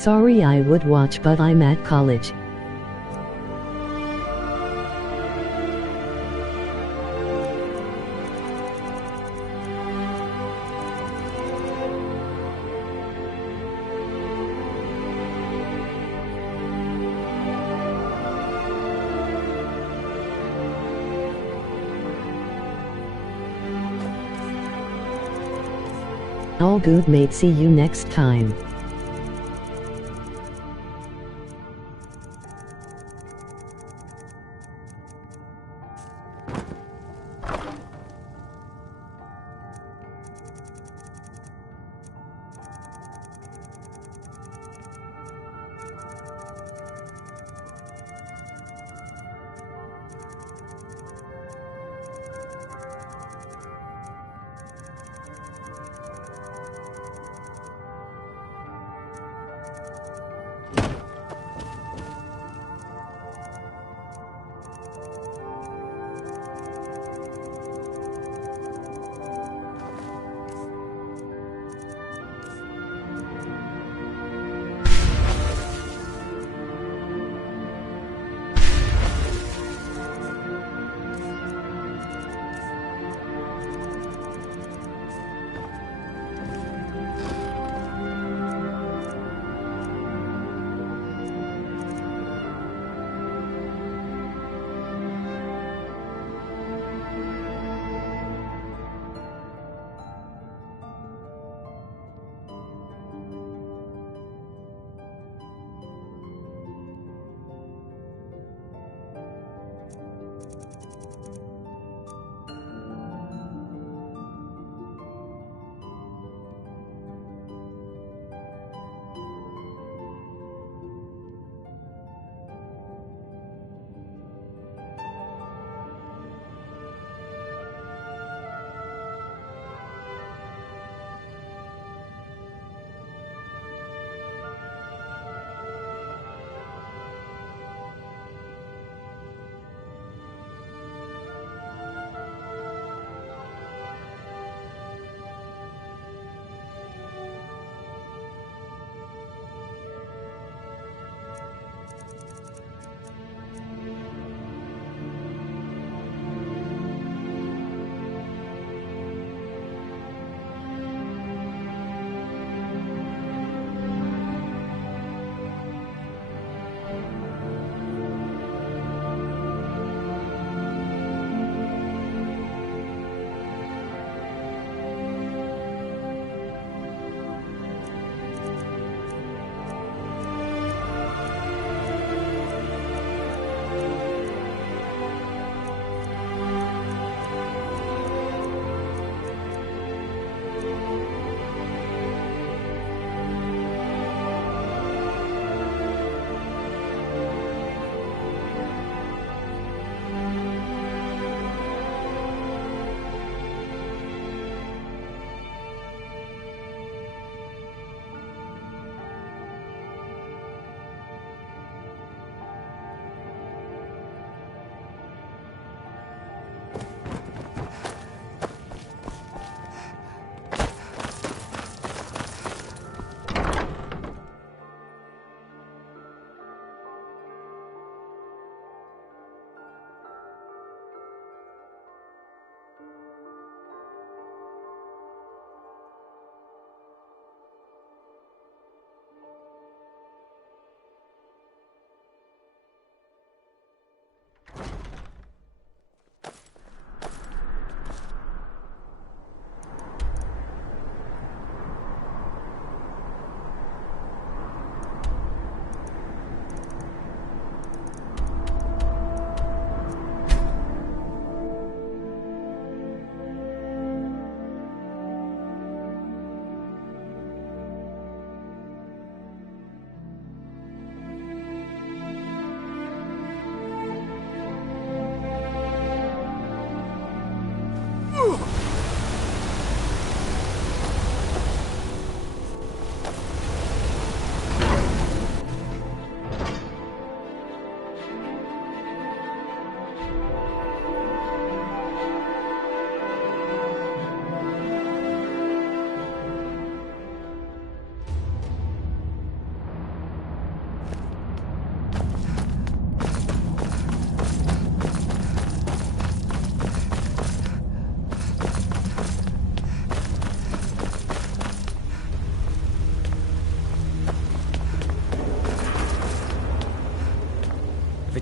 Sorry, I would watch, but I'm at college. All good, mate. See you next time.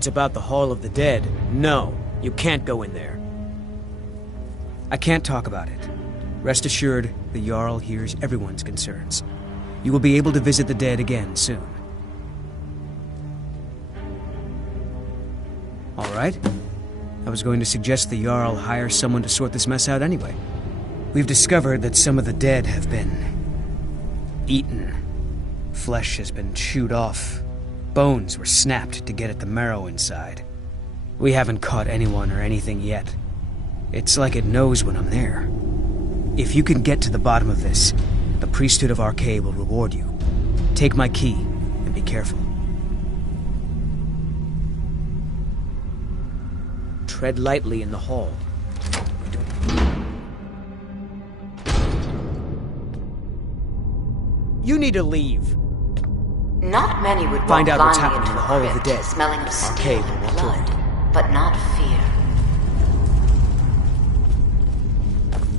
about the Hall of the Dead, no, you can't go in there. I can't talk about it. Rest assured, the Jarl hears everyone's concerns. You will be able to visit the dead again soon. All right. I was going to suggest the Jarl hire someone to sort this mess out anyway. We've discovered that some of the dead have been eaten. Flesh has been chewed off. Bones were snapped to get at the marrow inside. We haven't caught anyone or anything yet. It's like it knows when I'm there. If you can get to the bottom of this, the priesthood of Arcade will reward you. Take my key, and be careful. Tread lightly in the hall. You need to leave. Not many would walk Find out what's blindly happening in into the a Hall of crypt, the Dead. smelling of steel Arcade will and walk toward blood, it. but not fear.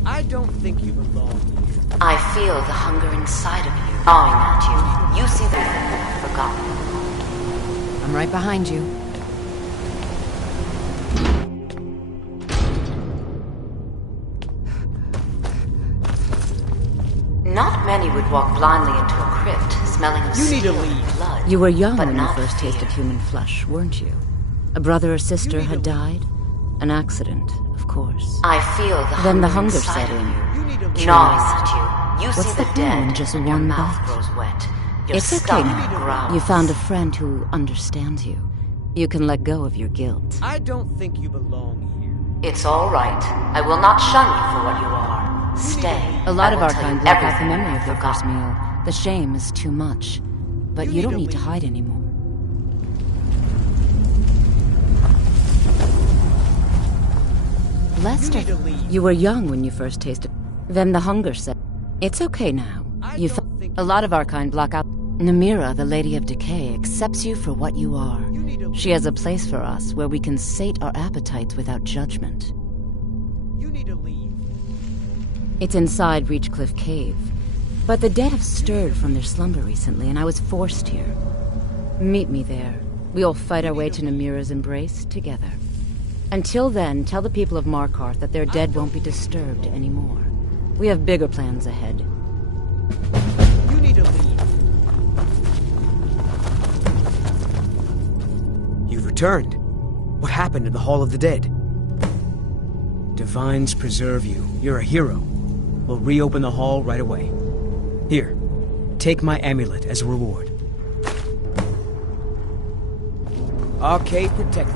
I don't think you belong here. I feel the hunger inside of you, gnawing at you. You see the that I've forgotten. I'm right behind you. Not many would walk blindly into a crypt, smelling of You need to steel leave. and blood. You were young but when you not first fear. tasted human flesh, weren't you? A brother or sister had died? An accident, of course. I feel Then the hunger hunger inside set of in. you, You need to leave. gnawing at you. You What's see the the harm in dead, just and your one mouth bite? grows wet. Your It's okay stomach now. growls. You found a friend who understands you. You can let go of your guilt. I don't think you belong here. It's all right. I will not shun you for what you are. Stay. A lot I of will our tell kind you block out the everything memory you've of their first forgotten. meal. The shame is too much. But You you don't need to need to leave. hide anymore. Lester, need to leave. you were young when you first tasted. Then the hunger set. It's okay now. I don't think A lot of our kind block out. Namira, the Lady of Decay, accepts you for what you are. You need to She has a place for us where we can sate our appetites without judgment. You need to leave. It's inside Reachcliff Cave. But the dead have stirred from their slumber recently, and I was forced here. Meet me there. We'll fight our way to Namira's embrace together. Until then, tell the people of Markarth that their dead won't be disturbed anymore. We have bigger plans ahead. You need to leave. You've returned. What happened in the Hall of the Dead? Divines preserve you. You're a hero. We'll reopen the hall right away. Here, take my amulet as a reward. Arcade protected.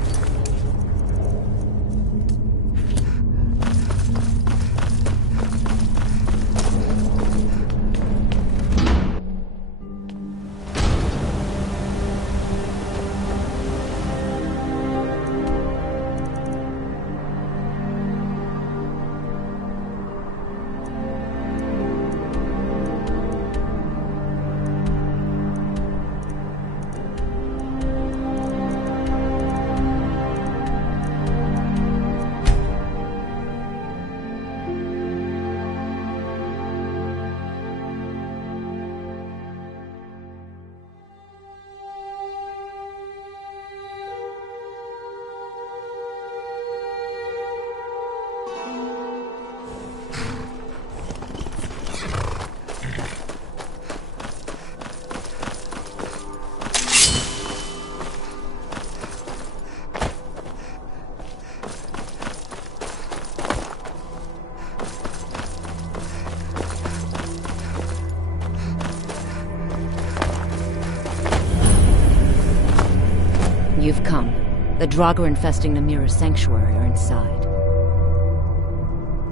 You've come. The Draugr infesting Namira's sanctuary are inside.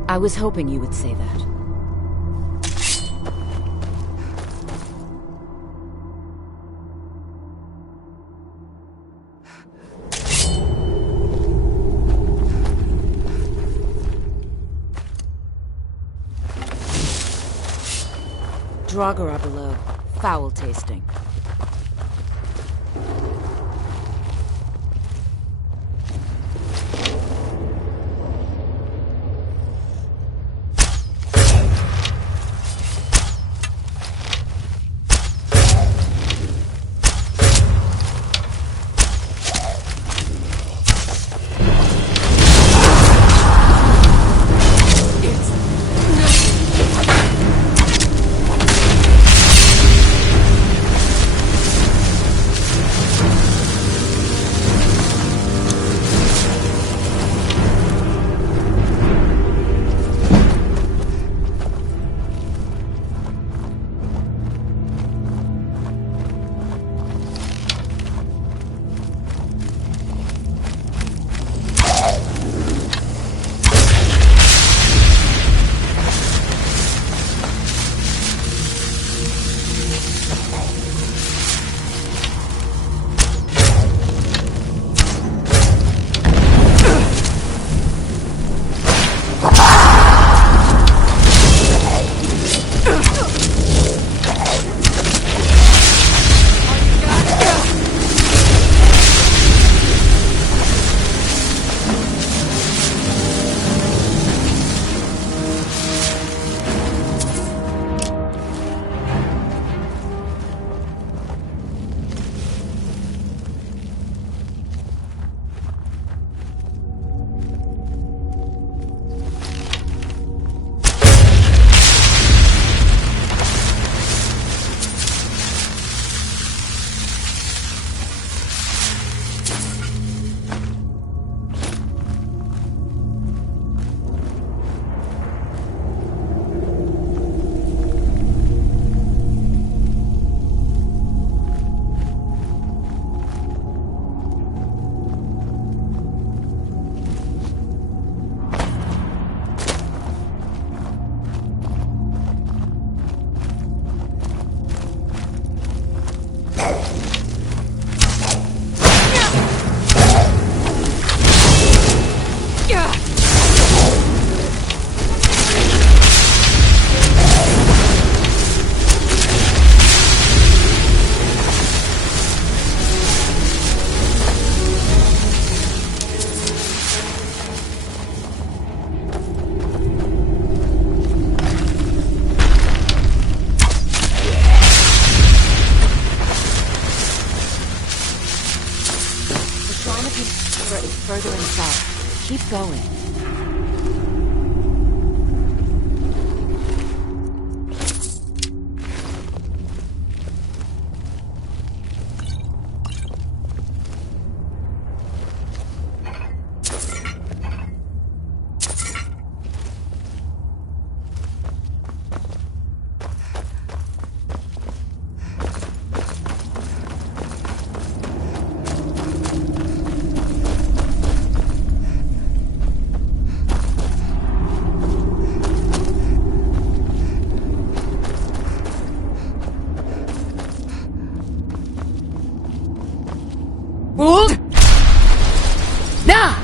I was hoping you would say that. Draugr are below. Foul tasting. Hold! Now!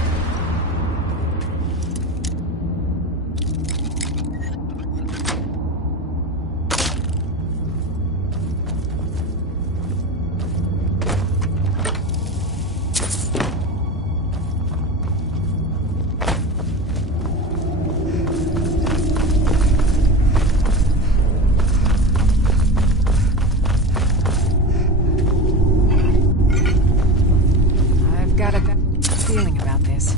Got a bad feeling about this.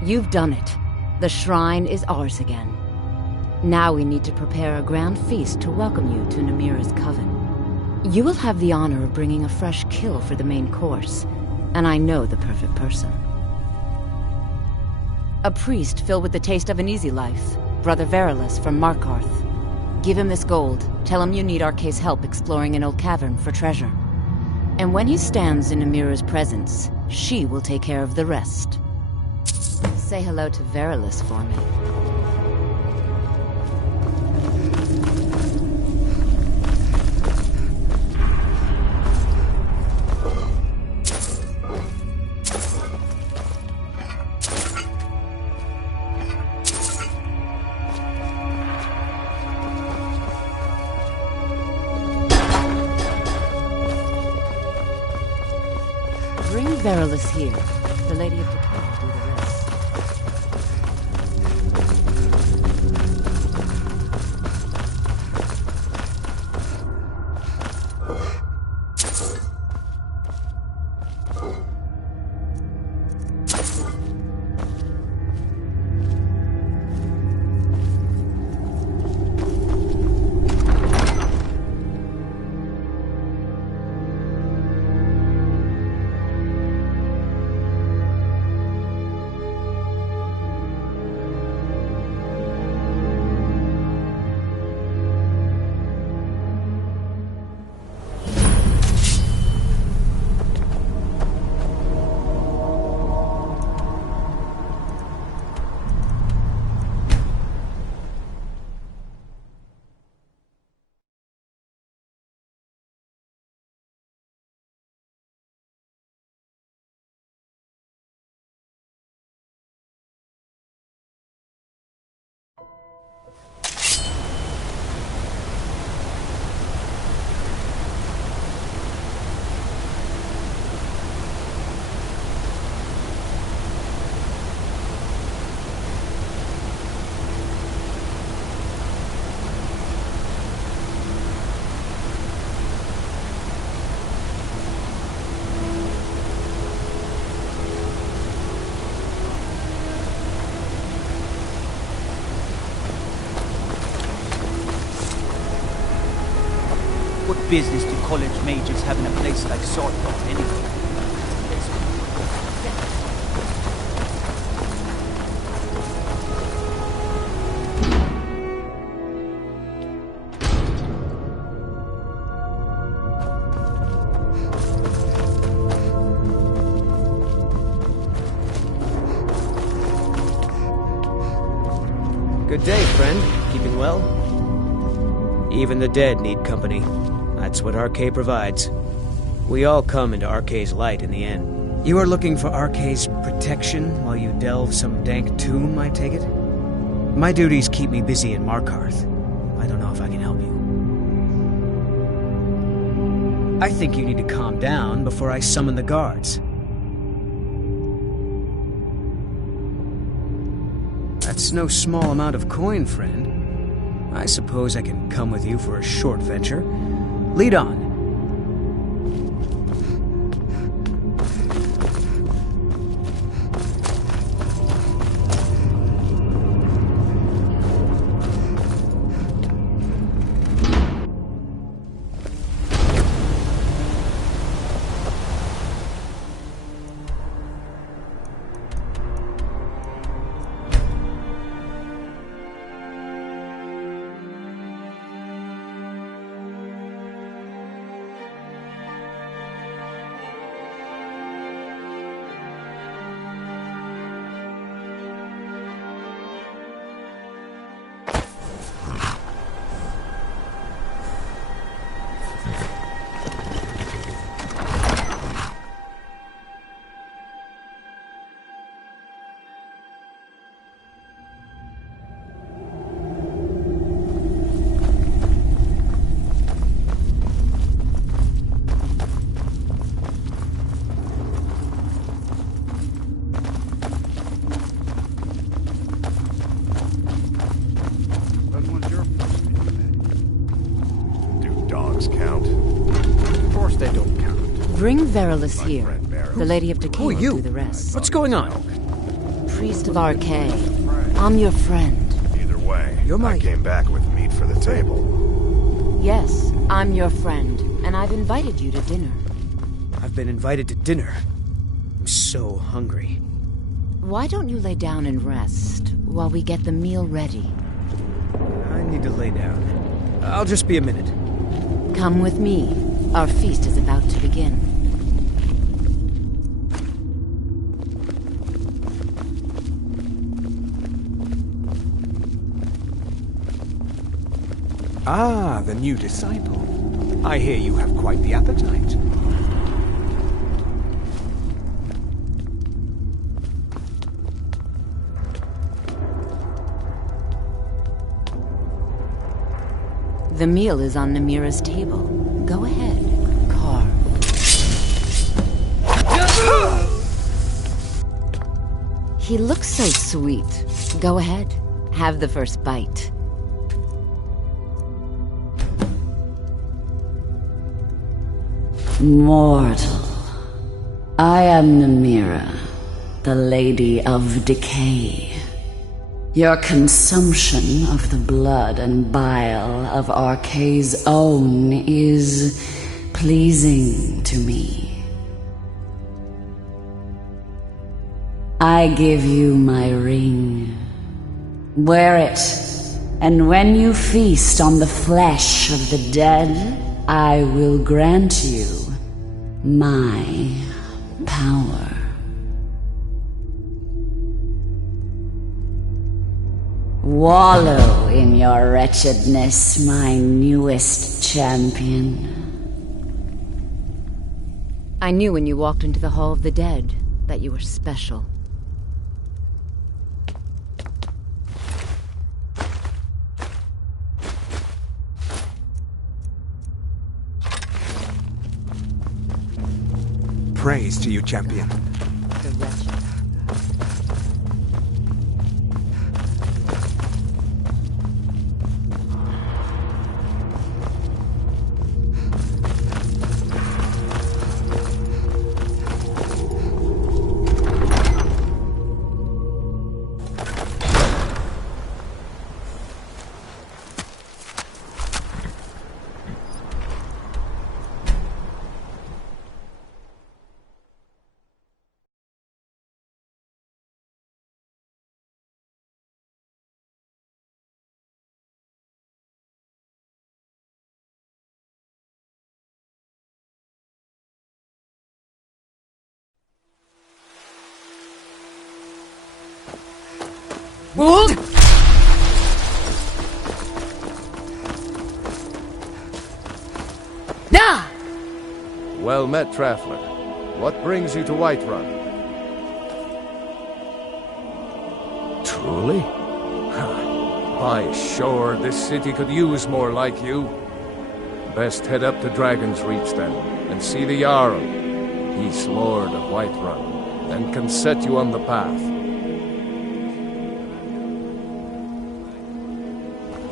You've done it. The shrine is ours again. Now we need to prepare a grand feast to welcome you to Namira's coven. You will have the honor of bringing a fresh kill for the main course, and I know the perfect person. A priest filled with the taste of an easy life, Brother Verilus from Markarth. Give him this gold. Tell him you need Arcae's help exploring an old cavern for treasure. And when he stands in Namira's presence, she will take care of the rest. Say hello to Verilus for me. Bring Verilus here. The Lady of Decay will do the rest. business do college majors have in a place like Swordcraft anyway? Good day, friend. Keeping well? Even the dead need company. That's what RK provides. We all come into RK's light in the end. You are looking for RK's protection while you delve some dank tomb, I take it? My duties keep me busy in Markarth. I don't know if I can help you. I think you need to calm down before I summon the guards. That's no small amount of coin, friend. I suppose I can come with you for a short venture. Lead on. Bring Verilus here. The Lady of Decay will do the rest. What's going on? Priest of RK. I'm your friend. Either way, You're my... I came back with meat for the table. Yes, I'm your friend, and I've invited you to dinner. I've been invited to dinner. I'm so hungry. Why don't you lay down and rest while we get the meal ready? I need to lay down. I'll just be a minute. Come with me. Our feast is about to begin. Ah, the new disciple. I hear you have quite the appetite. The meal is on Namira's table. Go ahead, carve. He looks so sweet. Go ahead, have the first bite. Mortal, I am Namira, the Lady of Decay. Your consumption of the blood and bile of RK's own is pleasing to me. I give you my ring. Wear it, and when you feast on the flesh of the dead, I will grant you my power. Wallow in your wretchedness, my newest champion. I knew when you walked into the Hall of the Dead that you were special. Praise to you, champion. The wretched. Well met, Traveler. What brings you to Whiterun? Truly? By shore, this city could use more like you. Best head up to Dragon's Reach, then, and see the Jarl. He's Lord of Whiterun, and can set you on the path.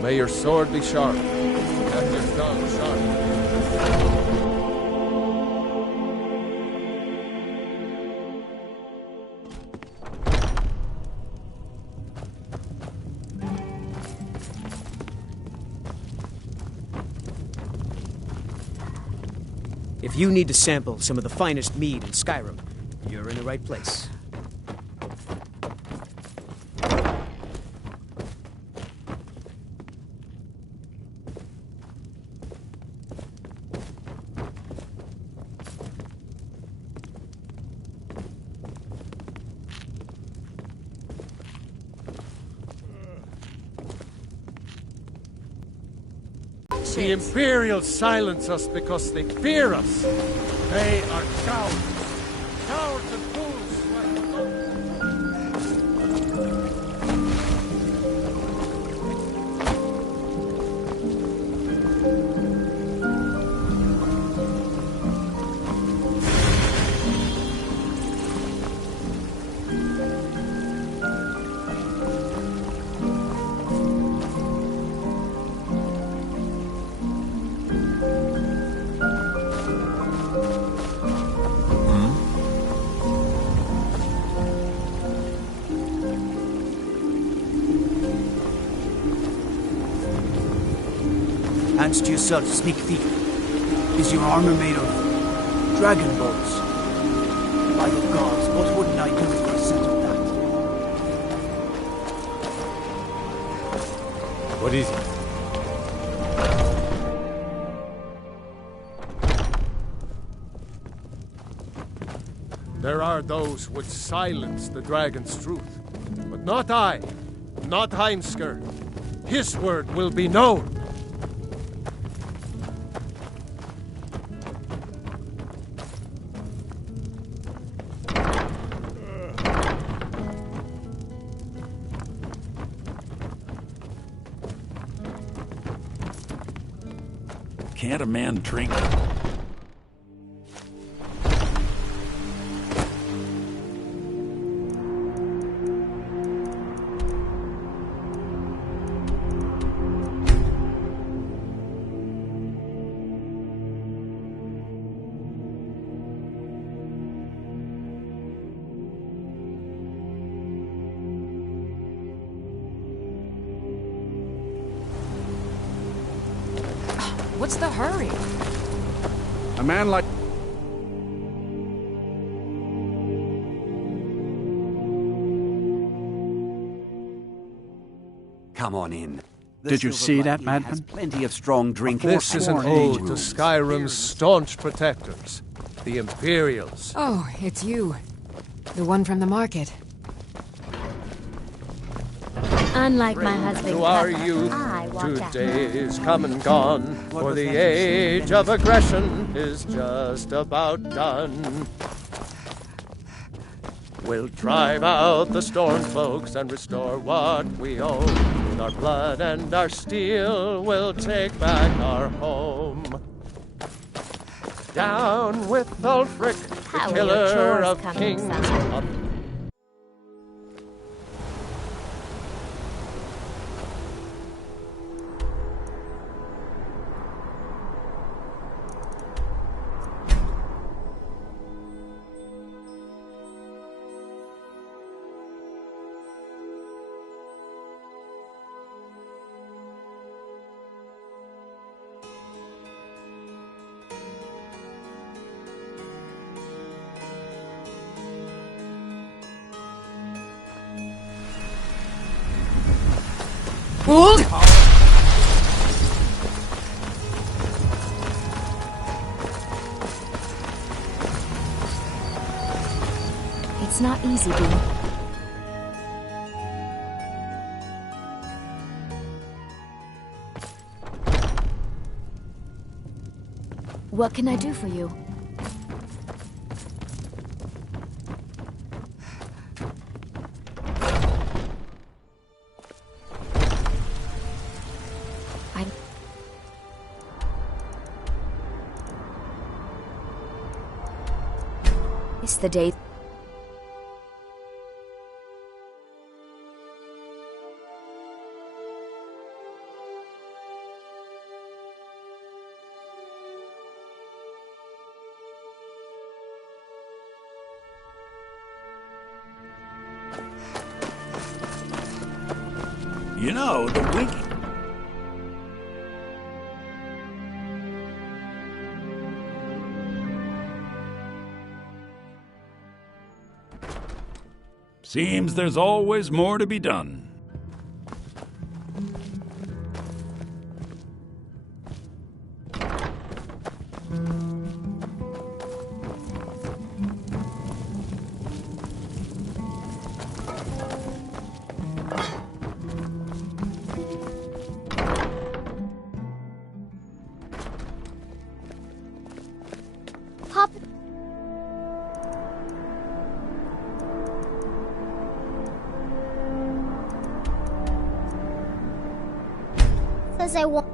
May your sword be sharp, and your gun sharp. If you need to sample some of the finest mead in Skyrim, you're in the right place. The Imperials silence us because they fear us. They are cowards. Cowards and fools. Hands to yourself, sneak thief. Is your armor made of dragon bones? By the gods, what wouldn't I do if I settled that? What is it? There are those which silence the dragon's truth. But not I, not Heimskr. His word will be known. Can't a man drink? What's the hurry? A man like... Come on in. Did you see that, madman? Plenty of strong drink. This is an ode to Skyrim's staunch protectors, the Imperials. Oh, it's you. The one from the market. Unlike my husband, To our youth, I walked out. 2 days come and gone, for the age of aggression is just about done. We'll drive out the storm folks and restore what we own. With our blood and our steel, we'll take back our home. Down with Ulfric, How the are your killer chores of coming, kings. son? Up It's not easy, Dean. What can I do for you? It's the day. You know, the wiki... Seems there's always more to be done. Pop. Says I want.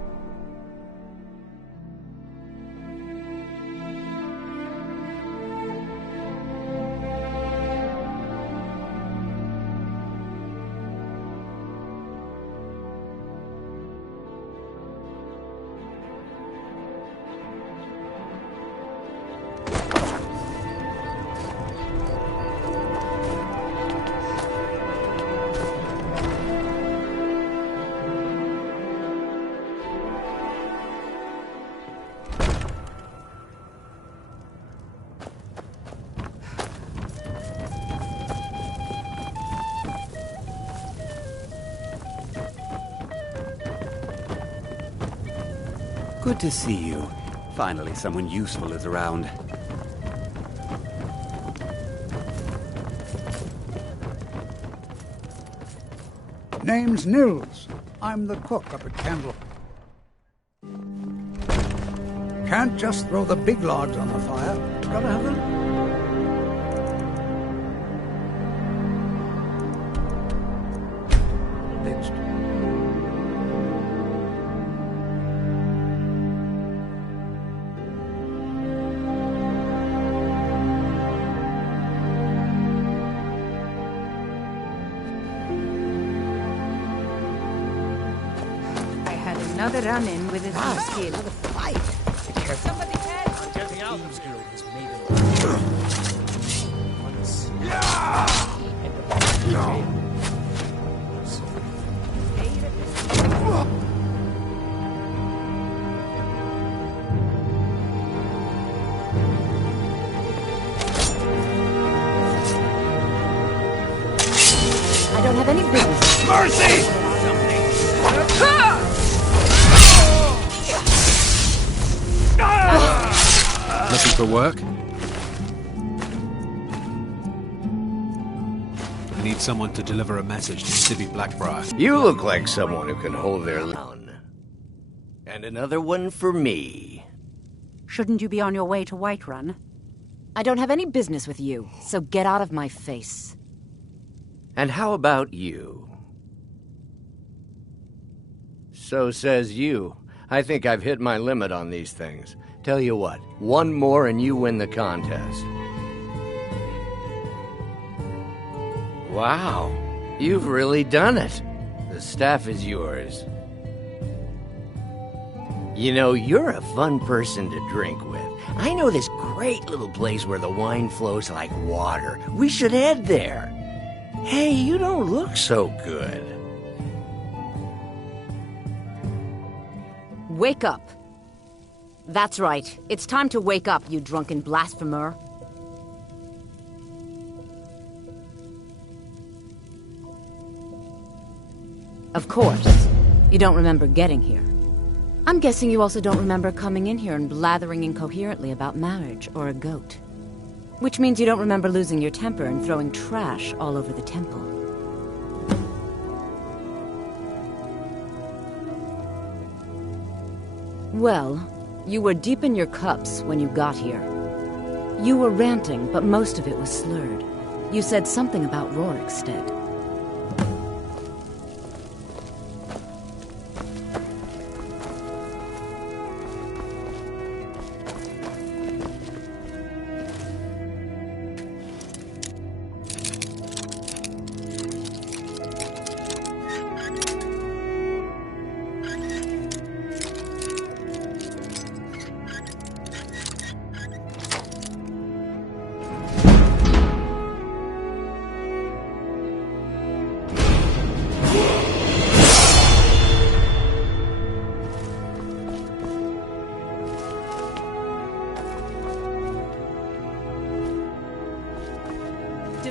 Good to see you. Finally, someone useful is around. Name's Nils. I'm the cook up at Candle. Can't just throw the big logs on the fire. Gotta have them. Fixed. Another run-in with his new skill. Another fight. Be careful. Somebody help! I'm getting out of here. Has made it. Once. And the I don't have any business. Mercy! Looking for work? I need someone to deliver a message to Civvy Blackbriar. You look like someone who can hold their own. And another one for me. Shouldn't you be on your way to Whiterun? I don't have any business with you, so get out of my face. And how about you? So says you. I think I've hit my limit on these things. Tell you what, one more and you win the contest. Wow, you've really done it. The staff is yours. You know, you're a fun person to drink with. I know this great little place where the wine flows like water. We should head there. Hey, you don't look so good. Wake up. That's right. It's time to wake up, you drunken blasphemer. Of course. You don't remember getting here. I'm guessing you also don't remember coming in here and blathering incoherently about marriage or a goat. Which means you don't remember losing your temper and throwing trash all over the temple. Well, You were deep in your cups when you got here. You were ranting, but most of it was slurred. You said something about Rorikstead.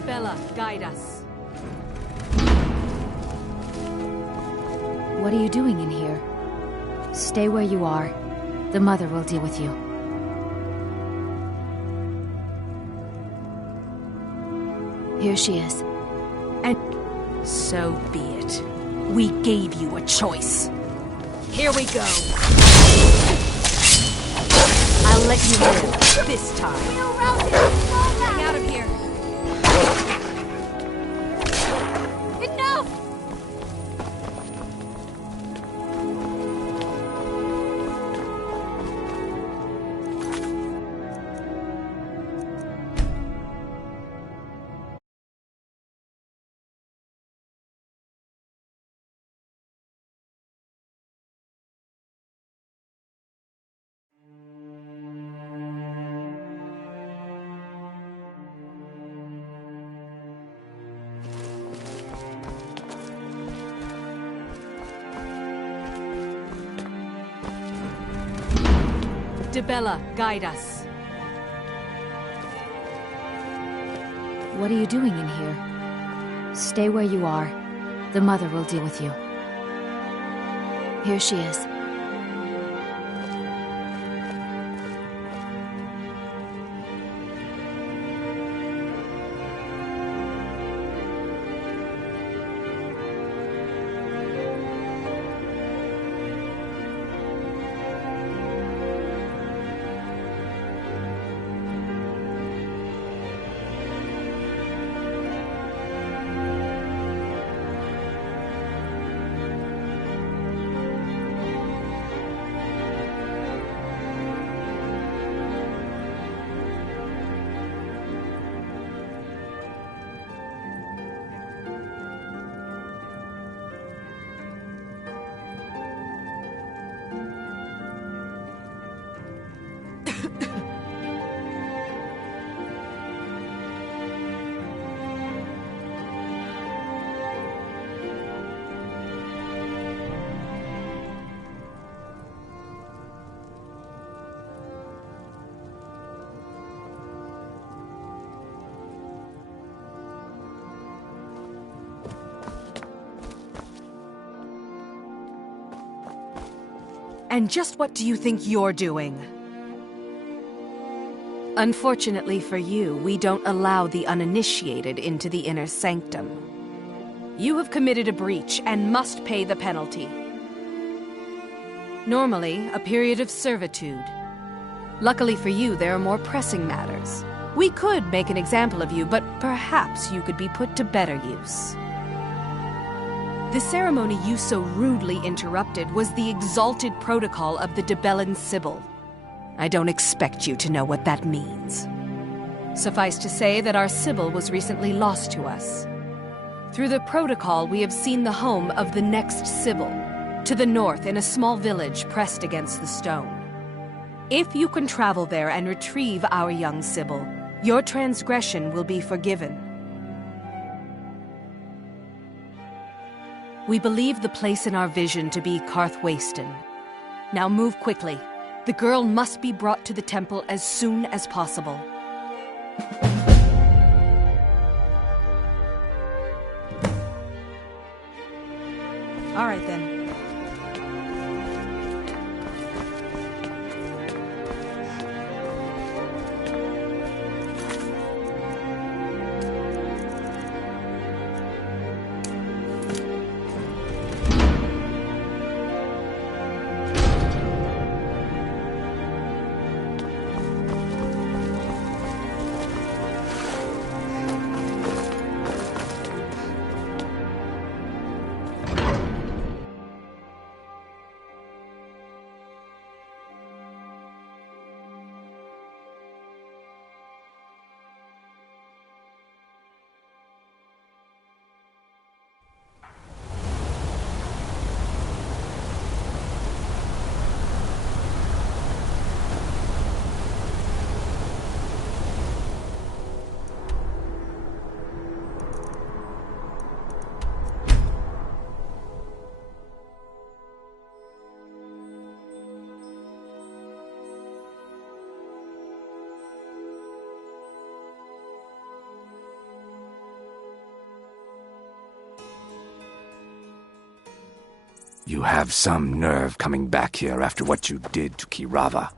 Bella, guide us. What are you doing in here? Stay where you are. The mother will deal with you. Here she is. And so be it. We gave you a choice. Here we go. I'll let you live this time. Getting out of here. Enough! Bella, guide us. What are you doing in here? Stay where you are. The mother will deal with you. Here she is. And just what do you think you're doing? Unfortunately for you, we don't allow the uninitiated into the inner sanctum. You have committed a breach and must pay the penalty. Normally, a period of servitude. Luckily for you, there are more pressing matters. We could make an example of you, but perhaps you could be put to better use. The ceremony you so rudely interrupted was the exalted protocol of the Debellan Sibyl. I don't expect you to know what that means. Suffice to say that our Sibyl was recently lost to us. Through the protocol, we have seen the home of the next Sibyl, to the north in a small village pressed against the stone. If you can travel there and retrieve our young Sibyl, your transgression will be forgiven. We believe the place in our vision to be Karthwasten. Now move quickly. The girl must be brought to the temple as soon as possible. All right then. You have some nerve coming back here after what you did to Kirava.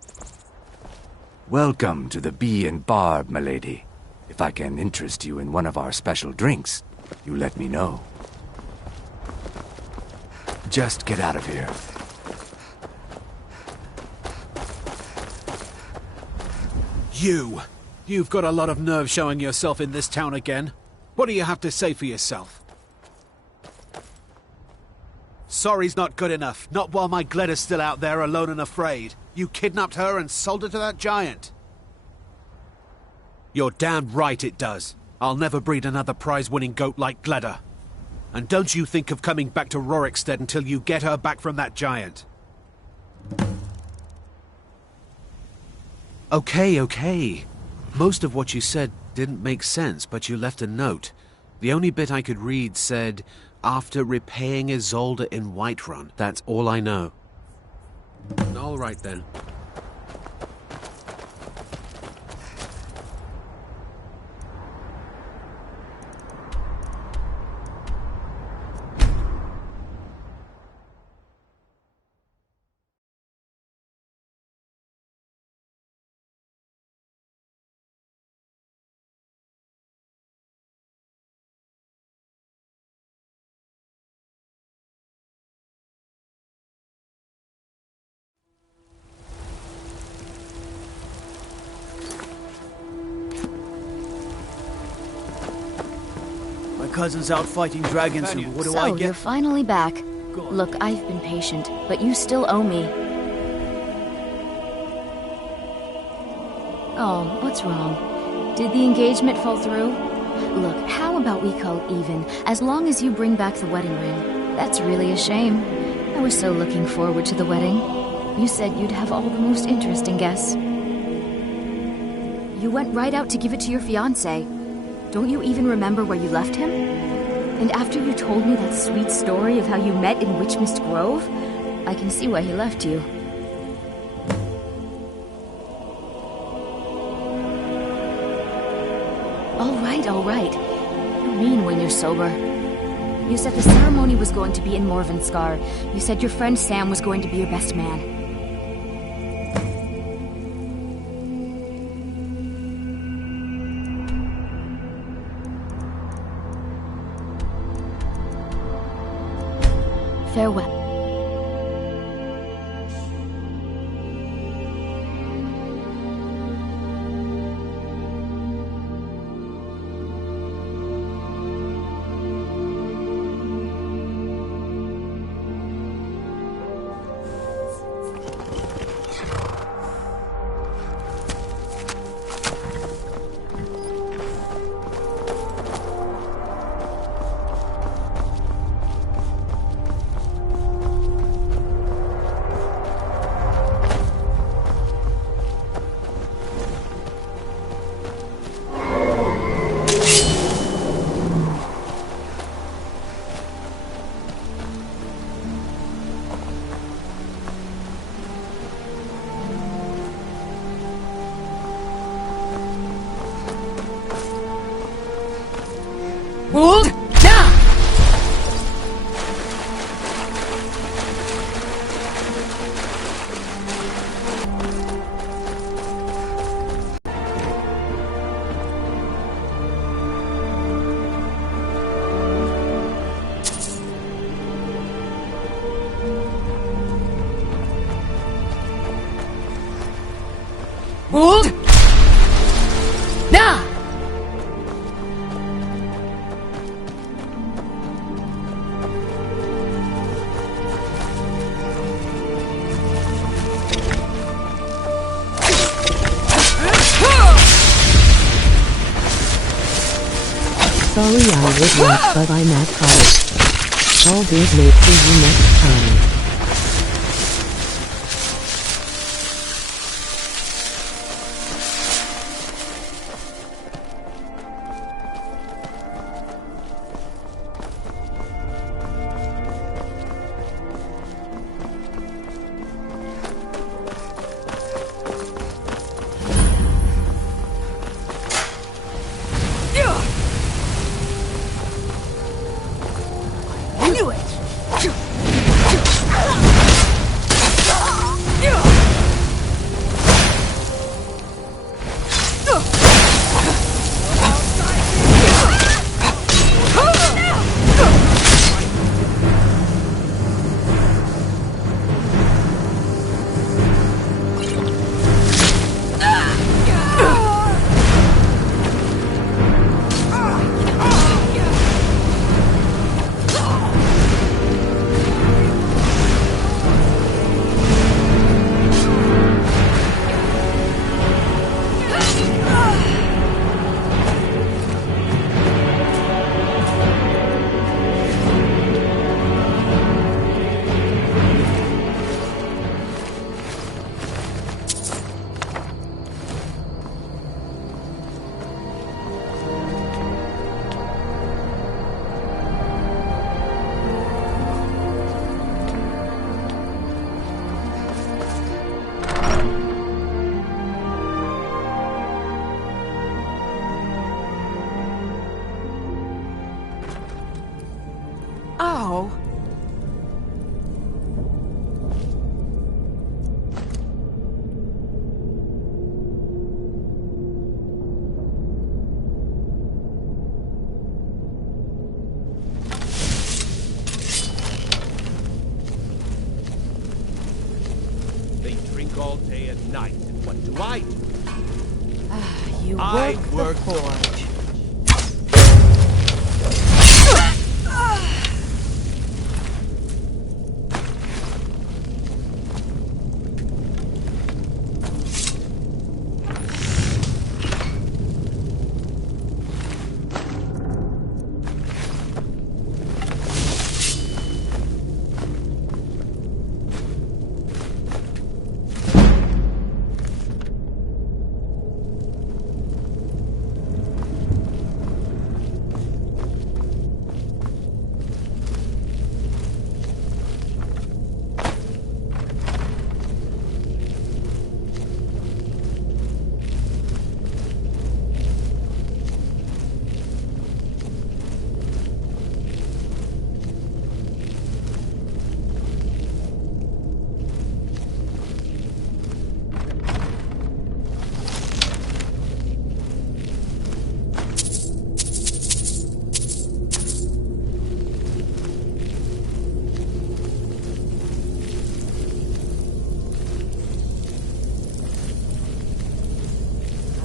Welcome to the Bee and Barb, milady. If I can interest you in one of our special drinks, you let me know. Just get out of here. You've got a lot of nerve showing yourself in this town again. What do you have to say for yourself? Sorry's not good enough. Not while my Gleda's still out there alone and afraid. You kidnapped her and sold her to that giant. You're damn right it does. I'll never breed another prize-winning goat like Gleda. And don't you think of coming back to Rorikstead until you get her back from that giant. Okay. Most of what you said didn't make sense, but you left a note. The only bit I could read said, "After repaying Isolde in Whiterun." That's all I know. All right, then. Cousin's out fighting dragons, and what do I So, get? you're finally back. Look, I've been patient, but you still owe me. Oh, what's wrong? Did the engagement fall through? Look, how about we call it even, as long as you bring back the wedding ring? That's really a shame. I was so looking forward to the wedding. You said you'd have all the most interesting guests. You went right out to give it to your fiancé. Don't you even remember where you left him? And after you told me that sweet story of how you met in Witchmist Grove, I can see why he left you. All right. You mean when you're sober. You said the ceremony was going to be in Morvenskar. You said your friend Sam was going to be your best man. Farewell. Sorry I would watch, but I'm at college. All good, mate. See you next time. all day and night, and what do? You I work work the forge.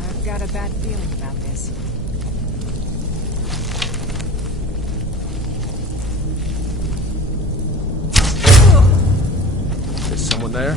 I've got a bad feeling about this. Is someone there?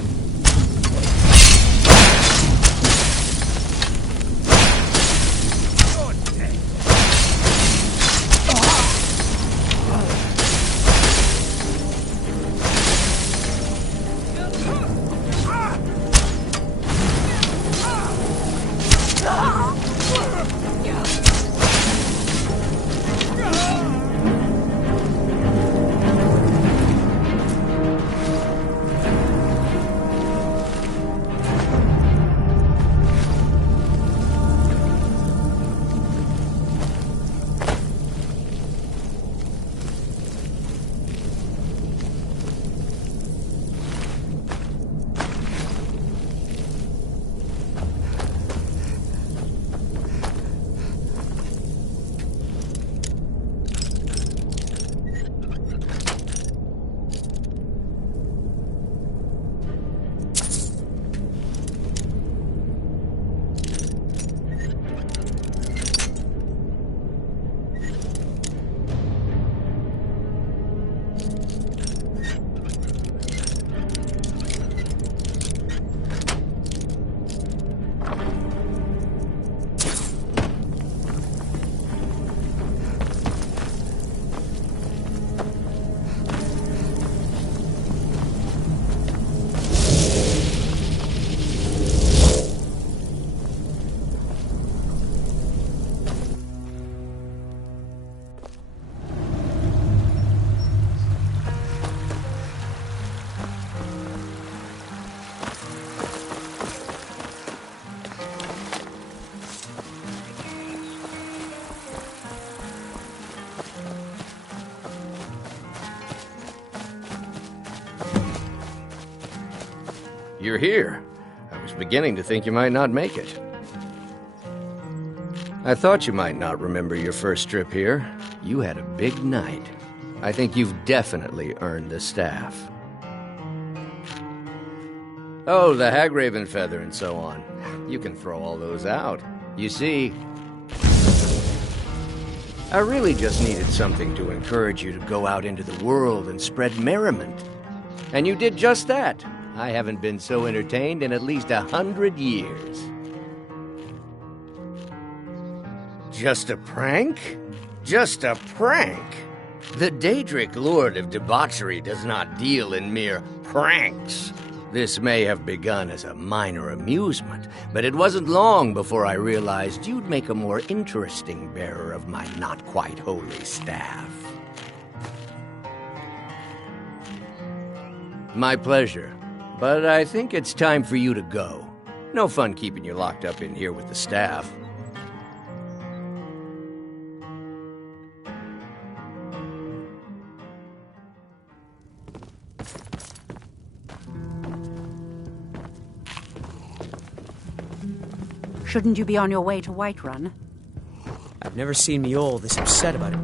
You're here. I was beginning to think you might not make it. I thought you might not remember your first trip here. You had a big night. I think you've definitely earned the staff. Oh, the Hagraven feather and so on. You can throw all those out. You see, I really just needed something to encourage you to go out into the world and spread merriment. And you did just that. I haven't been so entertained in at least 100 years. Just a prank? Just a prank? The Daedric Lord of Debauchery does not deal in mere pranks. This may have begun as a minor amusement, but it wasn't long before I realized you'd make a more interesting bearer of my not-quite-holy staff. My pleasure, but I think it's time for you to go. No fun keeping you locked up in here with the staff. Shouldn't you be on your way to Whiterun? I've never seen Mjol this upset about it.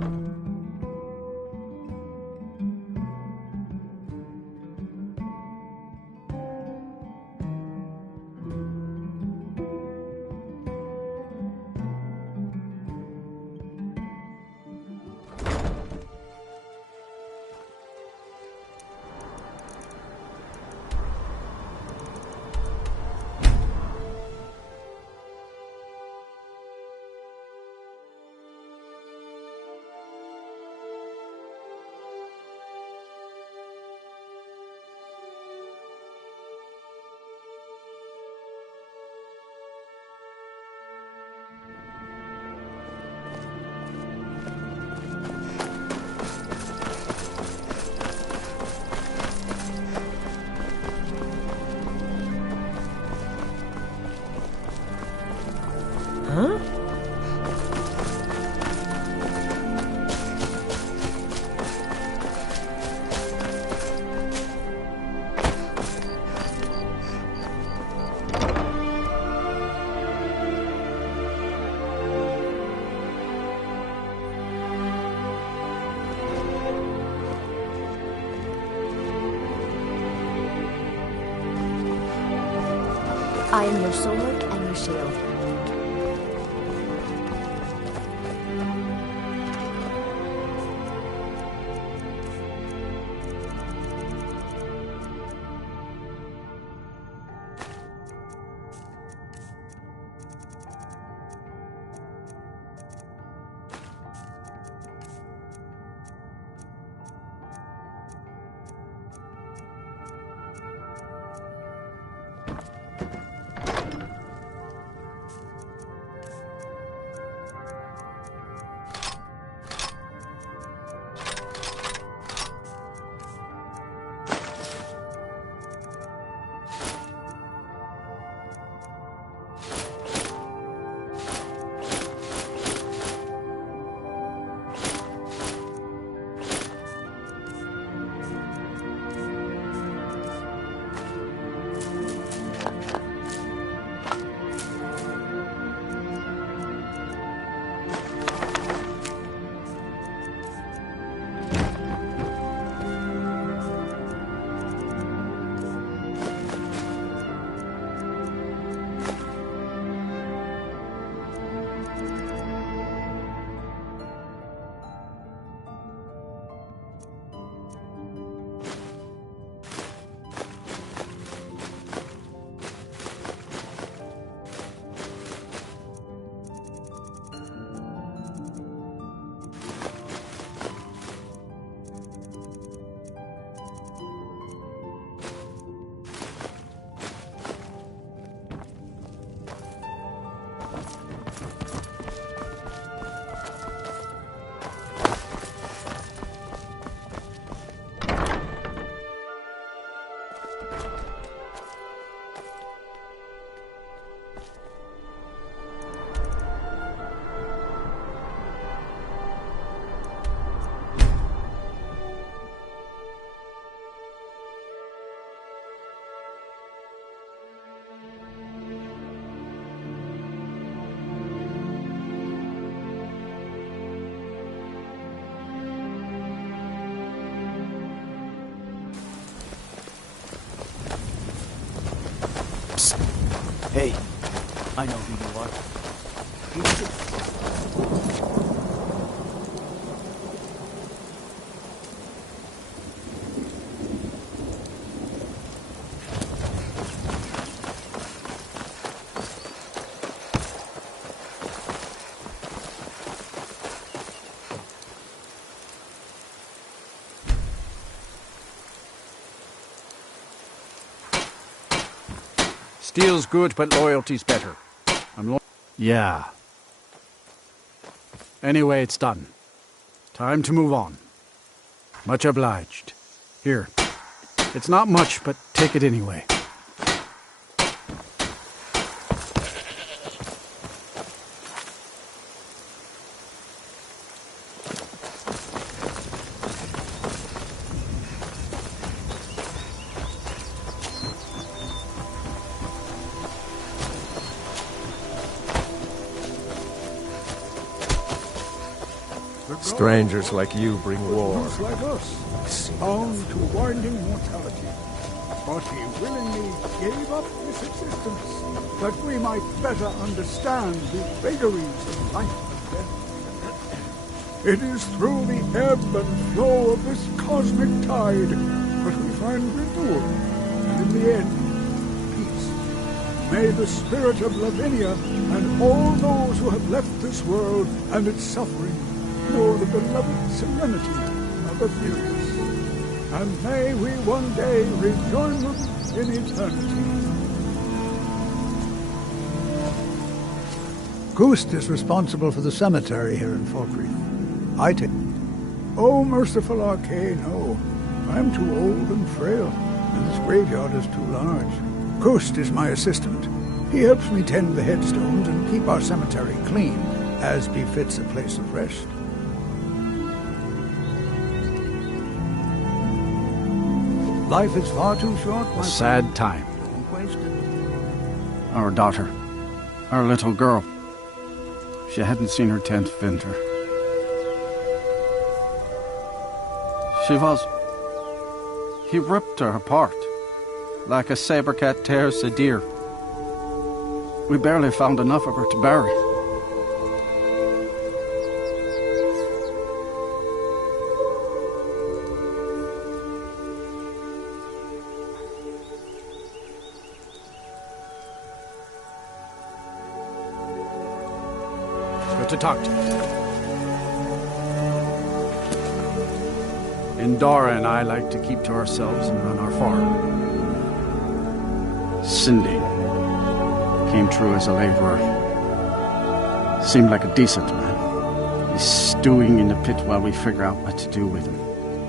I am your sword and your shield. Hey, I know who you are. Who is it? Steel's good, but loyalty's better. Yeah. Anyway, it's done. Time to move on. Much obliged. Here. It's not much, but take it anyway. Strangers like you bring war. Like us, bound to winding mortality. But he willingly gave up his existence, that we might better understand the vagaries of life and death. It is through the ebb and flow of this cosmic tide that we find renewal, and in the end, peace. May the spirit of Lavinia and all those who have left this world and its suffering know the beloved serenity of Aetherius, and may we one day rejoin them in eternity. Ghost is responsible for the cemetery here in Falkreath. I take... Oh, merciful Arcane, no. I'm too old and frail, and this graveyard is too large. Ghost is my assistant. He helps me tend the headstones and keep our cemetery clean, as befits a place of rest. Life is far too short, A sad time. Don't waste it. Our daughter. Our little girl. She hadn't seen her 10th winter. She was... He ripped her apart, like a saber cat tears a deer. We barely found enough of her to bury. Good to talk to you. Indara and I like to keep to ourselves and run our farm. Cindy came through as a laborer. Seemed like a decent man. He's stewing in the pit while we figure out what to do with him.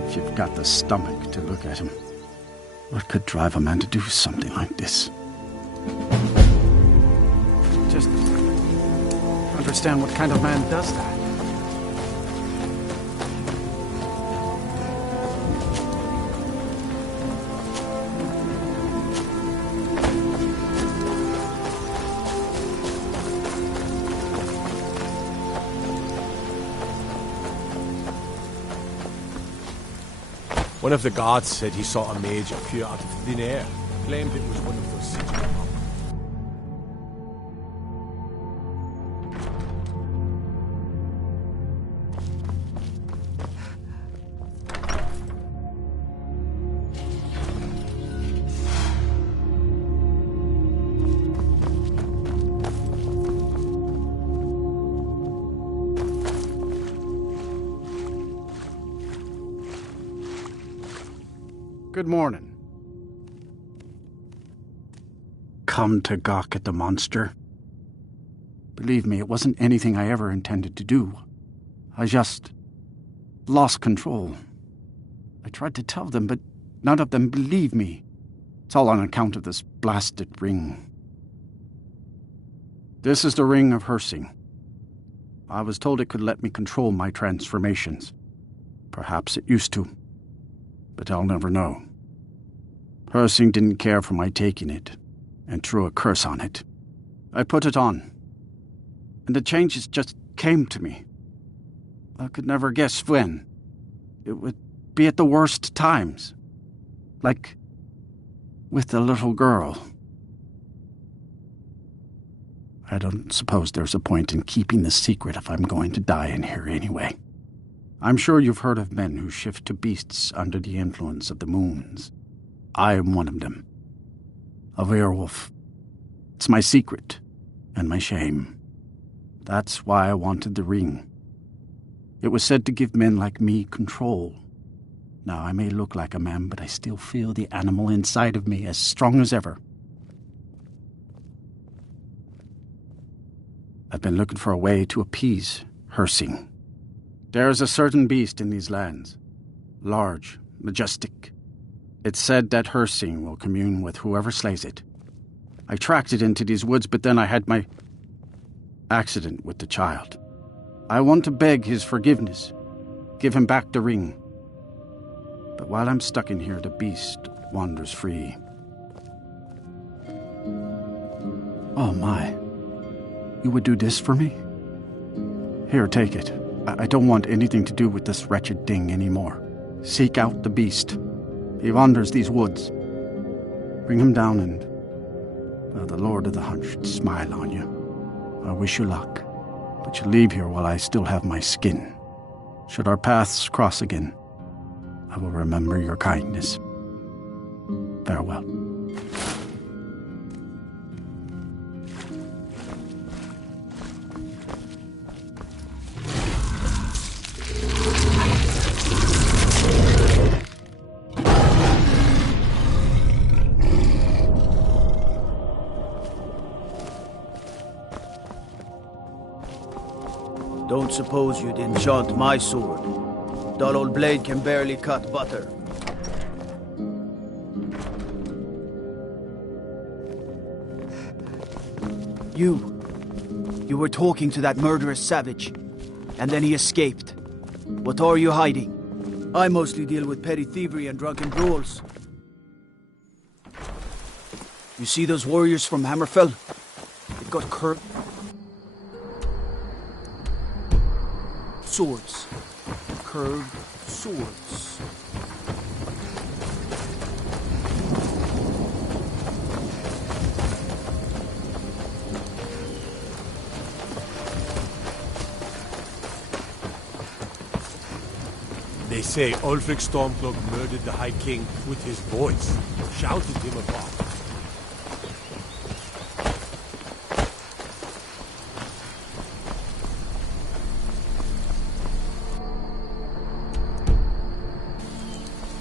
If you've got the stomach to look at him. What could drive a man to do something like this? Just understand what kind of man does that. One of the guards said he saw a mage appear out of thin air. Claimed it was one of those city. Good morning. Come to gawk at the monster? Believe me, it wasn't anything I ever intended to do. I just lost control. I tried to tell them, but none of them believed me. It's all on account of this blasted ring. This is the ring of Hersing. I was told it could let me control my transformations. Perhaps it used to, but I'll never know. Hersing didn't care for my taking it, and threw a curse on it. I put it on, and the changes just came to me. I could never guess when. It would be at the worst times. Like with the little girl. I don't suppose there's a point in keeping the secret if I'm going to die in here anyway. I'm sure you've heard of men who shift to beasts under the influence of the moons. I am one of them. A werewolf. It's my secret and my shame. That's why I wanted the ring. It was said to give men like me control. Now, I may look like a man, but I still feel the animal inside of me as strong as ever. I've been looking for a way to appease Hersing. There's a certain beast in these lands. Large, majestic. It's said that Hersing will commune with whoever slays it. I tracked it into these woods, but then I had my accident with the child. I want to beg his forgiveness. Give him back the ring. But while I'm stuck in here, the beast wanders free. Oh my. You would do this for me? Here, take it. I don't want anything to do with this wretched thing anymore. Seek out the beast. He wanders these woods. Bring him down and... well, the Lord of the Hunt should smile on you. I wish you luck. But you leave here while I still have my skin. Should our paths cross again, I will remember your kindness. Farewell. Don't suppose you'd enchant my sword. Dull old blade can barely cut butter. You were talking to that murderous savage, and then he escaped. What are you hiding? I mostly deal with petty thievery and drunken brawls. You see those warriors from Hammerfell? They've got curved swords. Curved swords. say Ulfric Stormcloak murdered the High King with his voice, shouted him apart.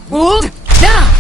Hold now!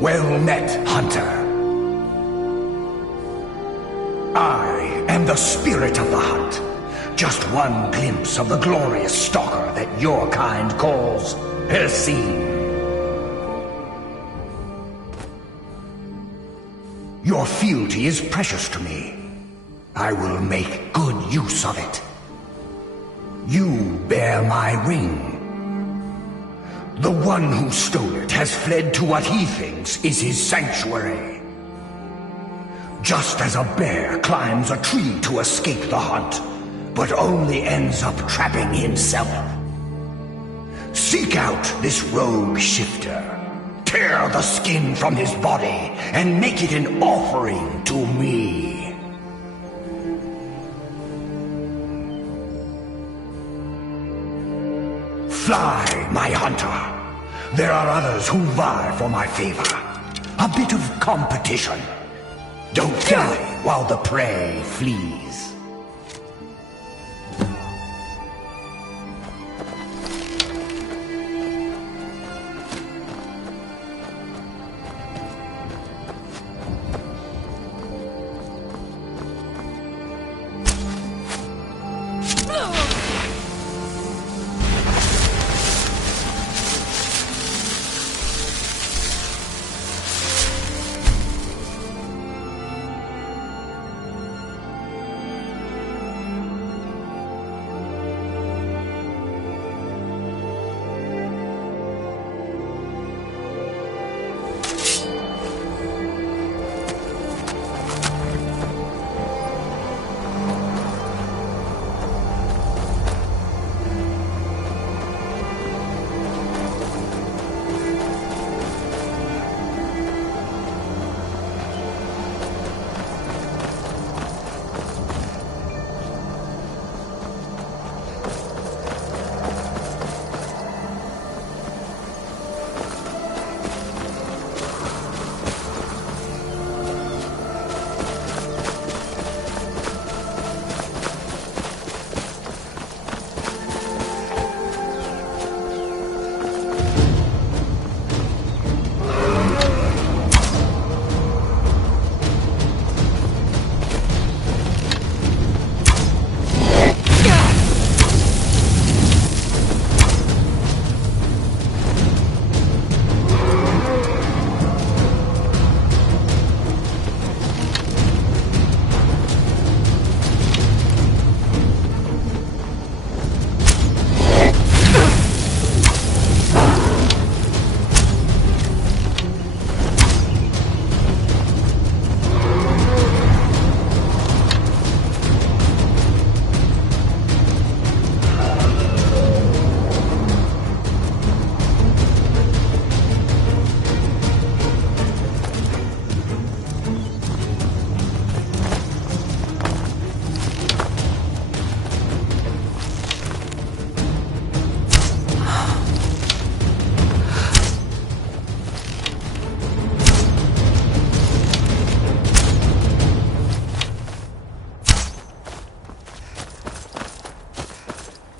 Well met, hunter. I am the spirit of the hunt. Just one glimpse of the glorious stalker that your kind calls Hercine. Your fealty is precious to me. I will make good use of it. You bear my ring. The one who stole it has fled to what he thinks is his sanctuary. Just as a bear climbs a tree to escape the hunt, but only ends up trapping himself. Seek out this rogue shifter. Tear the skin from his body and make it an offering to me. Fly, my hunter. There are others who vie for my favor. A bit of competition. Don't die while the prey flees.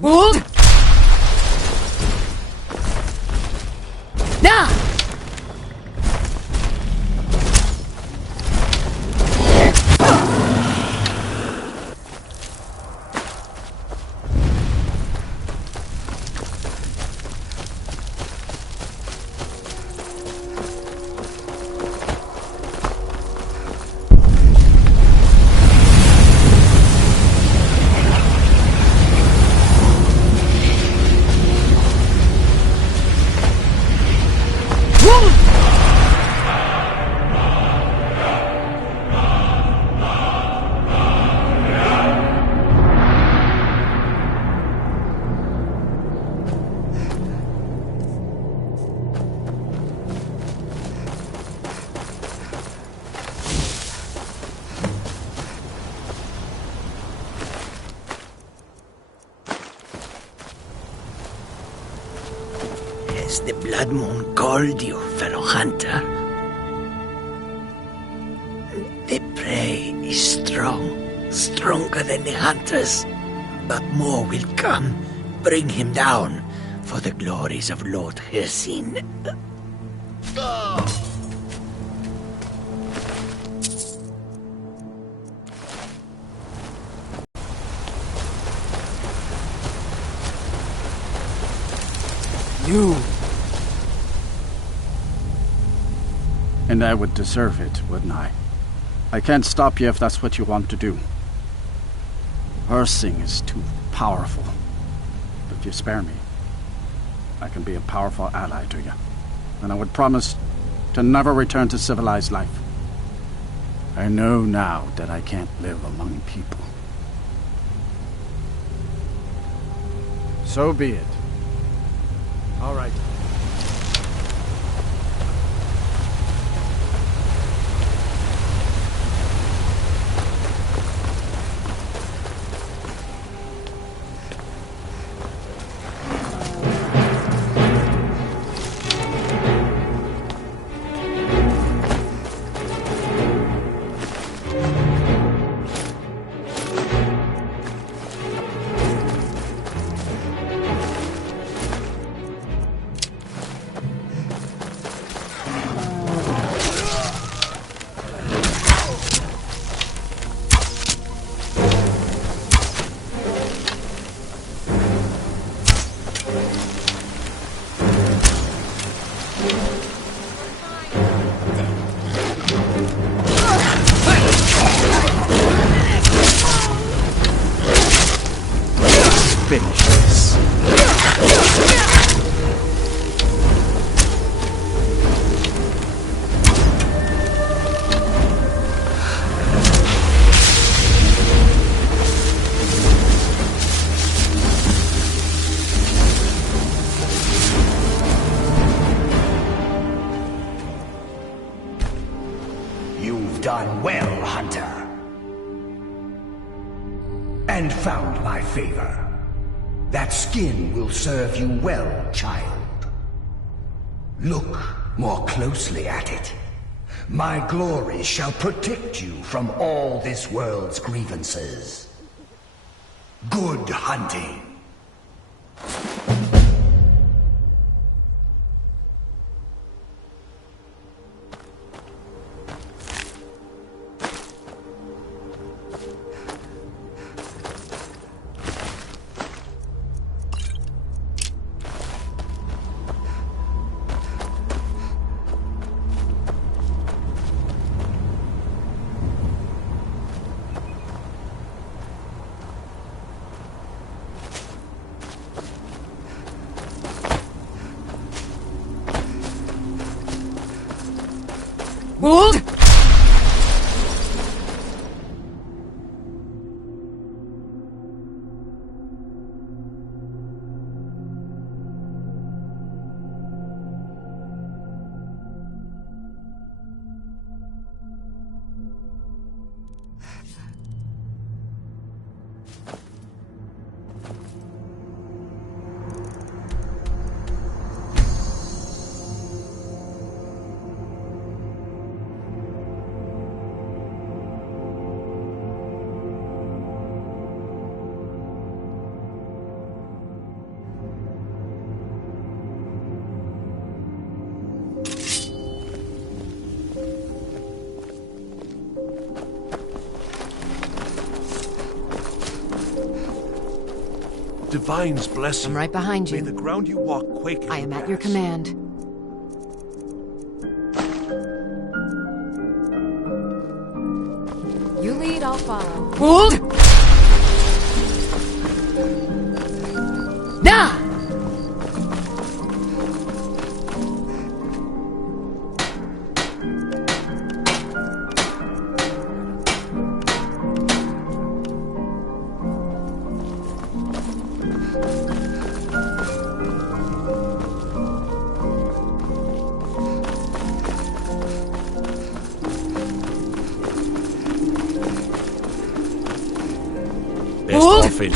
Hold! Now! Has the Blood Moon called you, fellow hunter? The prey is strong, stronger than the hunters. But more will come. Bring him down for the glories of Lord Hircine. You! And I would deserve it, wouldn't I? I can't stop you if that's what you want to do. Hircine is too powerful. But if you spare me, I can be a powerful ally to you. And I would promise to never return to civilized life. I know now that I can't live among people. So be it. All right. Finish this. You've done well, Hunter. And found my favor. That skin will serve you well, child. Look more closely at it. My glory shall protect you from all this world's grievances. Good hunting. Hold! Divine's blessing. I'm right behind you. May the ground you walk quake. I am at your command. You lead, I'll follow. Hold! Nah! Best off in.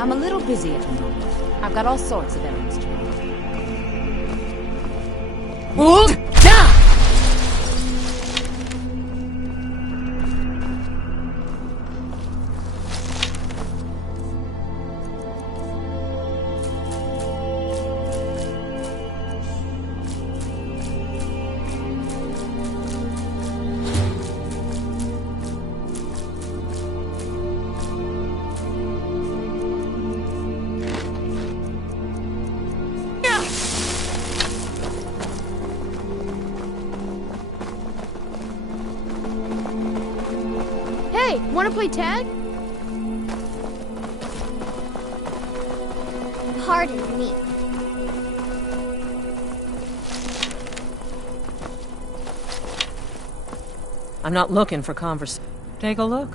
I'm a little busy at the moment. I've got all sorts of errands to run. Hey, wanna play tag? Pardon me. I'm not looking for conversation. Take a look.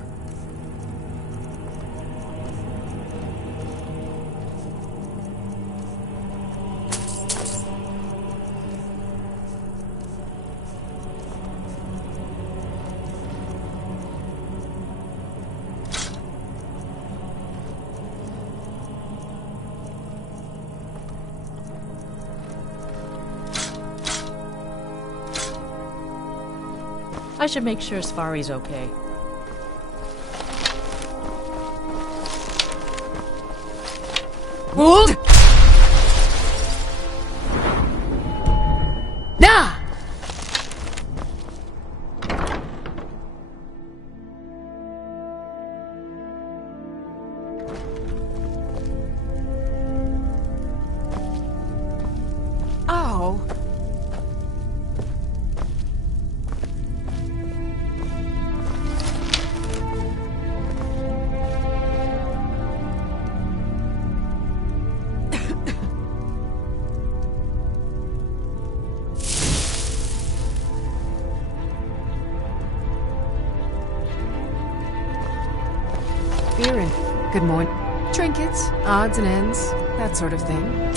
I should make sure Safari's okay. Hold! Nah! Oh. Viren, good morning. Trinkets, odds and ends, that sort of thing.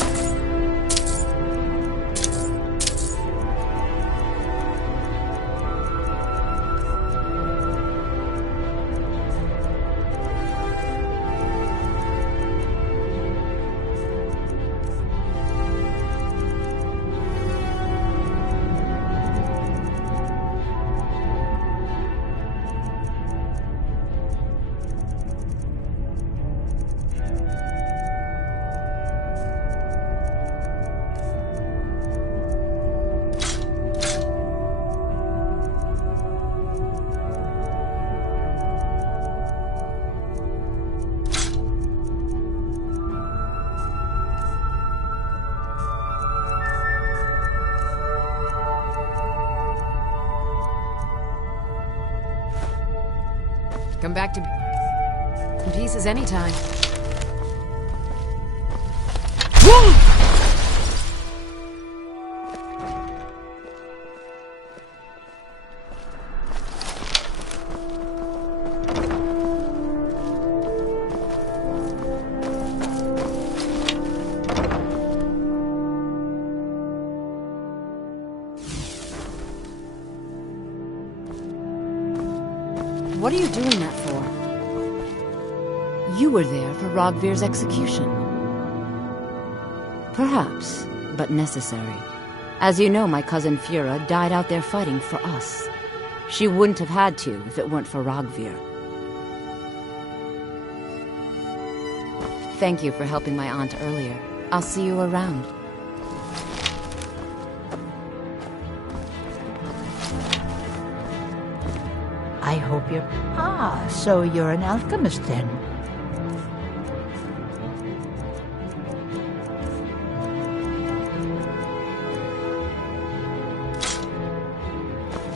Come back to pieces anytime. What are you doing that for? You were there for Rogvir's execution. Perhaps, but necessary. As you know, my cousin Fura died out there fighting for us. She wouldn't have had to if it weren't for Rogvir. Thank you for helping my aunt earlier. I'll see you around. I hope you're... Ah, so you're an alchemist then.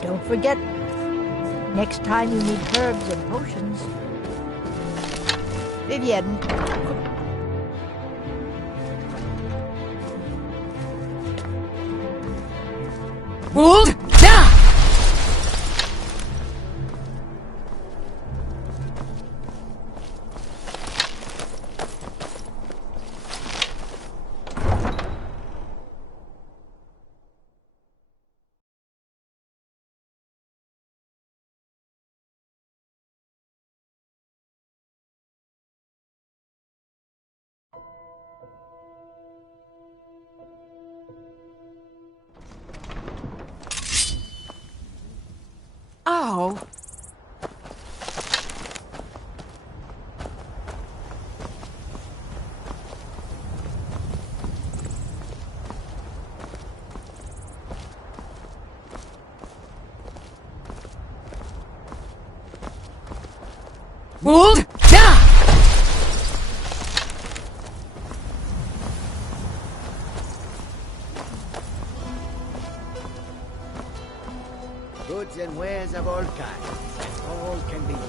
Don't forget, next time you need herbs and potions. Vivienne. Hold! Hold! Goods and wares of all kinds, and all can be yours.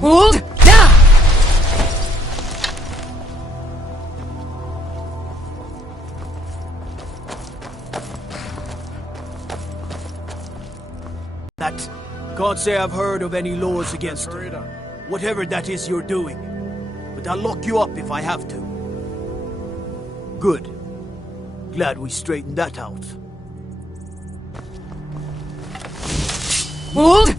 Hold! That can't say I've heard of any laws against it. Whatever that is you're doing. But I'll lock you up if I have to. Good. Glad we straightened that out. Hold!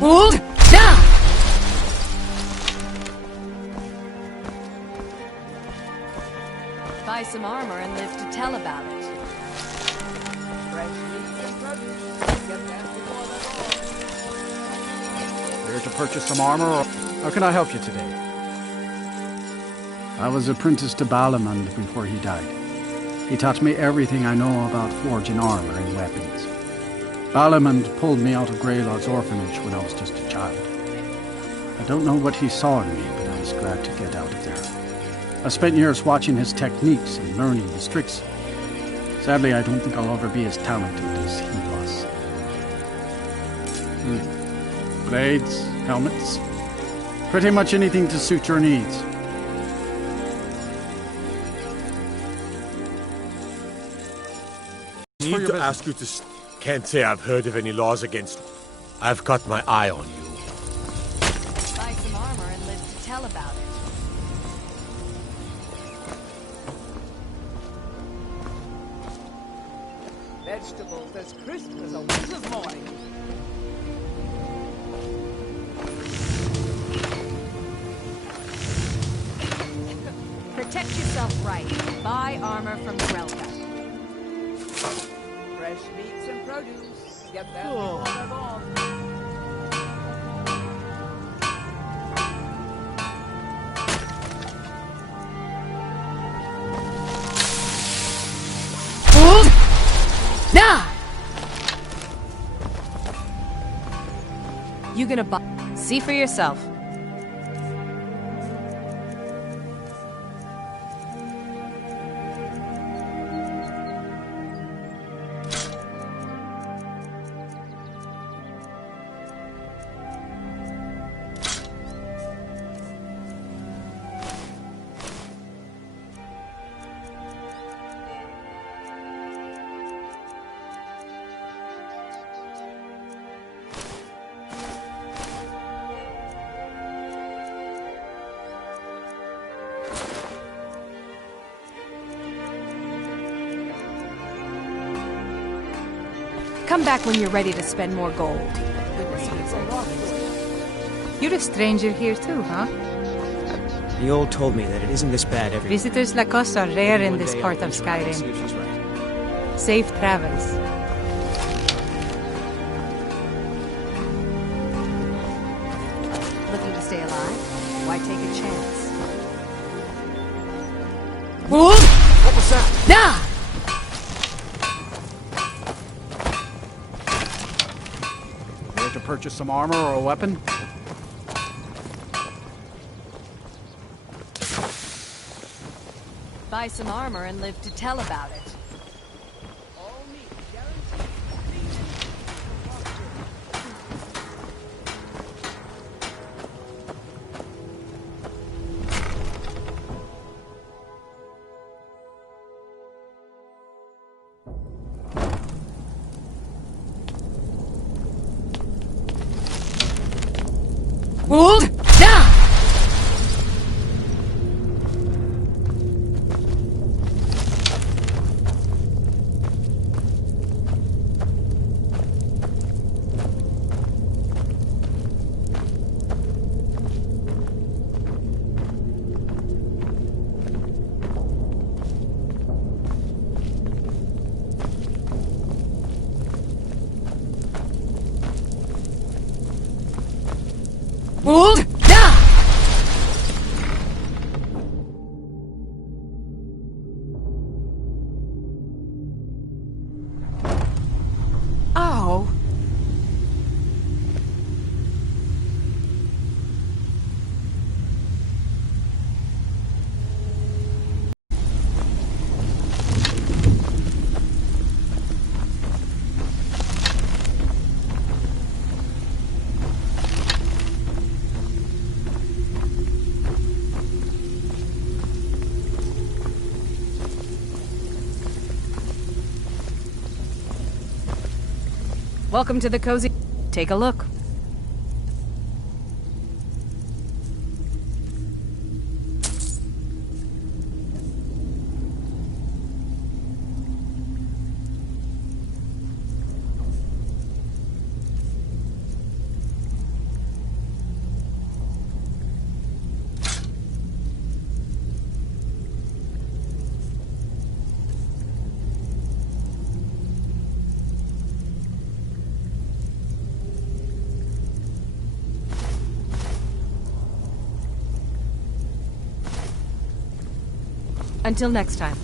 Hold! Buy some armor and live to tell about it. Here to purchase some armor, or how can I help you today? I was apprenticed to Balamund before he died. He taught me everything I know about forging armor and weapons. Balamund pulled me out of Greylod's orphanage when I was just a child. I don't know what he saw in me, but I was glad to get out of there. I spent years watching his techniques and learning his tricks. Sadly, I don't think I'll ever be as talented as he was. Blades, helmets, pretty much anything to suit your needs. I need to ask you to... Can't say I've heard of any laws against... I've got my eye on you. Buy some armor and live to tell about it. Vegetables as crisp as a winter's morning. Protect yourself right. Buy armor from Grelka. Fresh meats and produce. Get them before they're gone. You gonna buy? See for yourself. Come back when you're ready to spend more gold. You're a stranger here too, huh? The old told me that it isn't this bad everywhere. Visitors like us are rare in this part of Skyrim. Safe travels. Looking to stay alive? Why take a chance? What was that? Nah! Here to purchase some armor or a weapon? Buy buy some armor and live to tell about it. Hold down! Hold down! Ow. Welcome to the cozy... Take a look. Until next time.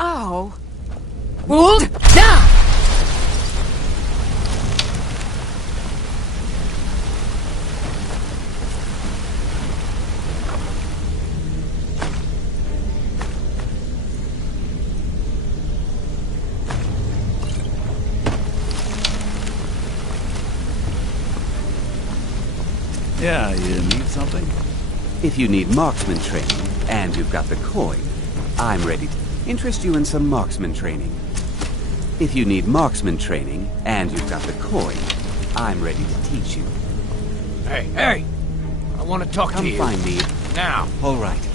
Ow. Hold down! Yeah, you need something? If you need marksman training, and you've got the coin, I'm ready to interest you in some marksman training. If you need marksman training, and you've got the coin, I'm ready to teach you. Hey! I want to talk to you. Come find me. Now. All right.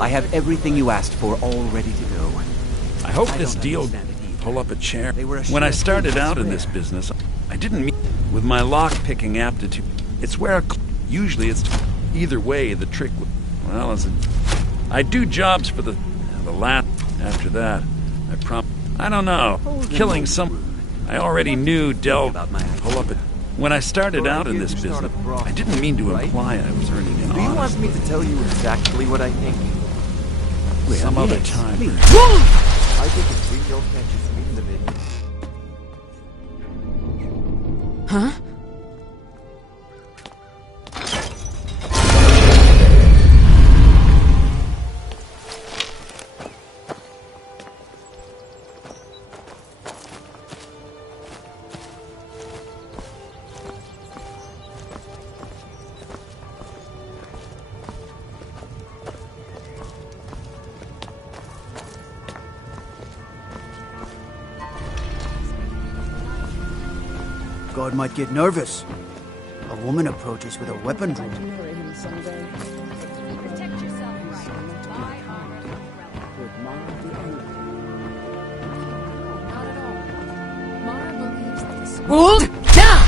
I have everything you asked for all ready to go. I hope this deal pull up a chair. When I started out in this business, I didn't mean with my lock-picking aptitude. It's where usually it's either way the trick. Well, I do jobs for the last. After that, I don't know. Killing some. I already knew Del pull up it. When I started out in this business, I didn't mean to imply I was earning an honest. Do you want me to tell you exactly what I think? Some other time. I think it's in your catches in the bit. Huh? God might get nervous. A woman approaches with a weapon drawn. Protect yourself right. Buy armor. Not at all. Mara believes that this... Hold down!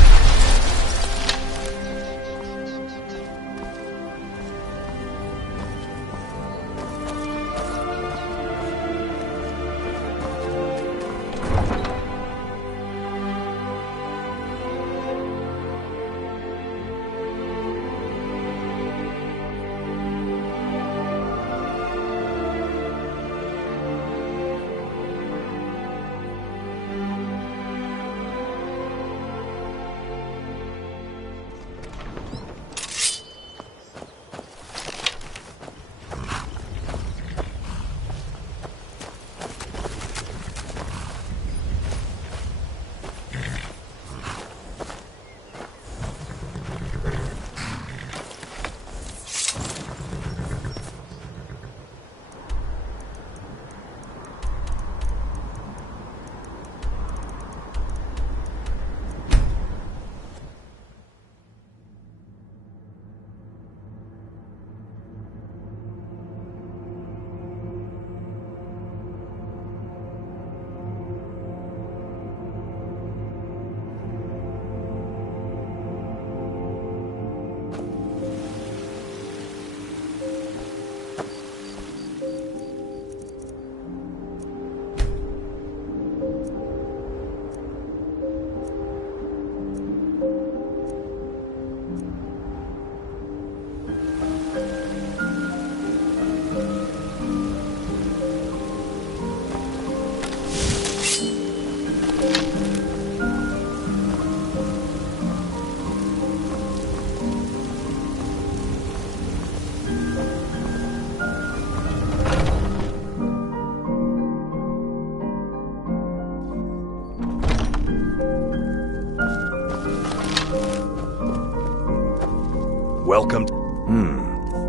welcome.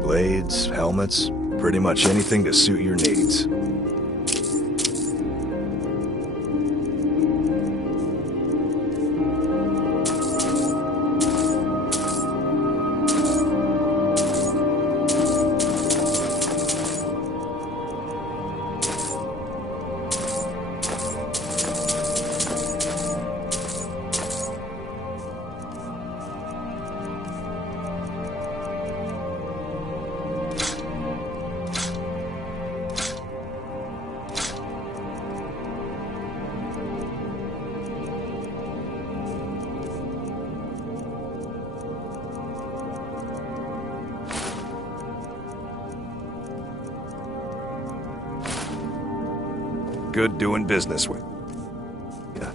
Blades, helmets, pretty much anything to suit your needs. Good doing business with. Yeah.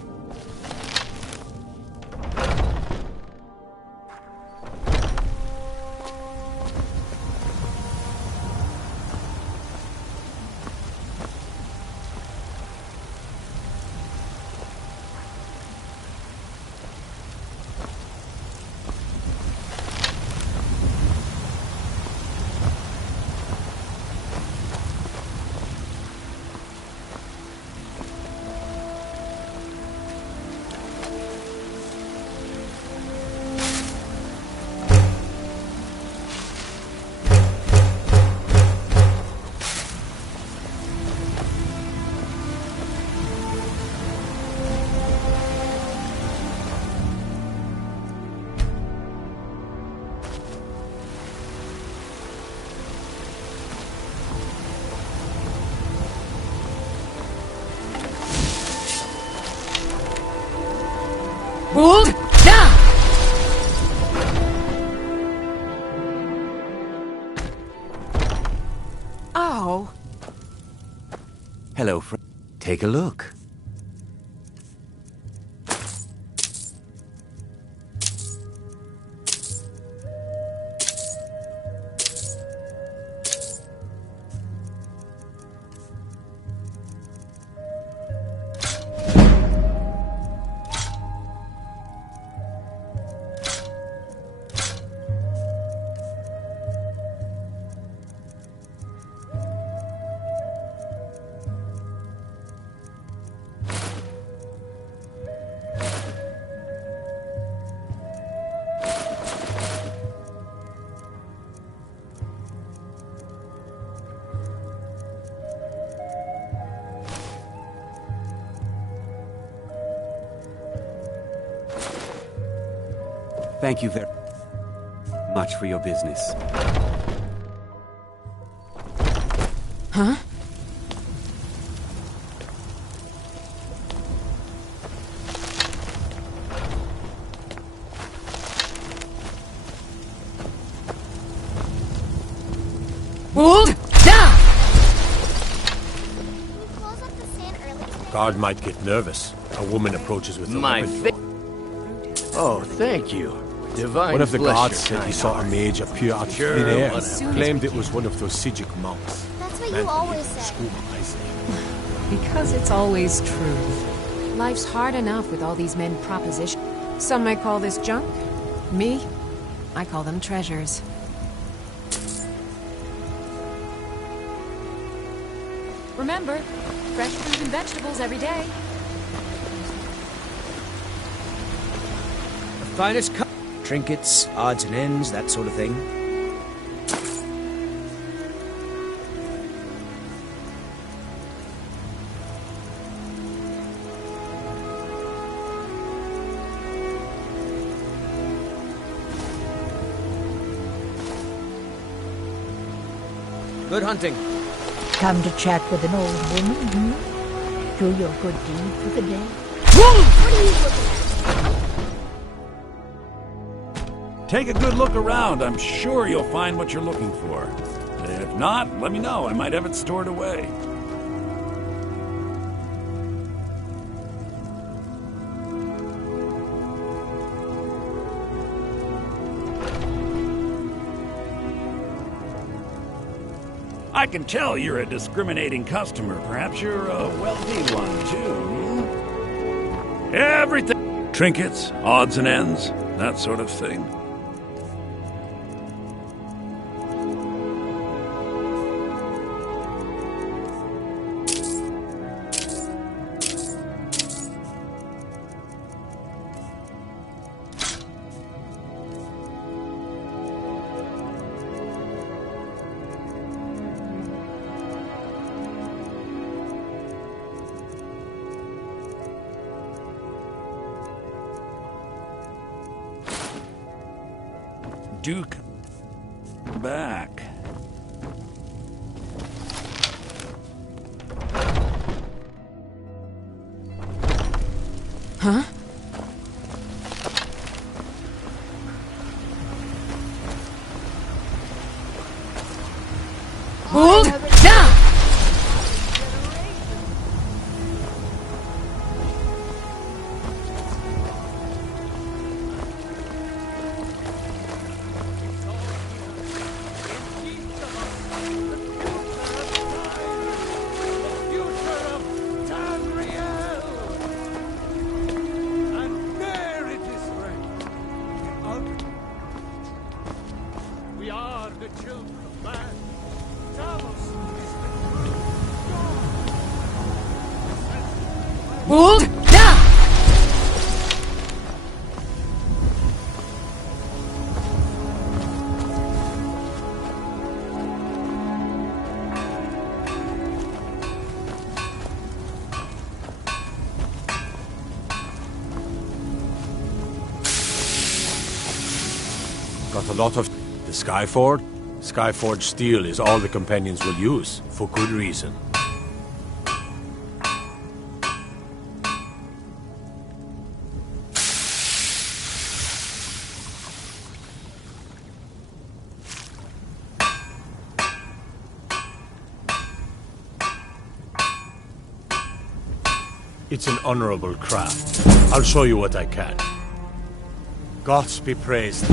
Hold down! Oh. Hello, friend. Take a look. Thank you very much for your business. Huh? Hold down! Guard might get nervous. A woman approaches with a My weapon. Oh, thank you. Divine One of the bless guards your said he kind saw a heart. mage appear out of Sure, thin air. whatever. Claimed it was one of those Sijic monks. That's what Man, you always the say. school, I say. Because it's always true. Life's hard enough with all these men proposition. Some might call this junk. Me, I call them treasures. Remember, fresh fruit and vegetables every day. The finest cut. Trinkets, odds and ends, that sort of thing. Good hunting. Come to chat with an old woman, hmm? Do your good deed for the day. What are you looking at? Take a good look around. I'm sure you'll find what you're looking for. If not, let me know. I might have it stored away. I can tell you're a discriminating customer. Perhaps you're a wealthy one, too. Everything. Trinkets, odds and ends, that sort of thing. do come back. Huh? Hold down! We are the children of man. Talos is Hold down! Got a lot of the Skyforge. Skyforge steel is all the companions will use, for good reason. It's an honorable craft. I'll show you what I can. Gods be praised.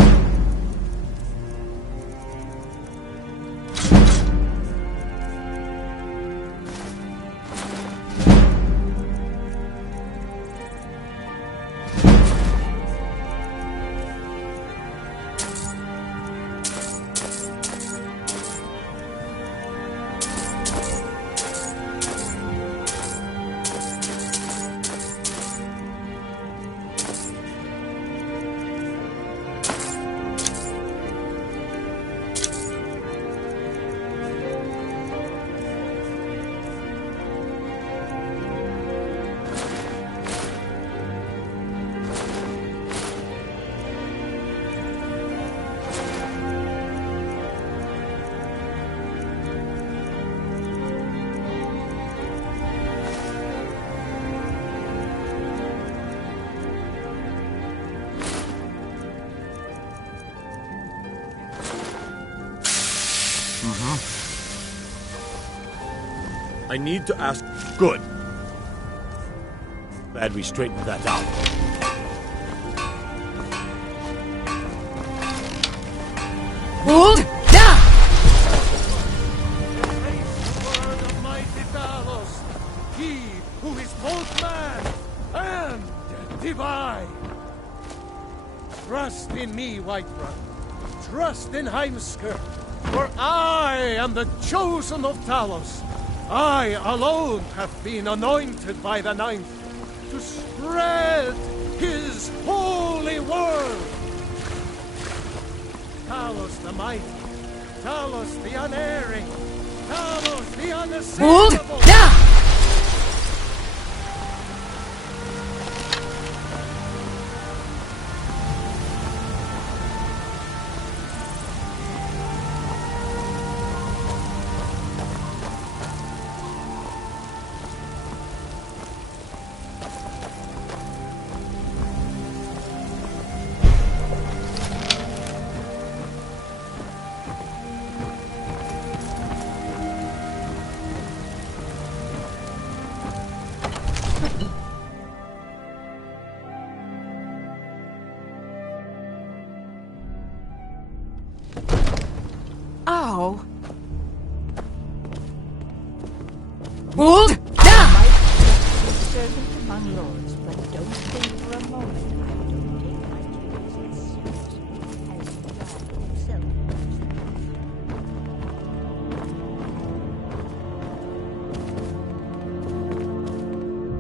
I need to ask. Good. Glad we straightened that out. Hold down! Word of mighty Talos, he who is both man and divine. Trust in me, Whiterun. Trust in Heimskir, for I am the chosen of Talos. I alone have been anointed by the Ninth to spread his holy word. Talos the mighty, Talos the unerring, Talos the unassailable. Hold down! Ow! Hold down! Servant among lords, but don't think for a moment I don't take my duties as seriously as Jarl himself.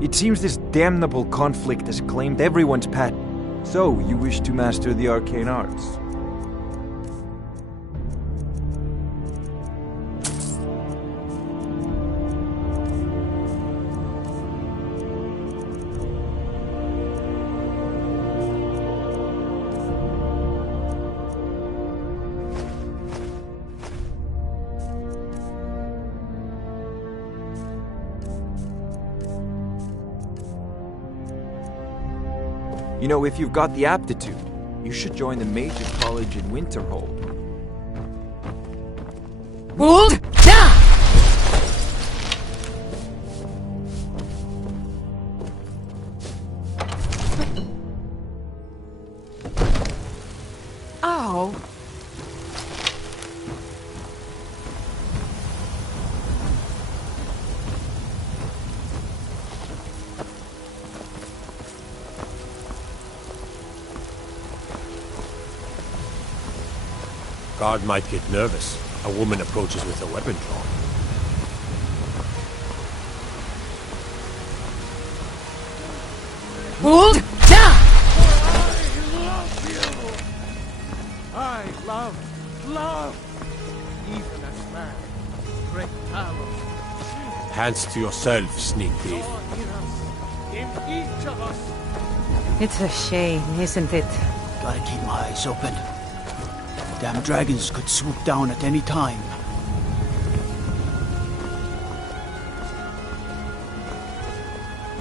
It seems this damnable conflict has claimed everyone's path. So, you wish to master the arcane arts? You know, if you've got the aptitude, you should join the Mages College in Winterhold. Hold! Down! Oh. Guard might get nervous. A woman approaches with a weapon drawn. Hold! Down! I love, even as man, great power. Hands to yourself, sneak thief. In each of us. It's a shame, isn't it? Gotta keep my eyes open. Damn dragons could swoop down at any time.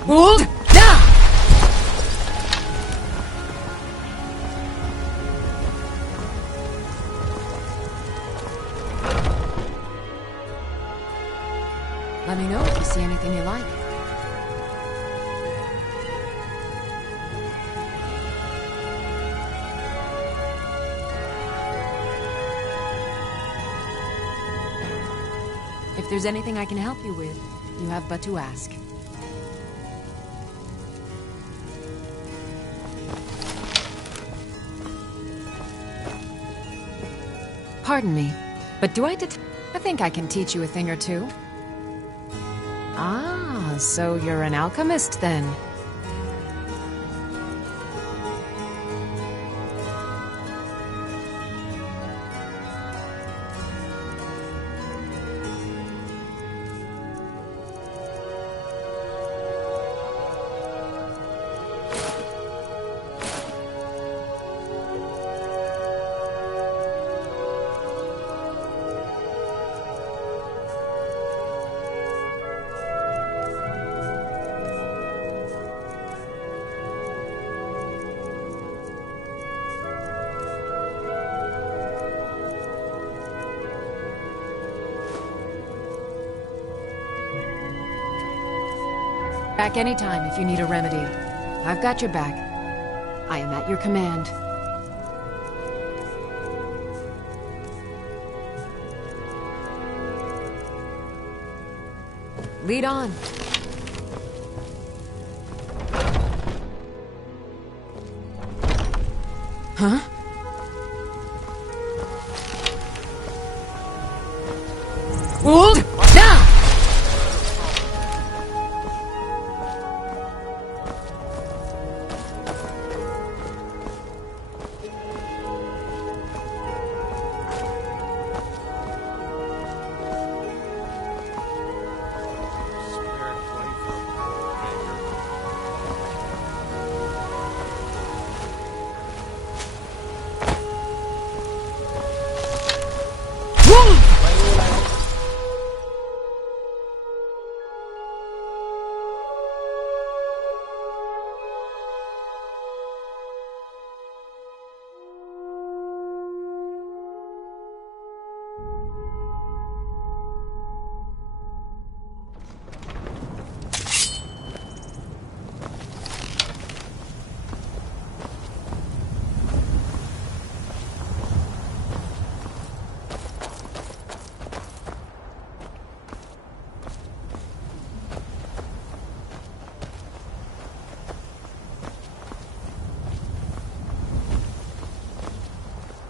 Hold! Down! Let me know if you see anything you like. If there's anything I can help you with, you have but to ask. Pardon me, but do I think I can teach you a thing or two. Ah, so you're an alchemist then? Back anytime if you need a remedy. I've got your back. I am at your command. Lead on. Huh? Hold! Down!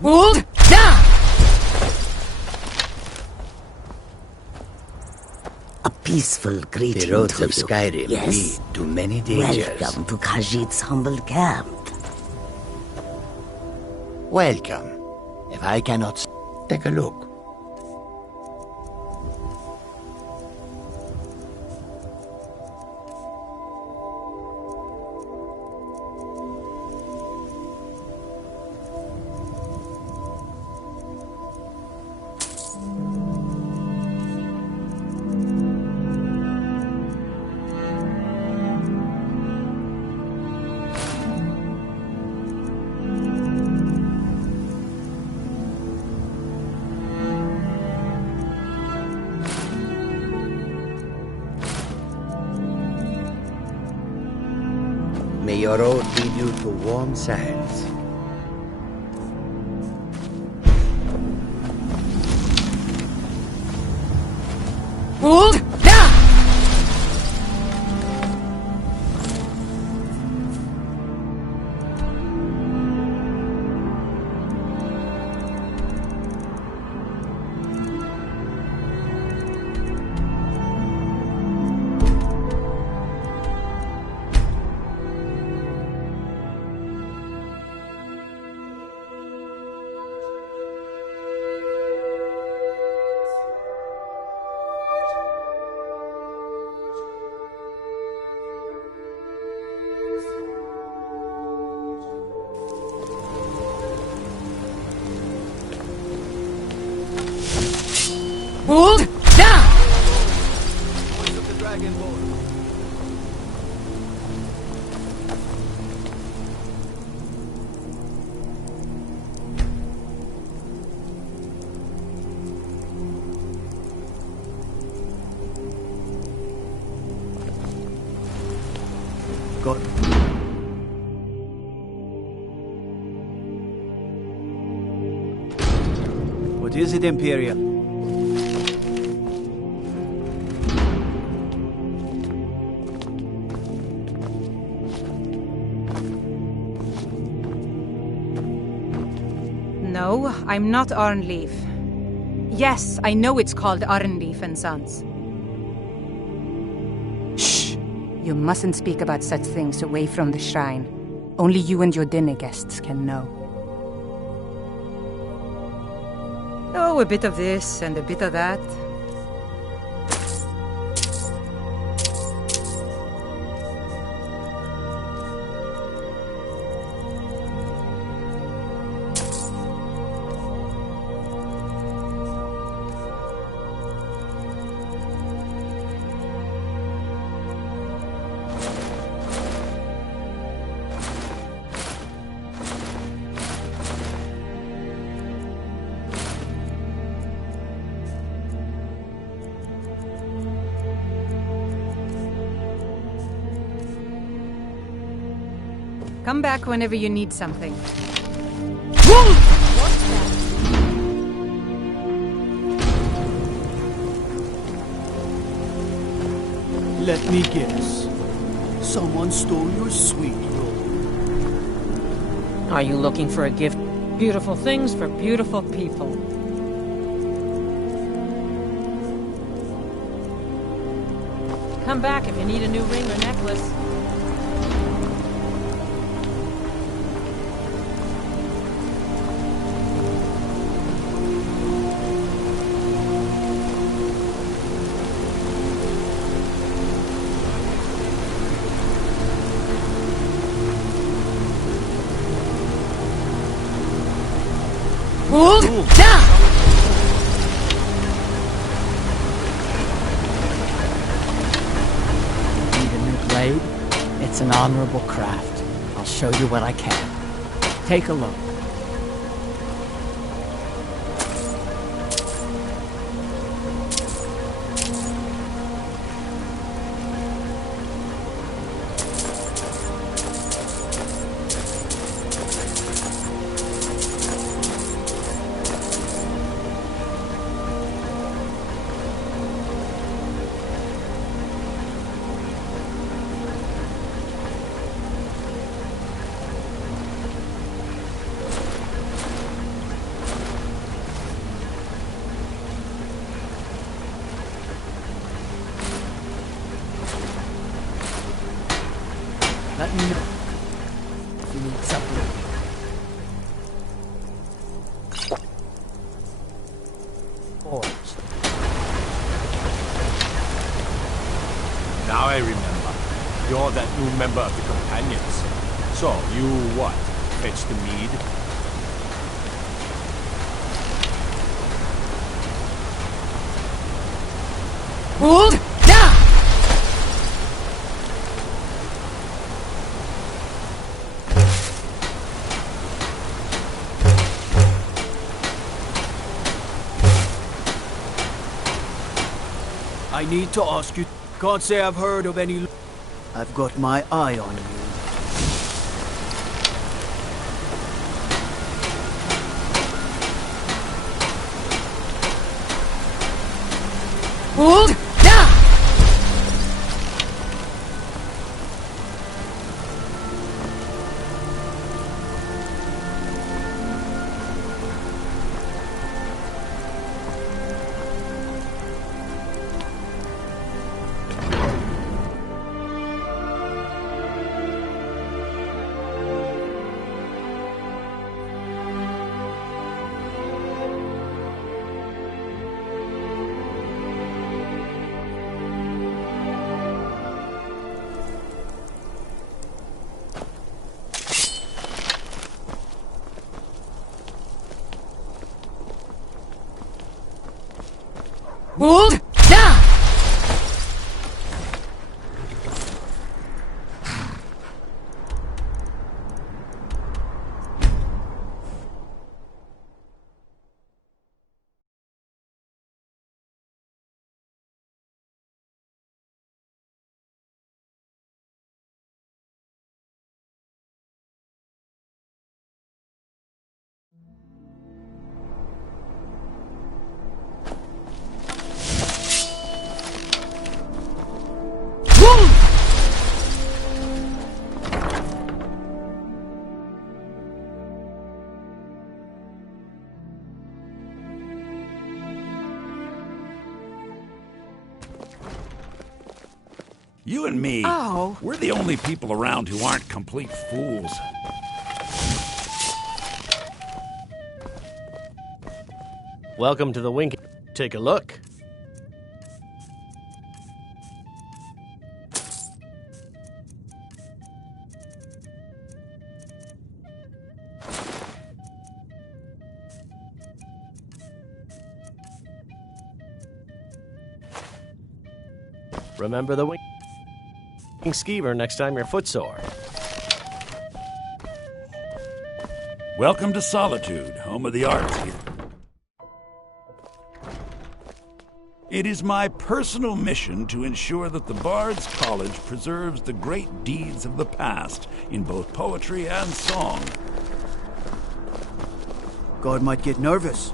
Hold! Down! A peaceful greeting the roads of Skyrim lead to many dangers. Welcome to Khajiit's humble camp. Welcome. If I cannot... Take a look. your road lead you to warm sands. Hold! Hold down! Voice of the Dragonborn. God. What is it, Imperial? No, I'm not Arnleif. Yes, I know it's called Arnleif and Sons. Shh! You mustn't speak about such things away from the shrine. Only you and your dinner guests can know. Oh, a bit of this and a bit of that. Come back whenever you need something. Let me guess. Someone stole your sweet roll. Are you looking for a gift? Beautiful things for beautiful people. Come back if you need a new ring or necklace. Hold down! Need a new blade? It's an honorable craft. I'll show you what I can. Take a look. Let me know if you need something. Forged. Now I remember. You're that new member of the Companions. So, you what? Fetch the mead? Hold down! I need to ask you. Can't say I've heard of any. I've got my eye on you. Hold! Now! Hold! Now! You and me, Oh. we're the only people around who aren't complete fools. Welcome to the Wink. Take a look. Remember the Wink Skeever next time you're footsore. Welcome to Solitude, home of the arts here. It is my personal mission to ensure that the Bard's College preserves the great deeds of the past in both poetry and song. God might get nervous.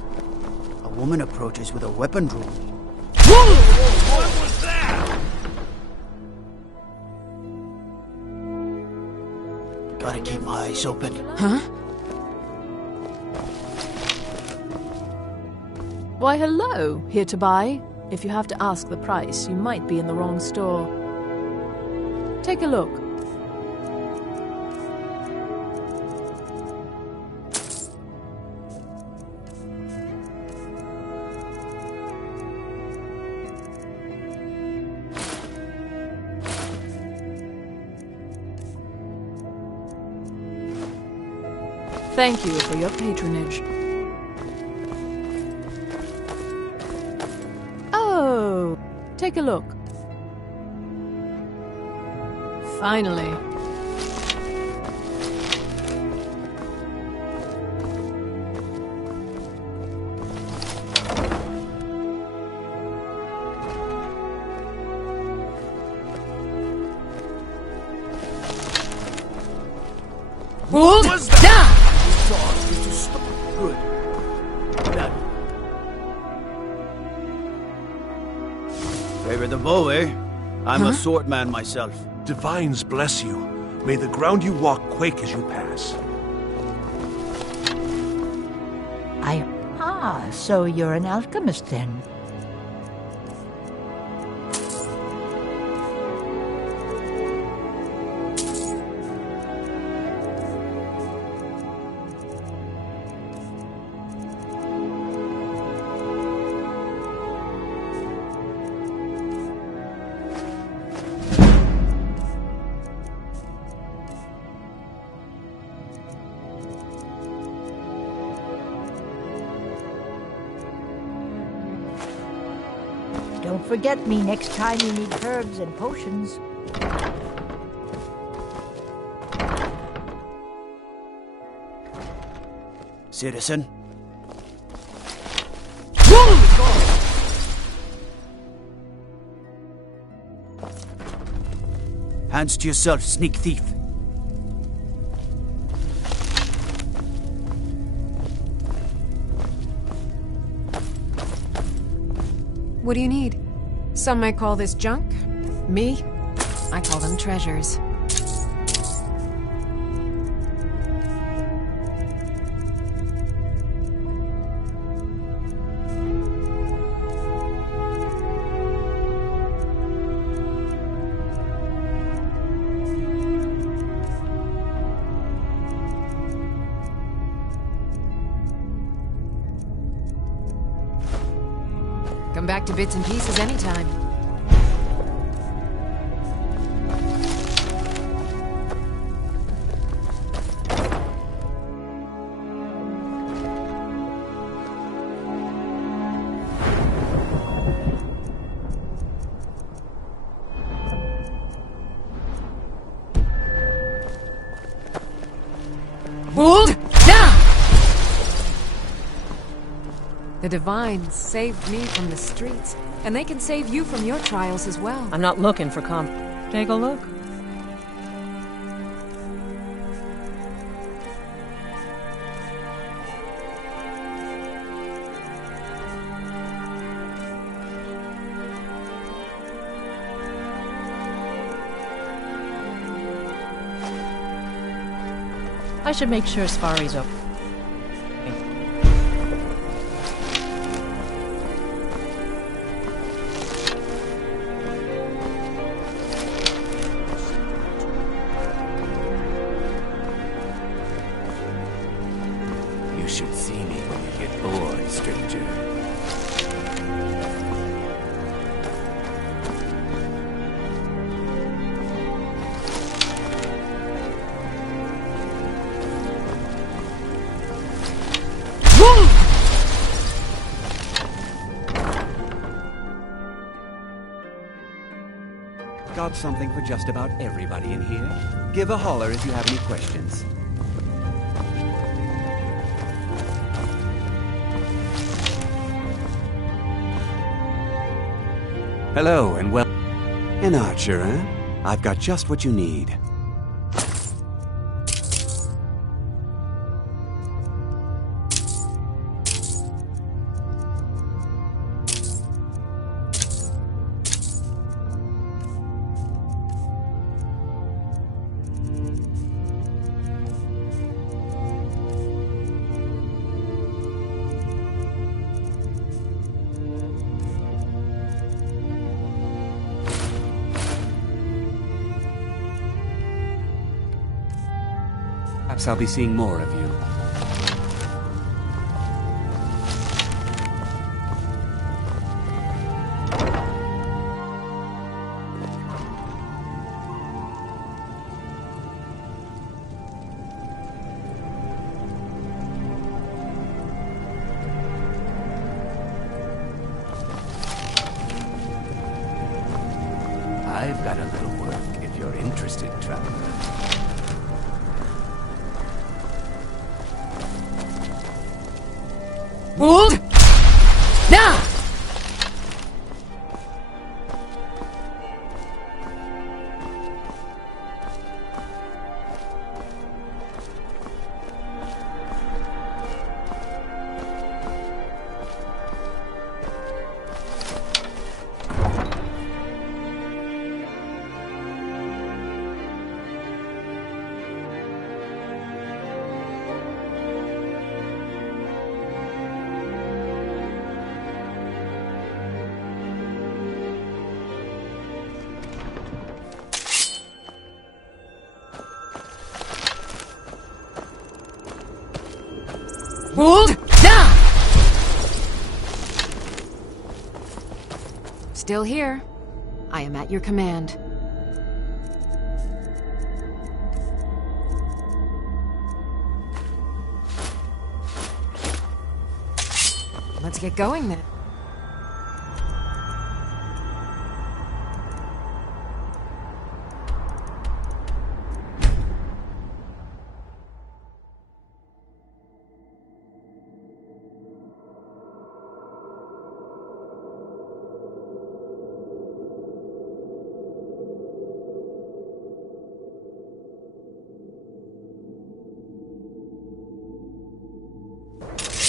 A woman approaches with a weapon drawn. What was that? Gotta keep my eyes open. Huh? Why, hello. Here to buy? If you have to ask the price, you might be in the wrong store. Take a look. Thank you for your patronage. Oh, take a look. Finally. Hold down! Good. Now. Favor the bow, eh? I'm a swordman myself. Divines bless you. May the ground you walk quake as you pass. So you're an alchemist then? Don't forget me next time you need herbs and potions. Citizen? Hands to yourself, sneak thief. What do you need? Some might call this junk. Me, I call them treasures. Come back to bits and pieces anytime. Bold! Now! The Divines saved me from the streets, and they can save you from your trials as well. I'm not looking for Take a look. I should make sure Safari's open. You should see me when you get bored, stranger. Got something for just about everybody in here. Give a holler if you have any questions. Hello and well. An archer, eh? I've got just what you need. Perhaps I'll be seeing more of you. I've got a little work if you're interested, traveler. Bold! Now! Bold! Now! Still here. I am at your command. Let's get going then.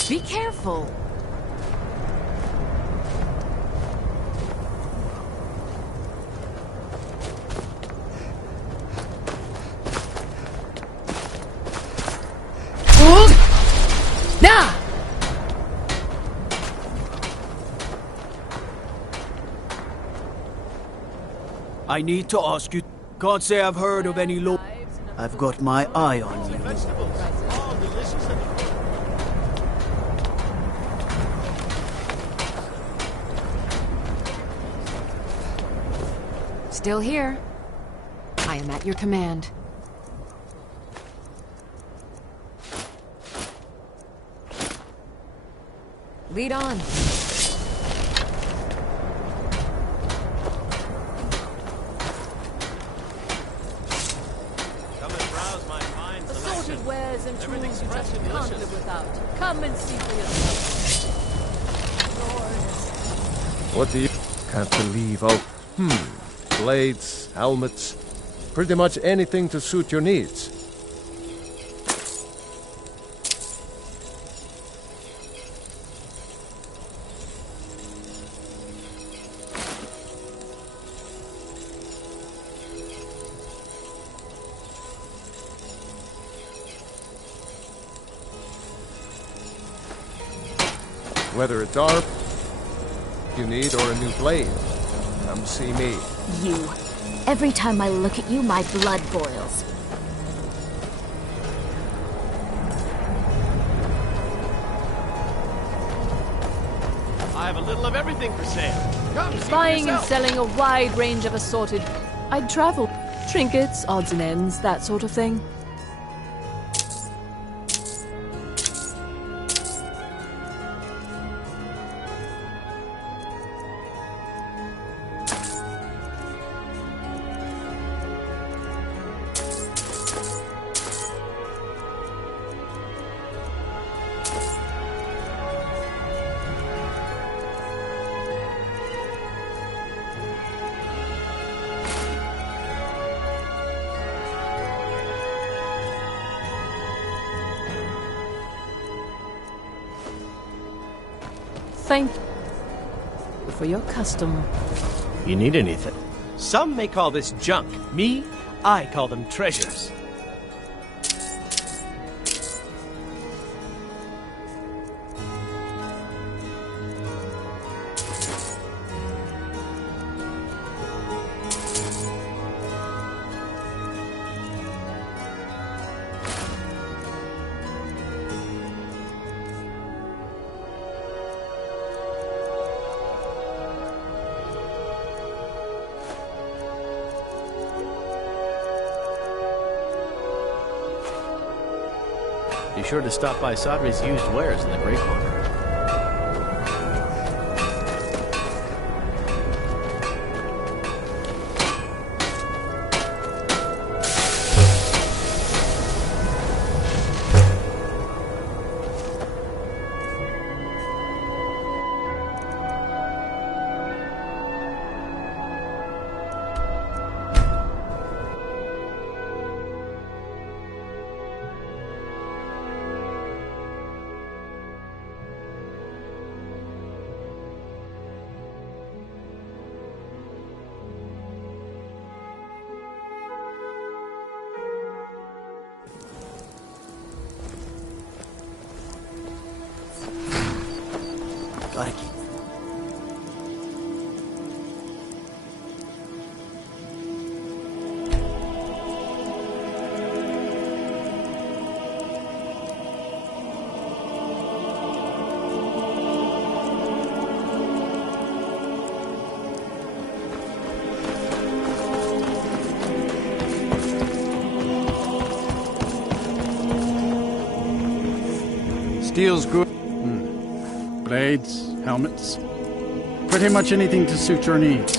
Be careful. I need to ask you. Can't say I've heard of any law. I've got my eye on you. Still here. I am at your command. Lead on. Assorted wares and tools you just can't live without. Come and see for yourself. What do you... Can't believe, oh... Blades, helmets... Pretty much anything to suit your needs. Whether it's armor you need or a new blade, come see me. You. Every time I look at you, my blood boils. I have a little of everything for sale. Come see for Buying and yourself. selling a wide range of assorted... I'd travel. Trinkets, odds and ends, that sort of thing. Thank you for your custom. You need anything? Some may call this junk. Me, I call them treasures. Be sure to stop by Sadri's used wares in the Great Corner. Gotta keep. Steel's good. Blades, helmets. Pretty much anything to suit your needs.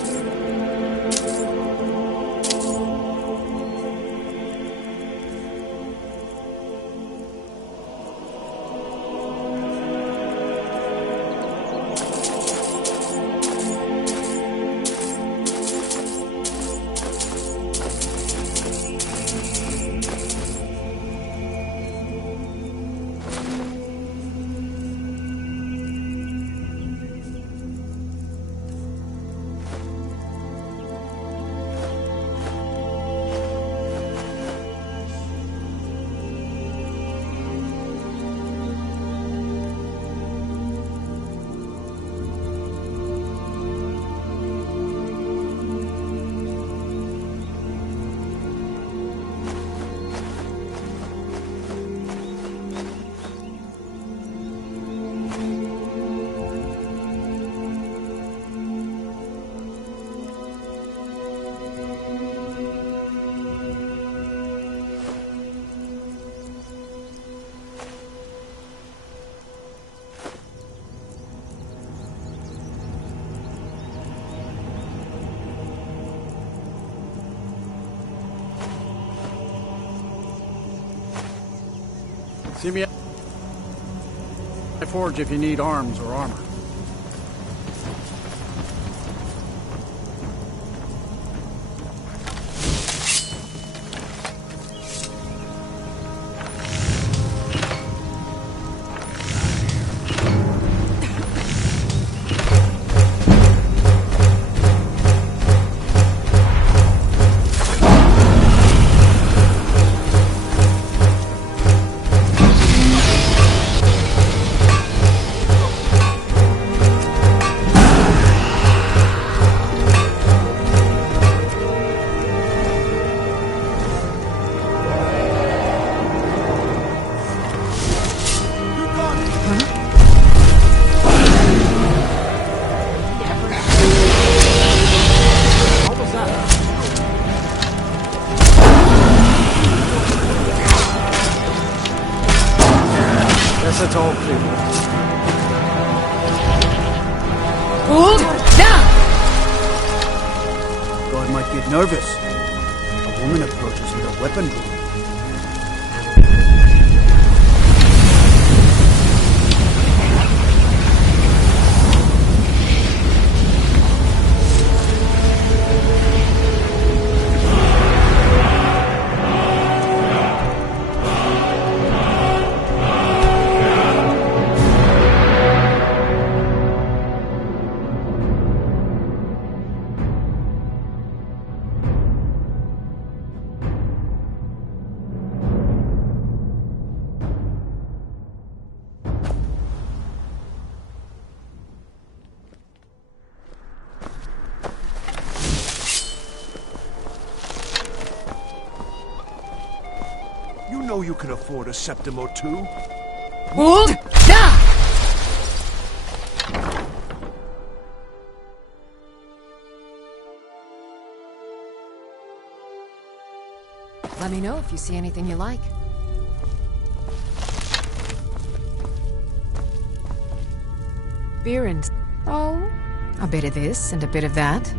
See me at the forge if you need arms or armor. It's all clear. Hold down! God might get nervous. A woman approaches with a weapon. You know you can afford a septim or two. Hold down! Let me know if you see anything you like. Beer and... oh, a bit of this and a bit of that.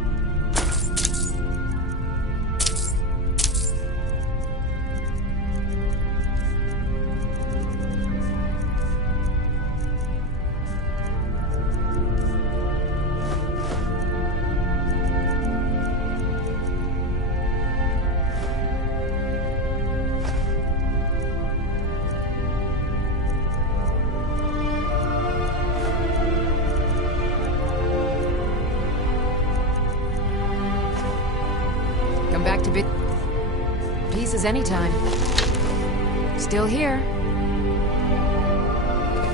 Come back to pieces anytime. Still here.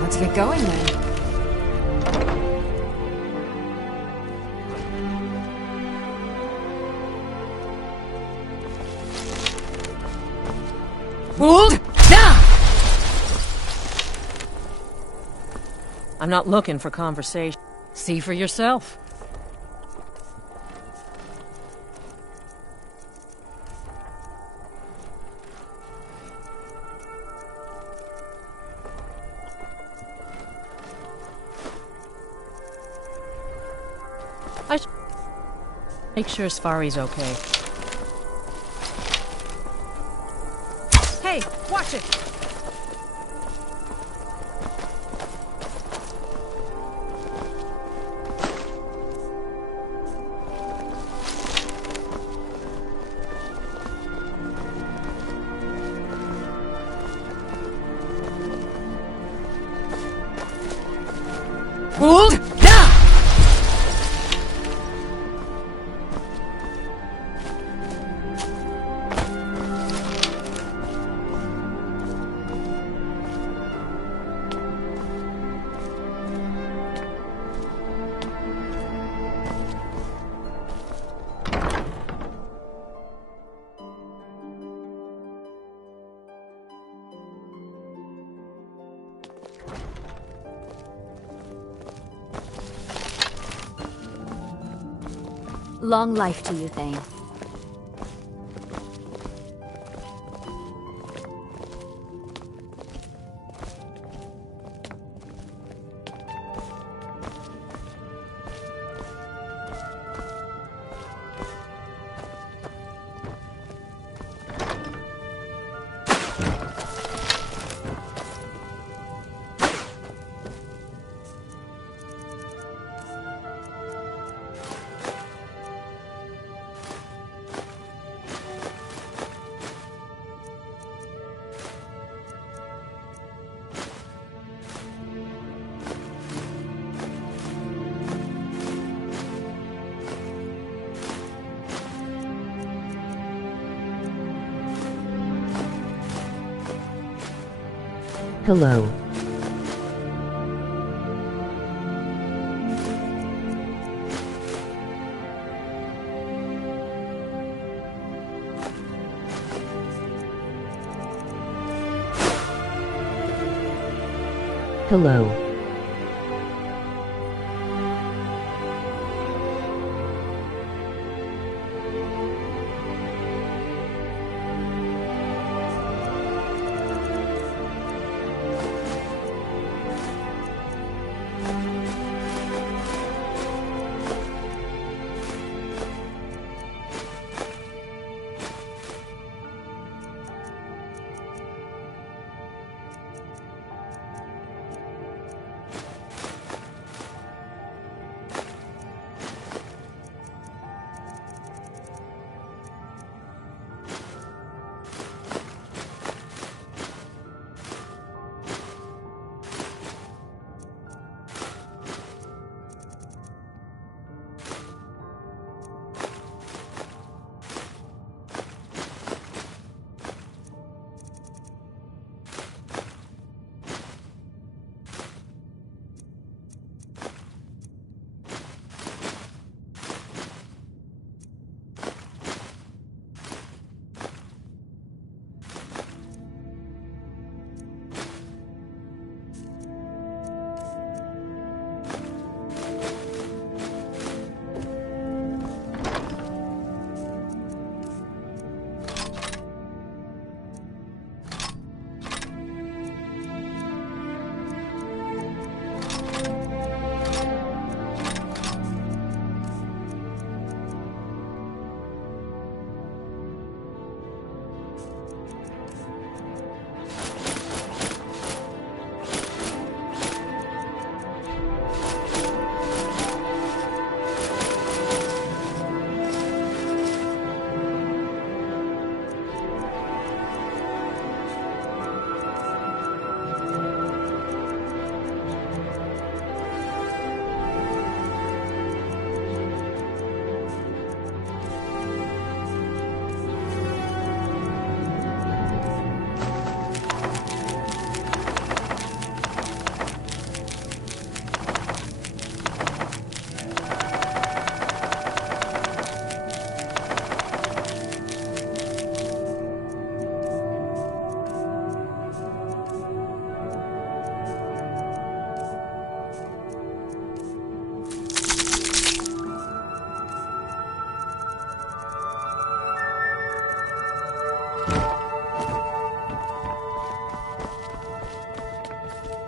Let's get going then. Hold down! I'm not looking for conversation. See for yourself. Make sure Sfari's okay. Hey, watch it! Hold down! Long life to you, Thane. Hello. Hello.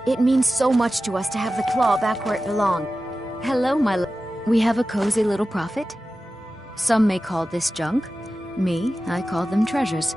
It means so much to us to have the claw back where it belongs. Hello, we have a cozy little prophet. Some may call this junk. Me, I call them treasures.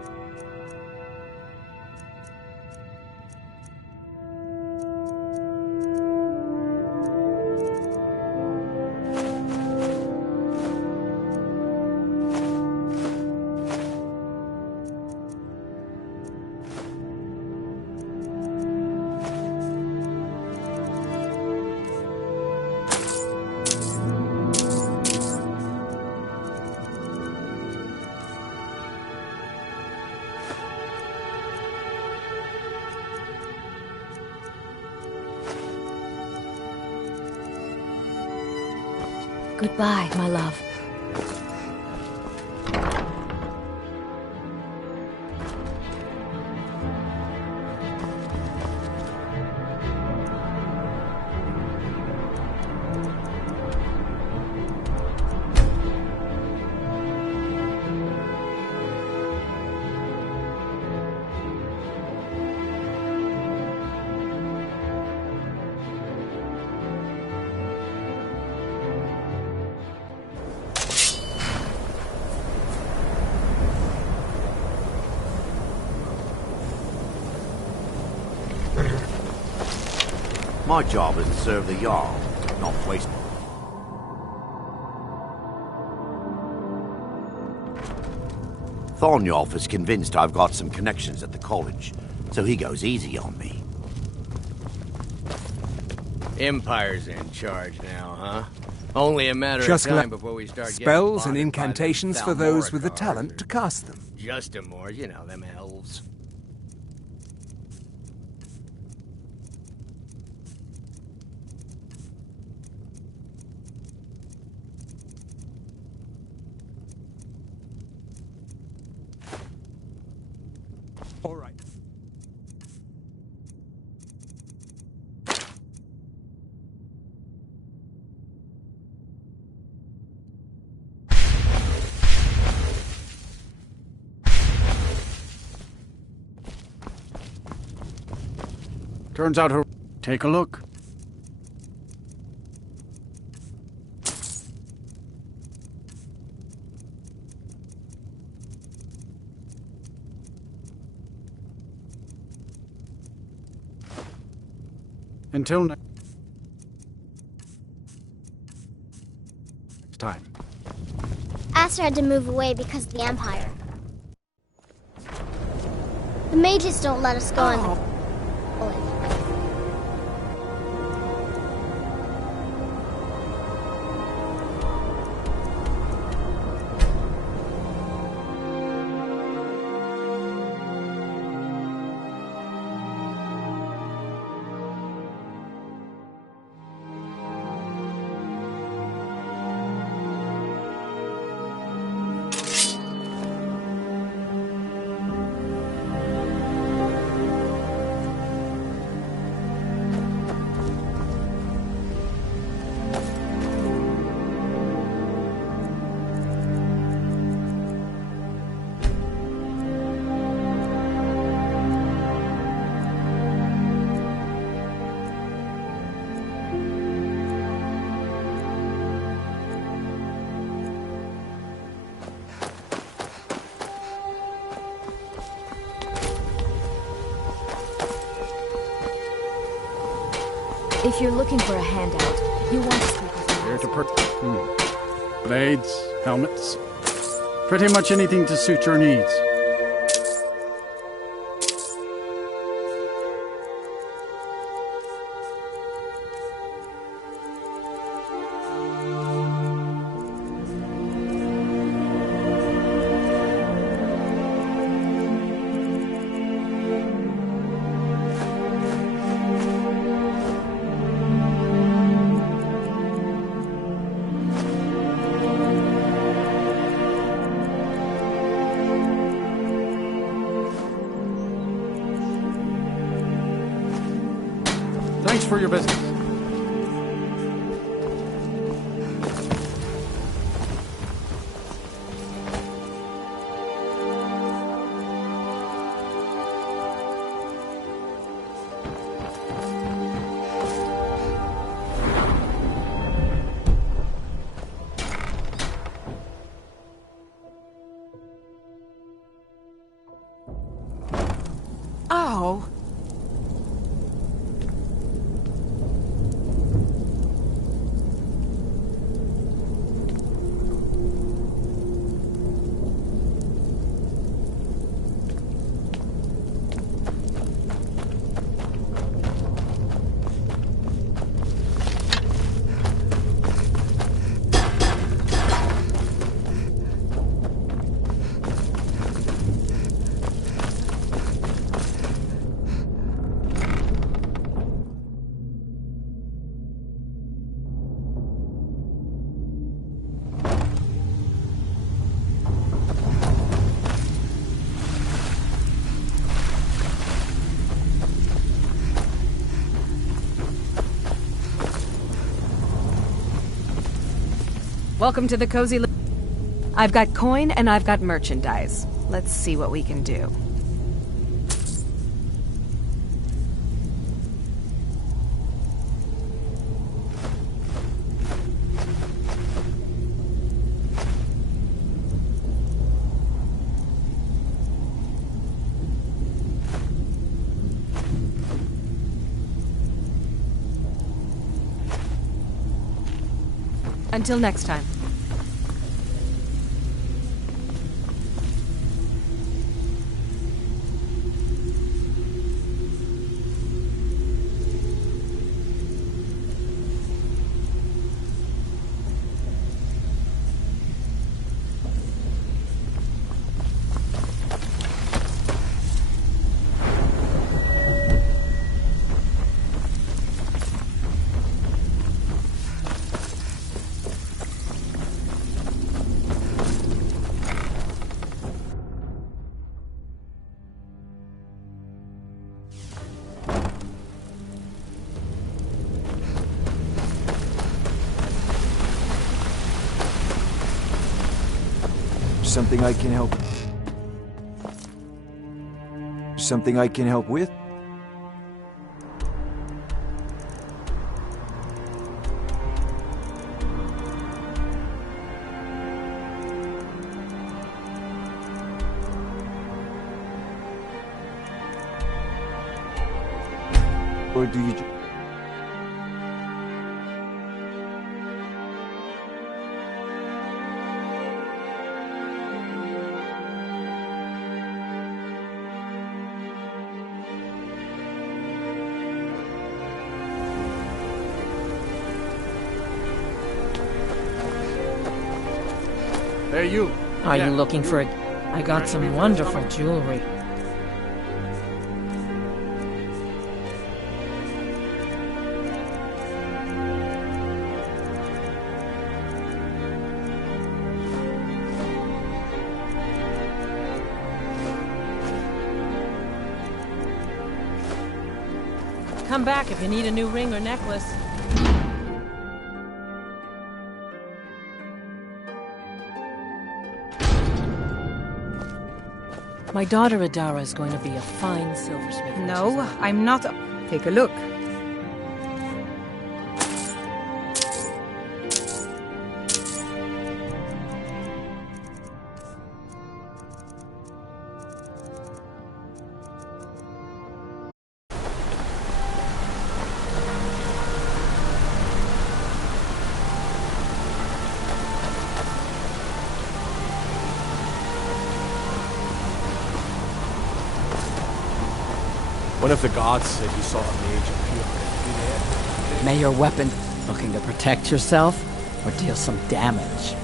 Goodbye, my love. My job is to serve the Jarl, not waste. Thornjolf is convinced I've got some connections at the college, so he goes easy on me. Empire's in charge now, huh? Only a matter Just of time before we start getting spells and bothered by incantations them for those with the Thalmoric talent to cast them. Just more, you know, them elves. All right. Turns out her... Take a look. Until next time. Aster had to move away because of the Empire. The mages don't let us go in the... If you're looking for a handout, you want to speak with me. Here to blades, helmets. Pretty much anything to suit your needs. Thanks for your business. Oh. Welcome to the cozy... I've got coin and I've got merchandise. Let's see what we can do. Until next time. something I can help? Something I can help with? Or do you... There you. Are you looking for it? I got some wonderful jewelry. Come back if you need a new ring or necklace. My daughter Adara is going to be a fine silversmith. No, I'm not. Take a look. One of the gods said he saw a mage appear in the air. May your weapon looking to protect yourself or deal some damage.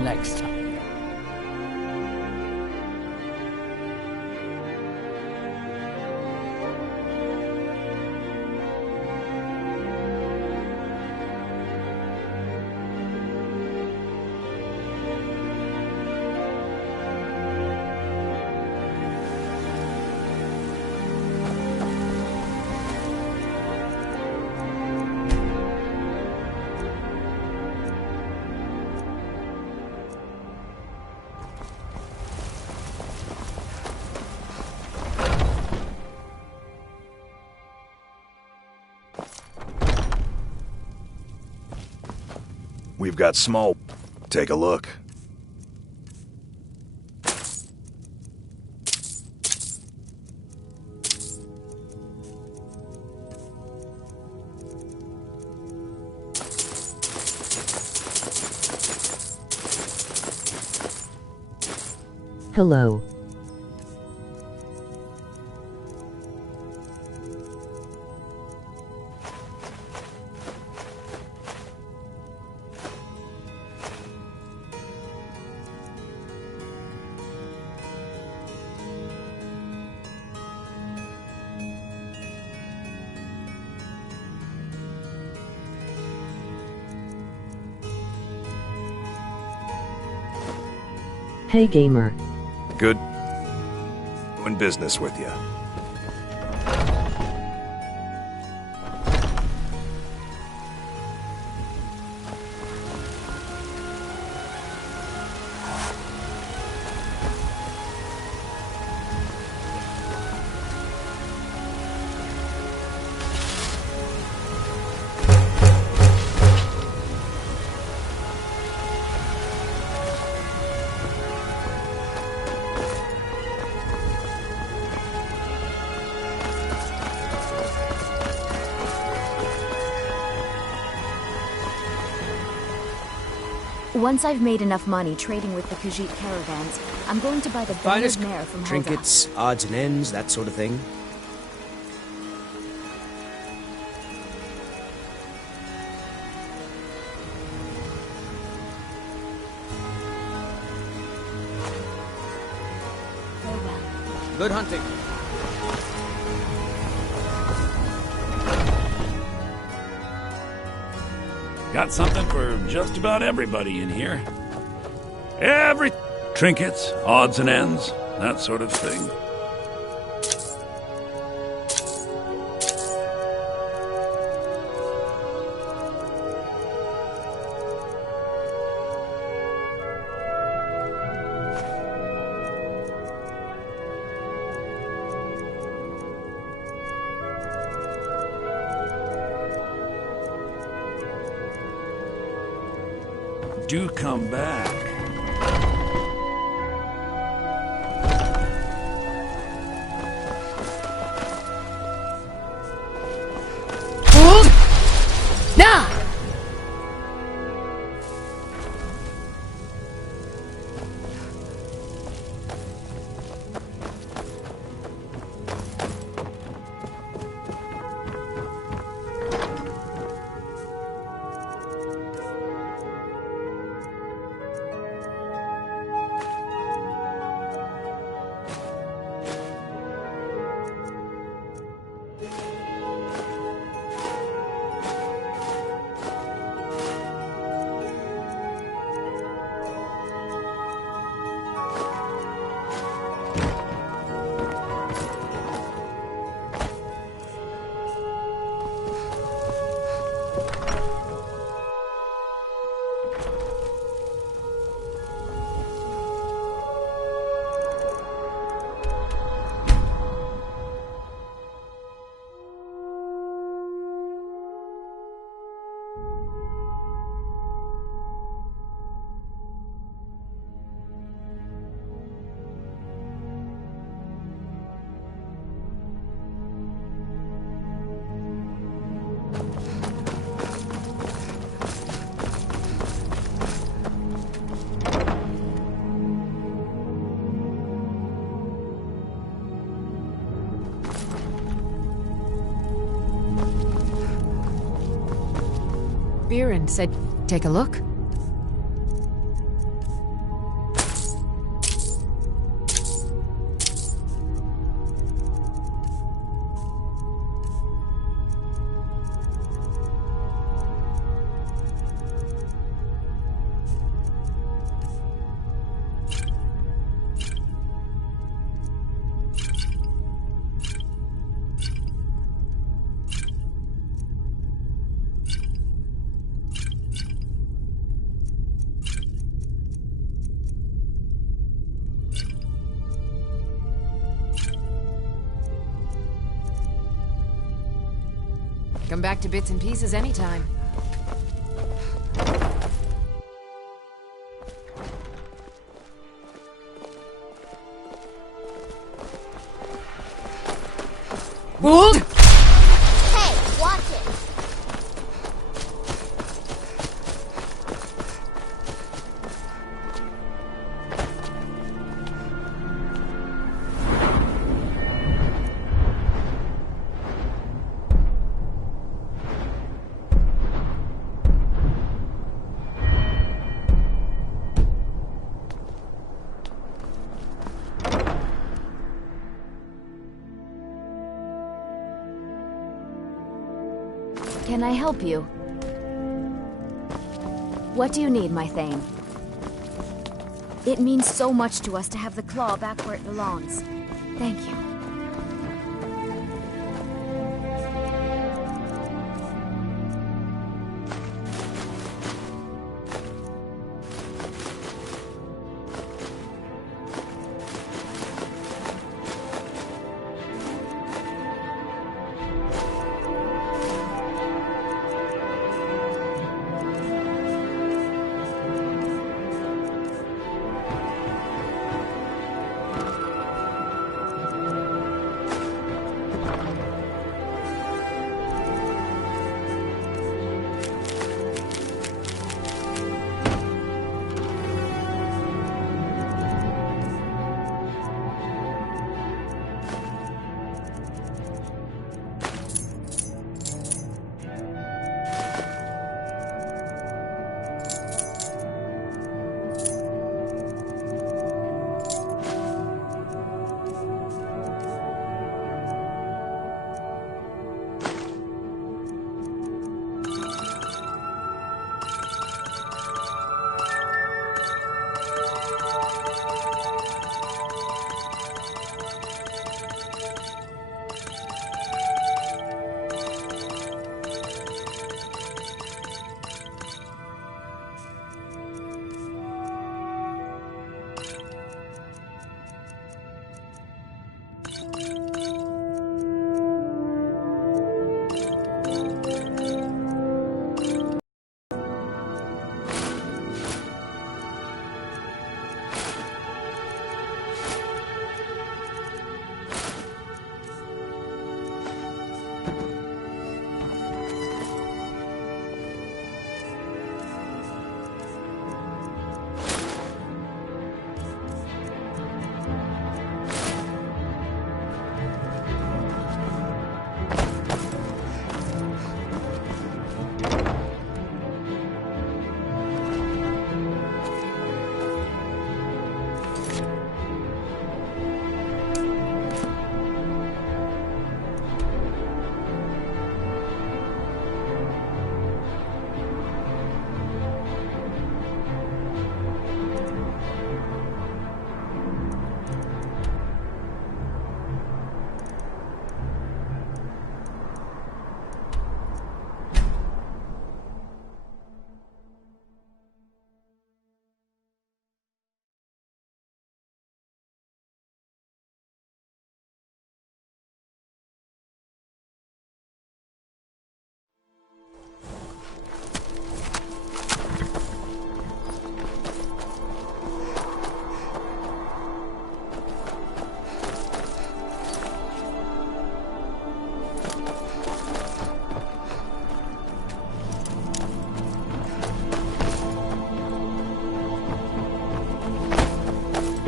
Next time. We've got small. Take a look. Hello. Hey gamer. Good. Doing business with you. Once I've made enough money trading with the Khajiit caravans, I'm going to buy the Finest Bannered Mare from Helga. trinkets, odds and ends, that sort of thing. Good hunting. Got something for just about everybody in here. Trinkets, odds and ends, that sort of thing. Do come back. Nah! Viren said, take a look. Come back to bits and pieces anytime. Wold! Hey, watch it! Can I help you? What do you need, my Thane? It means so much to us to have the claw back where it belongs. Thank you.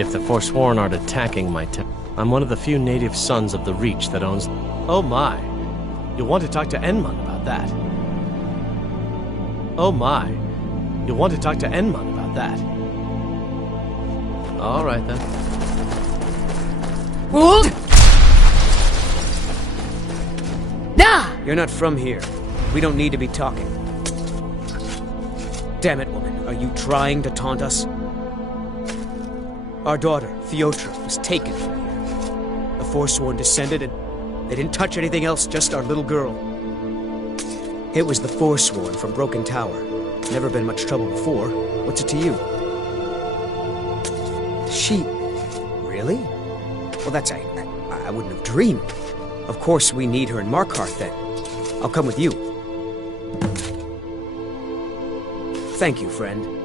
If the Forsworn aren't attacking my town, I'm one of the few native sons of the Reach that owns... Oh my. You'll want to talk to Enmund about that. Oh my. You'll want to talk to Enmund about that. All right then. You're not from here. We don't need to be talking. Damn it, woman. Are you trying to taunt us? Our daughter, Theotra, was taken from here. The Forsworn descended and they didn't touch anything else, just our little girl. It was the Forsworn from Broken Tower. Never been much trouble before. What's it to you? She... Really? Well, that's... I wouldn't have dreamed. Of course we need her in Markarth then. I'll come with you. Thank you, friend.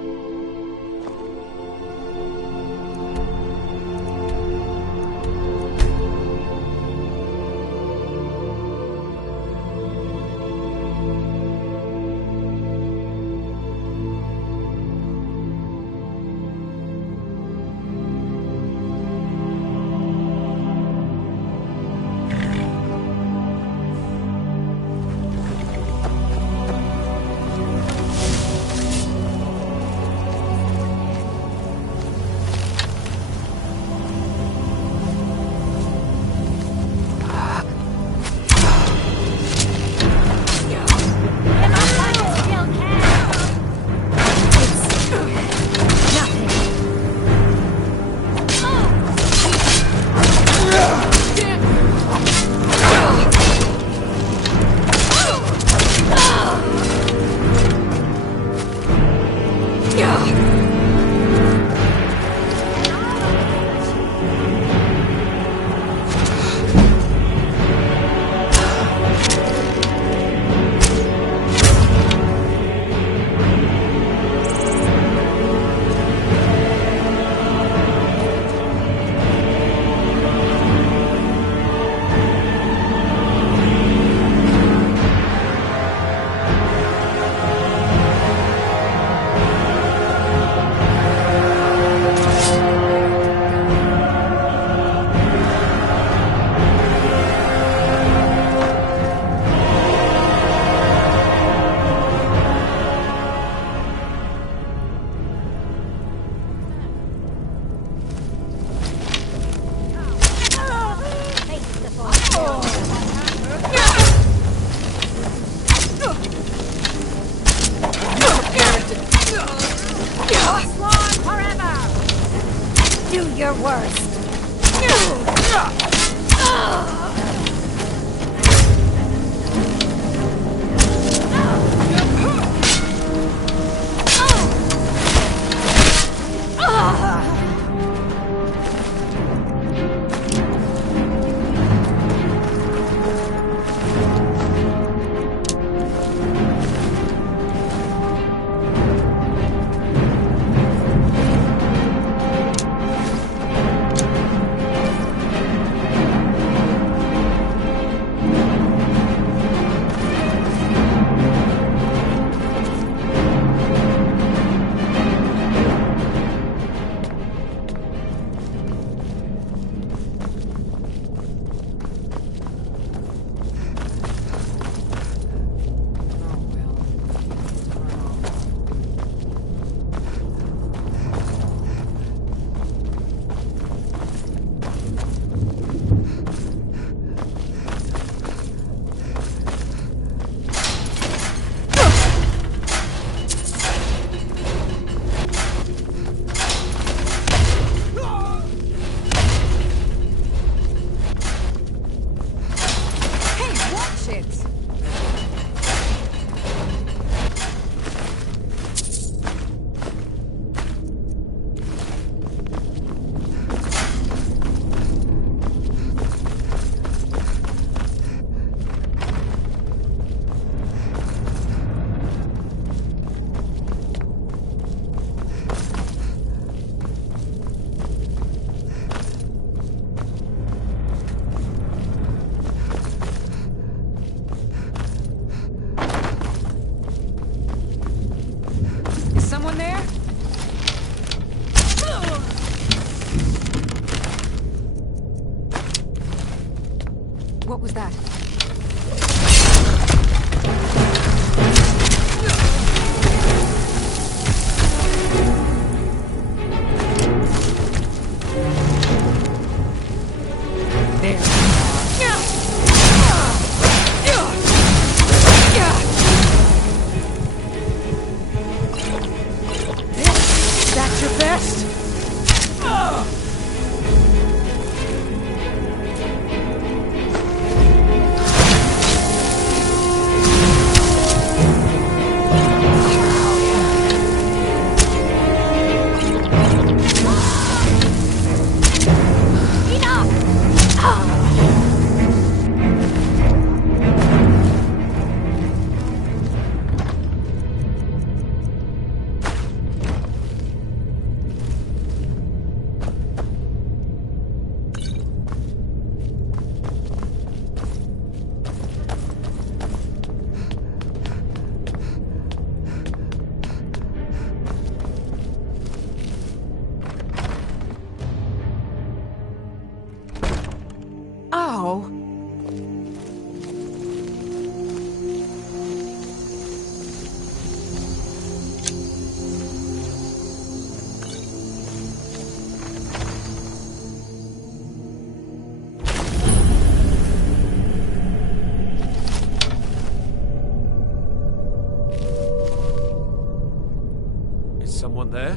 someone there?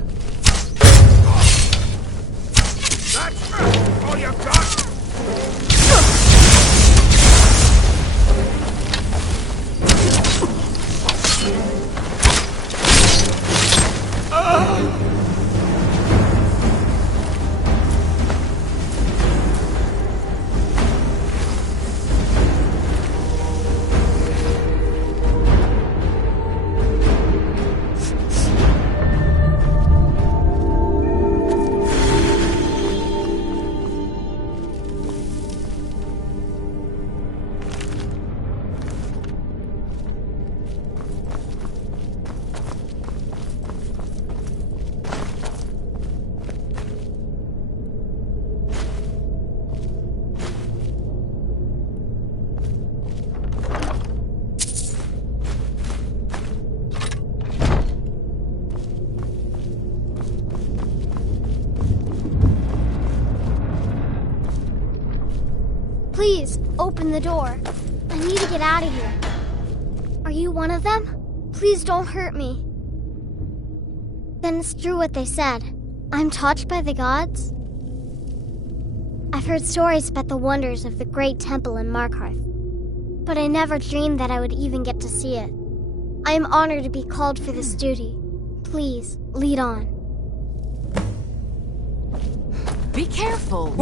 That's all you got? Please, open the door. I need to get out of here. Are you one of them? Please don't hurt me. Then it's true what they said. I'm touched by the gods? I've heard stories about the wonders of the great temple in Markarth, but I never dreamed that I would even get to see it. I am honored to be called for this duty. Please, lead on. Be careful.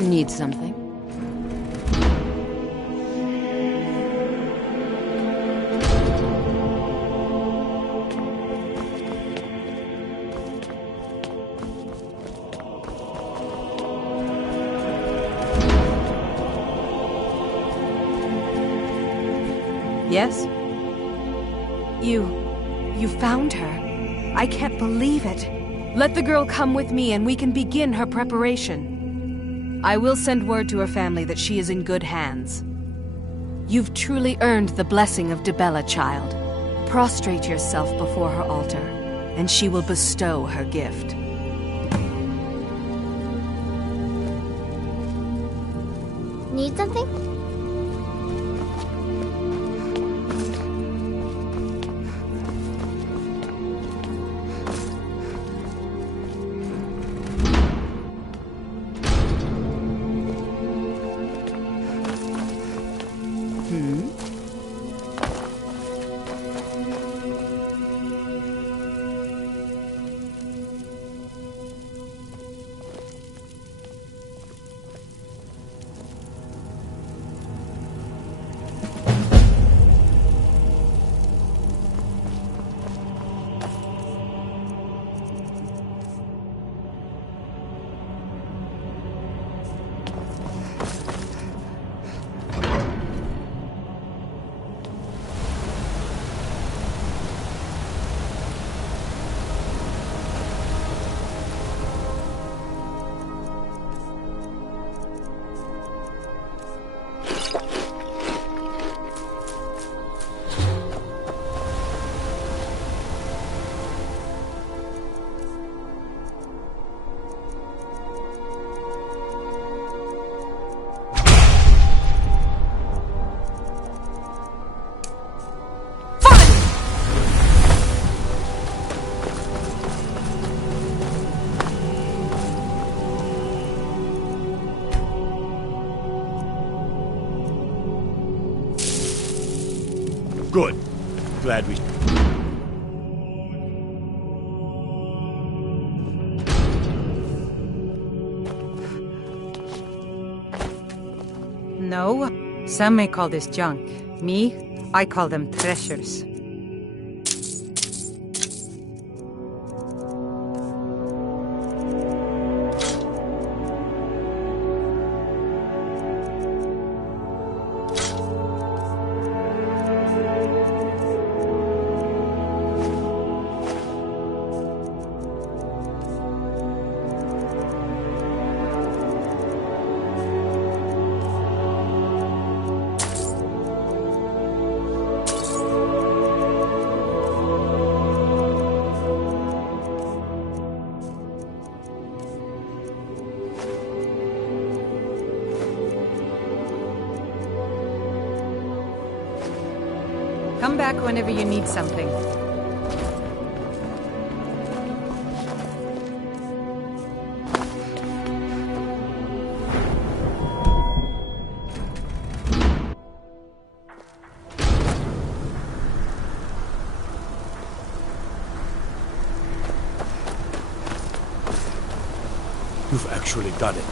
Need something? Yes? You found her. I can't believe it. Let the girl come with me and we can begin her preparation. I will send word to her family that she is in good hands. You've truly earned the blessing of Dibella, child. Prostrate yourself before her altar, and she will bestow her gift. Need something? Good. Glad we... No, some may call this junk. Me, I call them treasures. Come back whenever you need something. You've actually done it.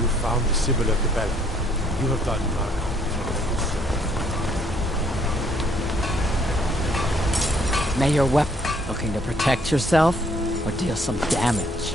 You found the Sibyl of the Bell. You have done Mark. May your weapon looking to protect yourself or deal some damage.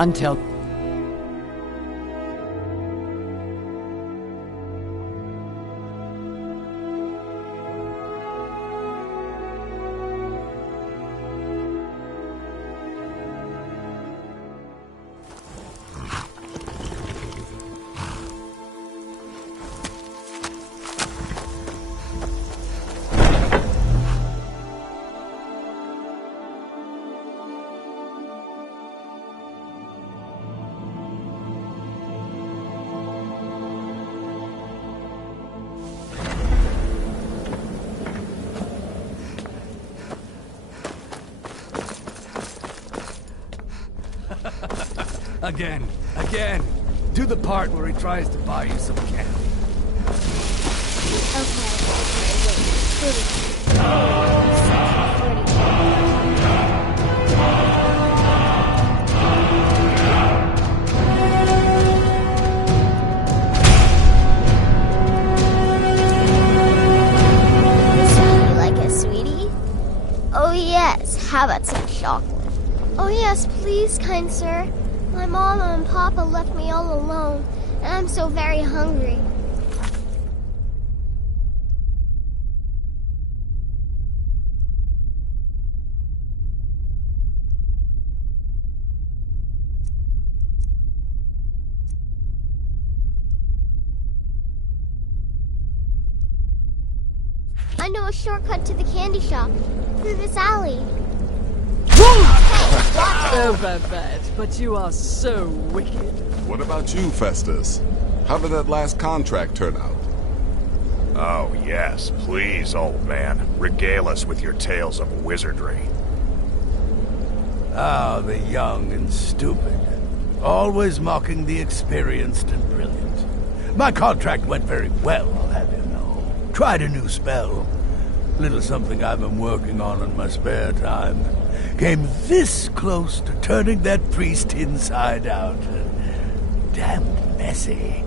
Until... Again. Do the part where he tries to buy you some candy. You like a sweetie? Oh yes, how about some chocolate? Oh yes, please, kind sir. My mama and papa left me all alone, and I'm so very hungry. I know a shortcut to the candy shop, through this alley. Oh, Babette, but you are so wicked. What about you, Festus? How did that last contract turn out? Oh, yes, please, old man. Regale us with your tales of wizardry. Ah, the young and stupid. Always mocking the experienced and brilliant. My contract went very well, I'll have you know. Tried a new spell. Little something I've been working on in my spare time. Came this close to turning that priest inside out. Damn messy.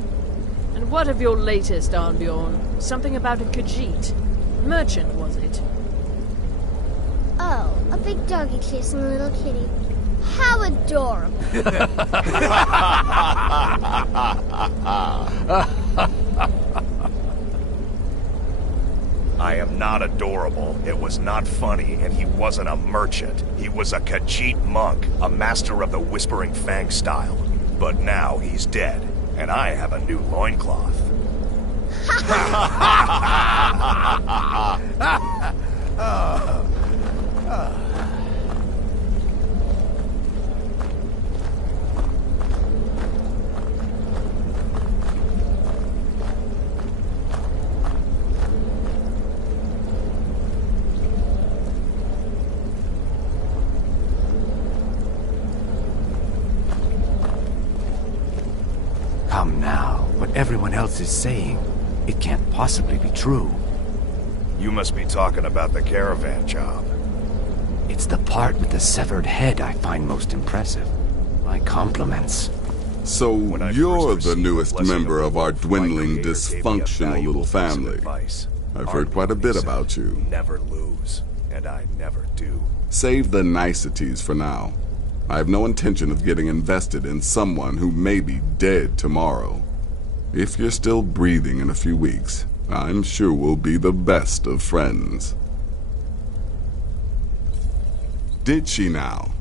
And what of your latest, Arnbjorn? Something about a Khajiit. Merchant, was it? Oh, a big doggy chasing a little kitty. How adorable. I am not adorable, it was not funny, and he wasn't a merchant. He was a Khajiit monk, a master of the Whispering Fang style. But now he's dead, and I have a new loincloth. Come now, what everyone else is saying, it can't possibly be true. You must be talking about the caravan job. It's the part with the severed head I find most impressive. My compliments. So you're the newest member of our dwindling, dysfunctional little family. I've heard quite a bit about you. Never lose, and I never do. Save the niceties for now. I have no intention of getting invested in someone who may be dead tomorrow. If you're still breathing in a few weeks, I'm sure we'll be the best of friends. Did she now?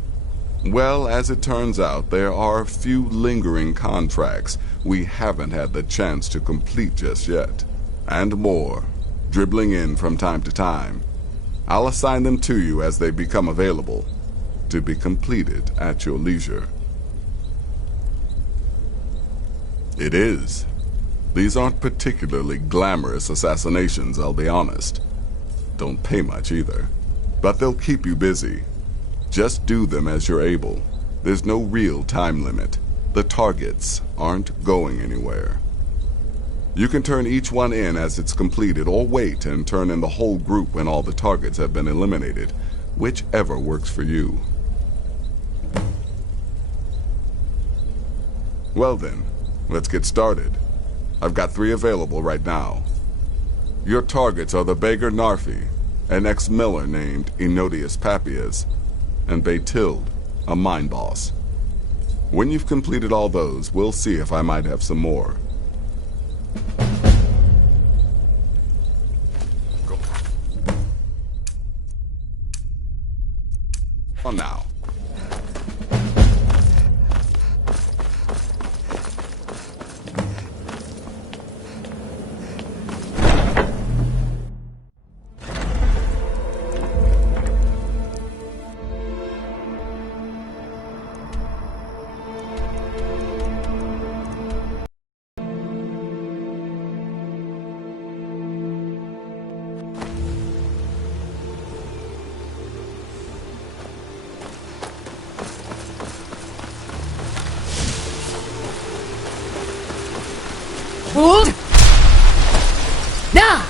Well, as it turns out, there are a few lingering contracts we haven't had the chance to complete just yet. And more, dribbling in from time to time. I'll assign them to you as they become available, to be completed at your leisure. It is. These aren't particularly glamorous assassinations, I'll be honest. Don't pay much either. But they'll keep you busy. Just do them as you're able. There's no real time limit. The targets aren't going anywhere. You can turn each one in as it's completed, or wait and turn in the whole group when all the targets have been eliminated. Whichever works for you. Well then, let's get started. I've got 3 available right now. Your targets are the beggar Narfi, an ex-miller named Enodius Papias, and Baytild, a mine boss. When you've completed all those, we'll see if I might have some more. Go on now. Hold! Now!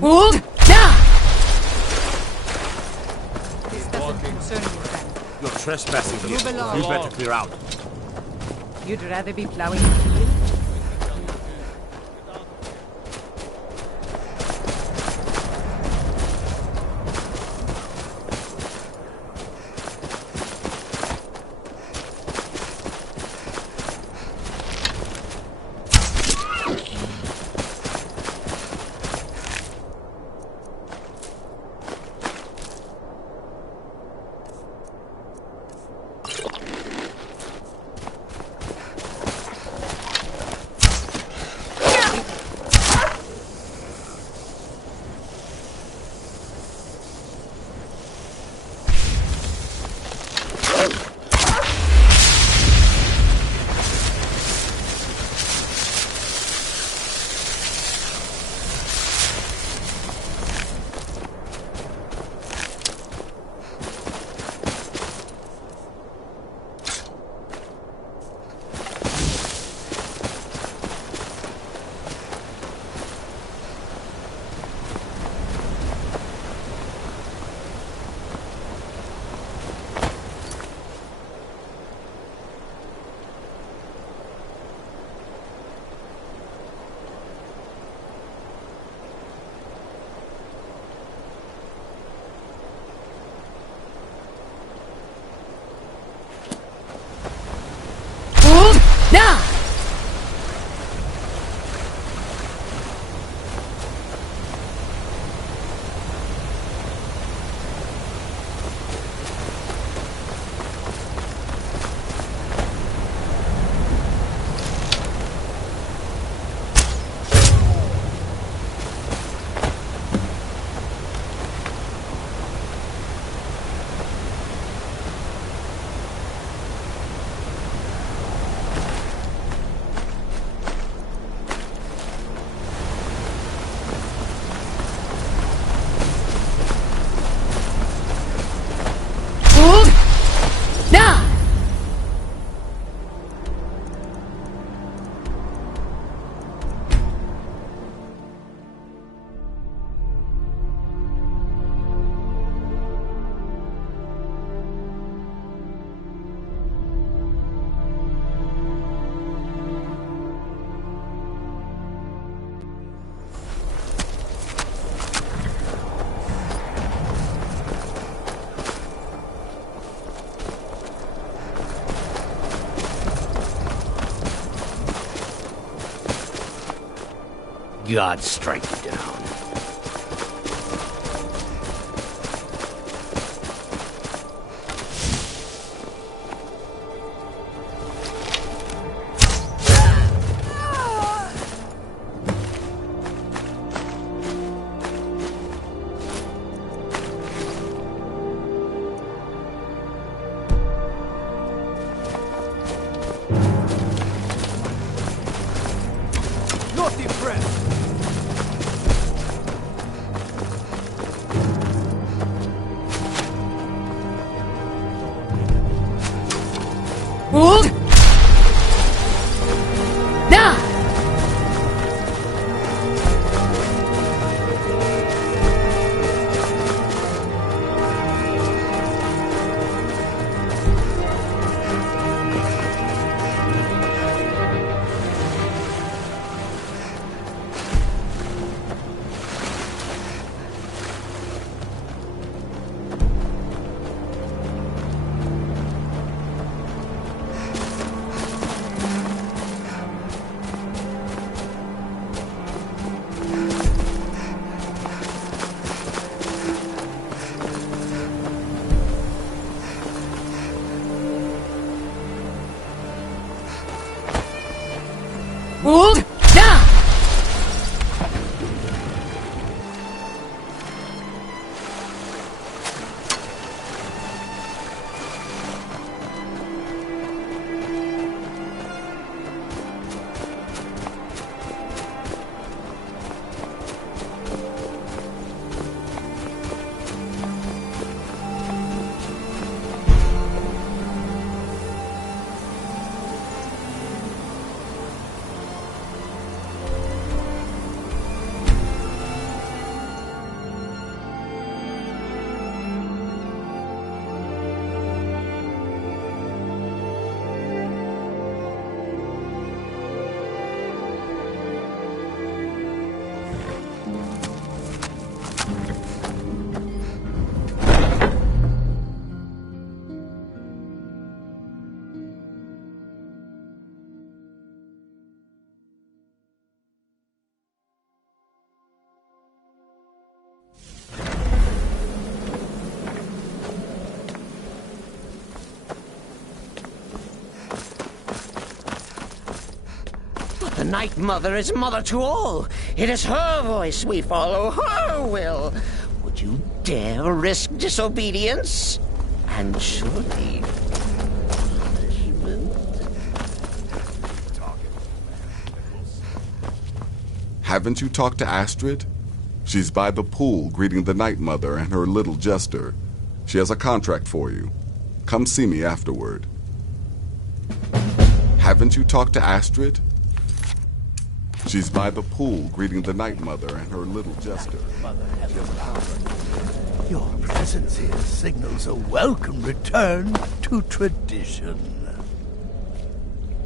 Hold! Now! This doesn't concern you, friend. You're trespassing here. Move along. You better clear out. You'd rather be plowing the field? God strike you down. Naughty friend! Hold! Now! Hold! Now! The Night Mother is mother to all. It is her voice we follow, her will. Would you dare risk disobedience? And surely punishment. Haven't you talked to Astrid? She's by the pool greeting the Night Mother and her little jester. She has a contract for you. Come see me afterward. Haven't you talked to Astrid? She's by the pool greeting the Night Mother and her little jester. Your presence here signals a welcome return to tradition.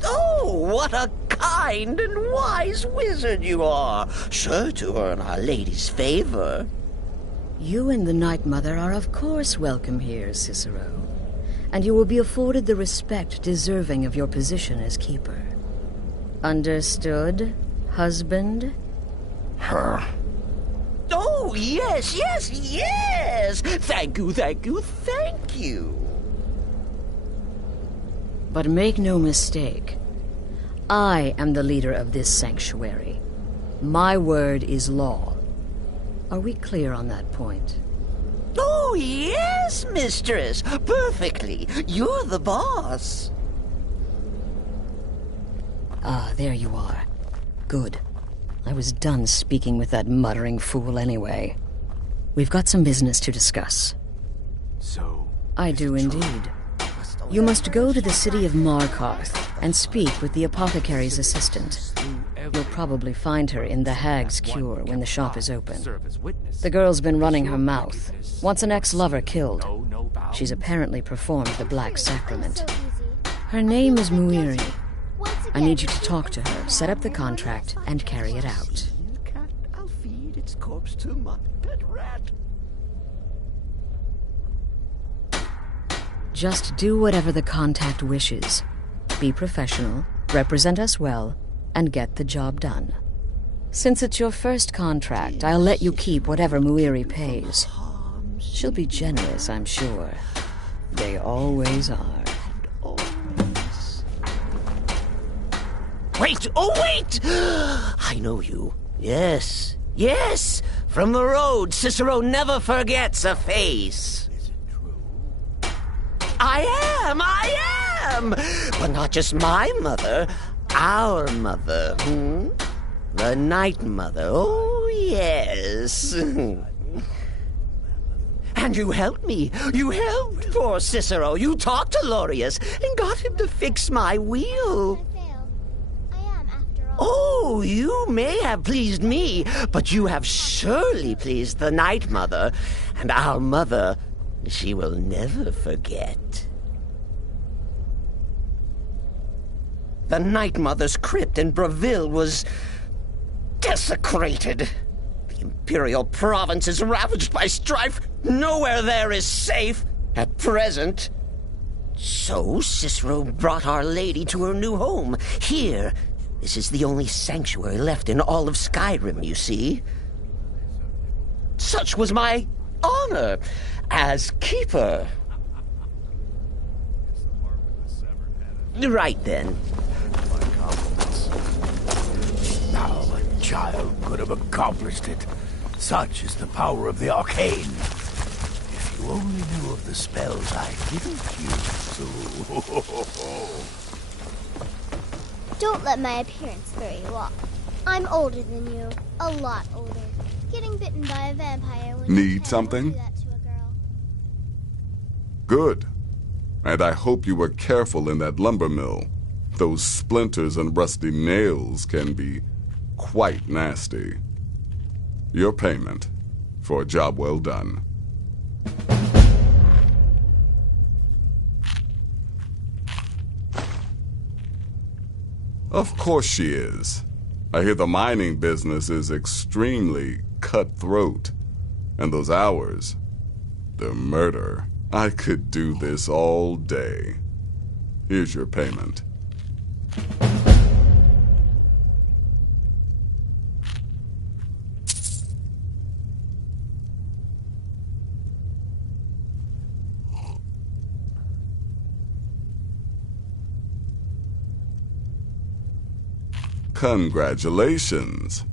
Oh, what a kind and wise wizard you are, sure to earn Our Lady's favor. You and the Night Mother are of course welcome here, Cicero. And you will be afforded the respect deserving of your position as keeper. Understood, husband? Her. Oh, yes, yes, yes! Thank you, thank you, thank you. But make no mistake, I am the leader of this sanctuary. My word is law. Are we clear on that point? Oh, yes, mistress. Perfectly. You're the boss. Ah, there you are. Good. I was done speaking with that muttering fool anyway. We've got some business to discuss. So... I do indeed. You must go to the city of Markarth and speak with the apothecary's assistant. You'll probably find her in the Hag's Cure when the shop is open. The girl's been running her mouth. Wants an ex-lover killed. She's apparently performed the Black Sacrament. Her name is Muiri. I need you to talk to her, set up the contract, and carry it out. I'll feed its corpse to my pet rat. Just do whatever the contact wishes. Be professional, represent us well, and get the job done. Since it's your first contract, I'll let you keep whatever Muiri pays. She'll be generous, I'm sure. They always are. Wait! Oh, wait! I know you. Yes. Yes! From the road, Cicero never forgets a face. Is it true? I am! But not just my mother. Our mother, The Night Mother. Oh, yes. And you helped me. You helped poor Cicero. You talked to Lorius and got him to fix my wheel. Oh, you may have pleased me, but you have surely pleased the Night Mother. And our mother, she will never forget. The Night Mother's crypt in Breville was desecrated. The Imperial province is ravaged by strife. Nowhere there is safe at present. So Cicero brought Our Lady to her new home. Here, this is the only sanctuary left in all of Skyrim, you see. Such was my honor as keeper. Right then. How a child could have accomplished it. Such is the power of the arcane. If you only knew of the spells I didn't use. Don't let my appearance throw you off. I'm older than you. A lot older. Getting bitten by a vampire when Need something? Good. And I hope you were careful in that lumber mill. Those splinters and rusty nails can be quite nasty. Your payment for a job well done. Of course she is. I hear the mining business is extremely cutthroat. And those hours, the murder. I could do this all day. Here's your payment. Congratulations.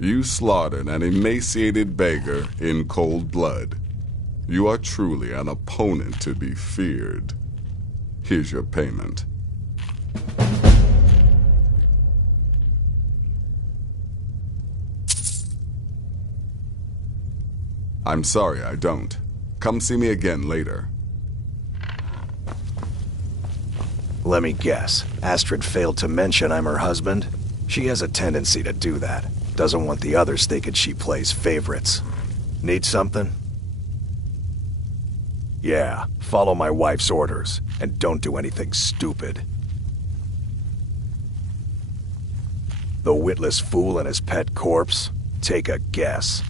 You slaughtered an emaciated beggar in cold blood. You are truly an opponent to be feared. Here's your payment. I'm sorry, I don't. Come see me again later. Let me guess. Astrid failed to mention I'm her husband? She has a tendency to do that. Doesn't want the others thinking she plays favorites. Need something? Yeah, follow my wife's orders, and don't do anything stupid. The witless fool and his pet corpse? Take a guess.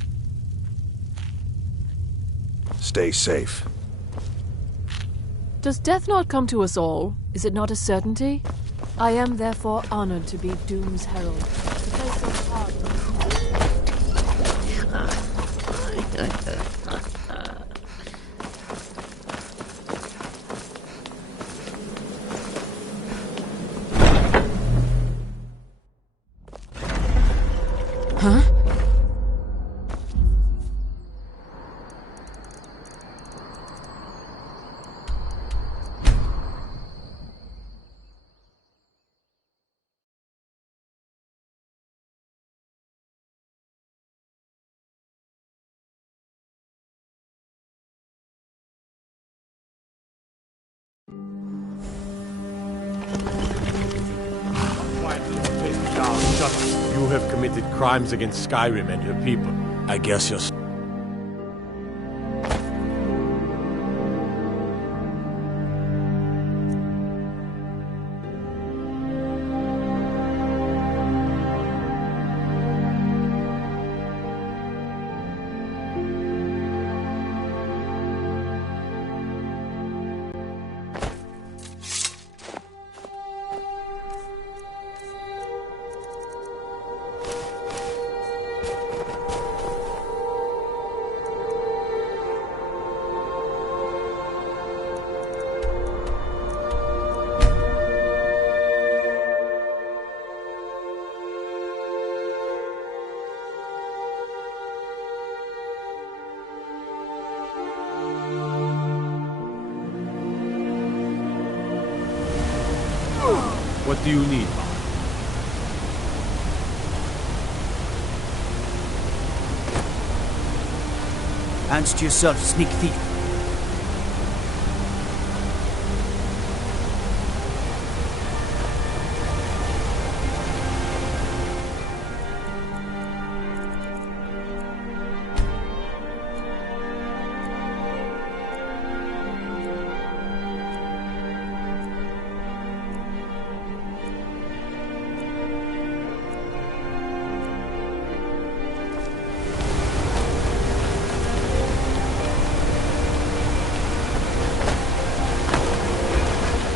Stay safe. Does death not come to us all? Is it not a certainty? I am therefore honored to be Doom's herald. To play so part Huh? You have committed crimes against Skyrim and your people. I guess you're... What do you need, Bob? Hands to yourself, sneak thief.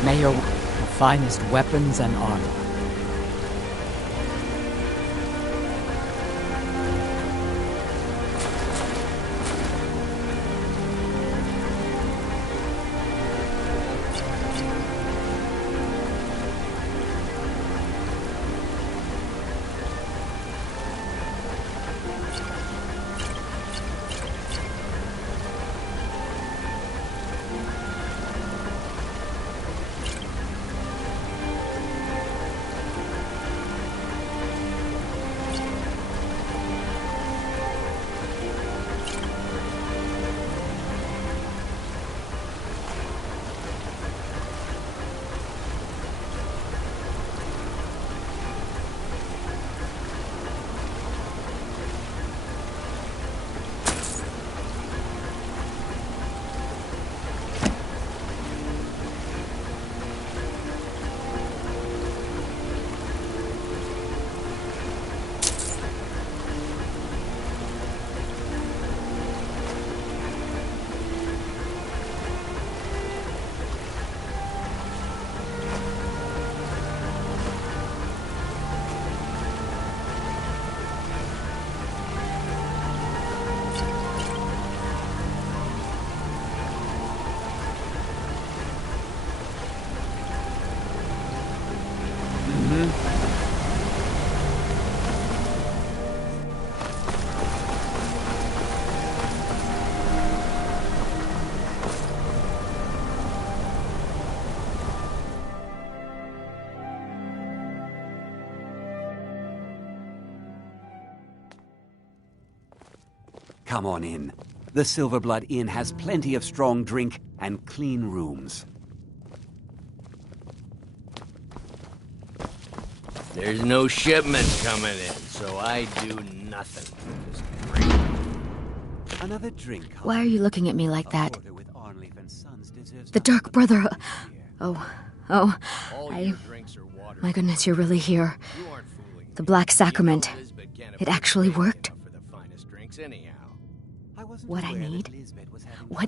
May your finest weapons and armor. Come on in. The Silverblood Inn has plenty of strong drink and clean rooms. There's no shipment coming in, so I do nothing. Just drink. Another drink. Why are you looking at me like that? The Dark Brother. My goodness, you're really here. The Black Sacrament. It actually worked. What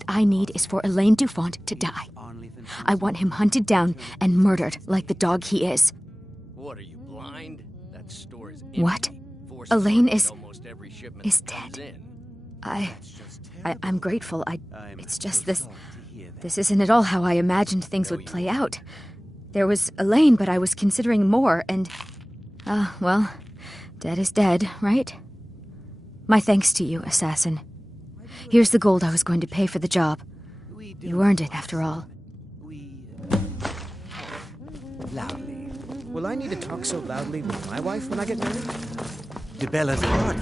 I need is for Elaine Dufont to die. I want him hunted down and murdered like the dog he is. What, are you blind? That store is empty. What? Elaine is dead. I'm grateful. It's just this isn't at all how I imagined things would play out. There was Elaine, but I was considering more, and well, dead is dead, right? My thanks to you, assassin. Here's the gold I was going to pay for the job. You earned it, after all. Loudly. Will I need to talk so loudly with my wife when I get married? De Bella's heart.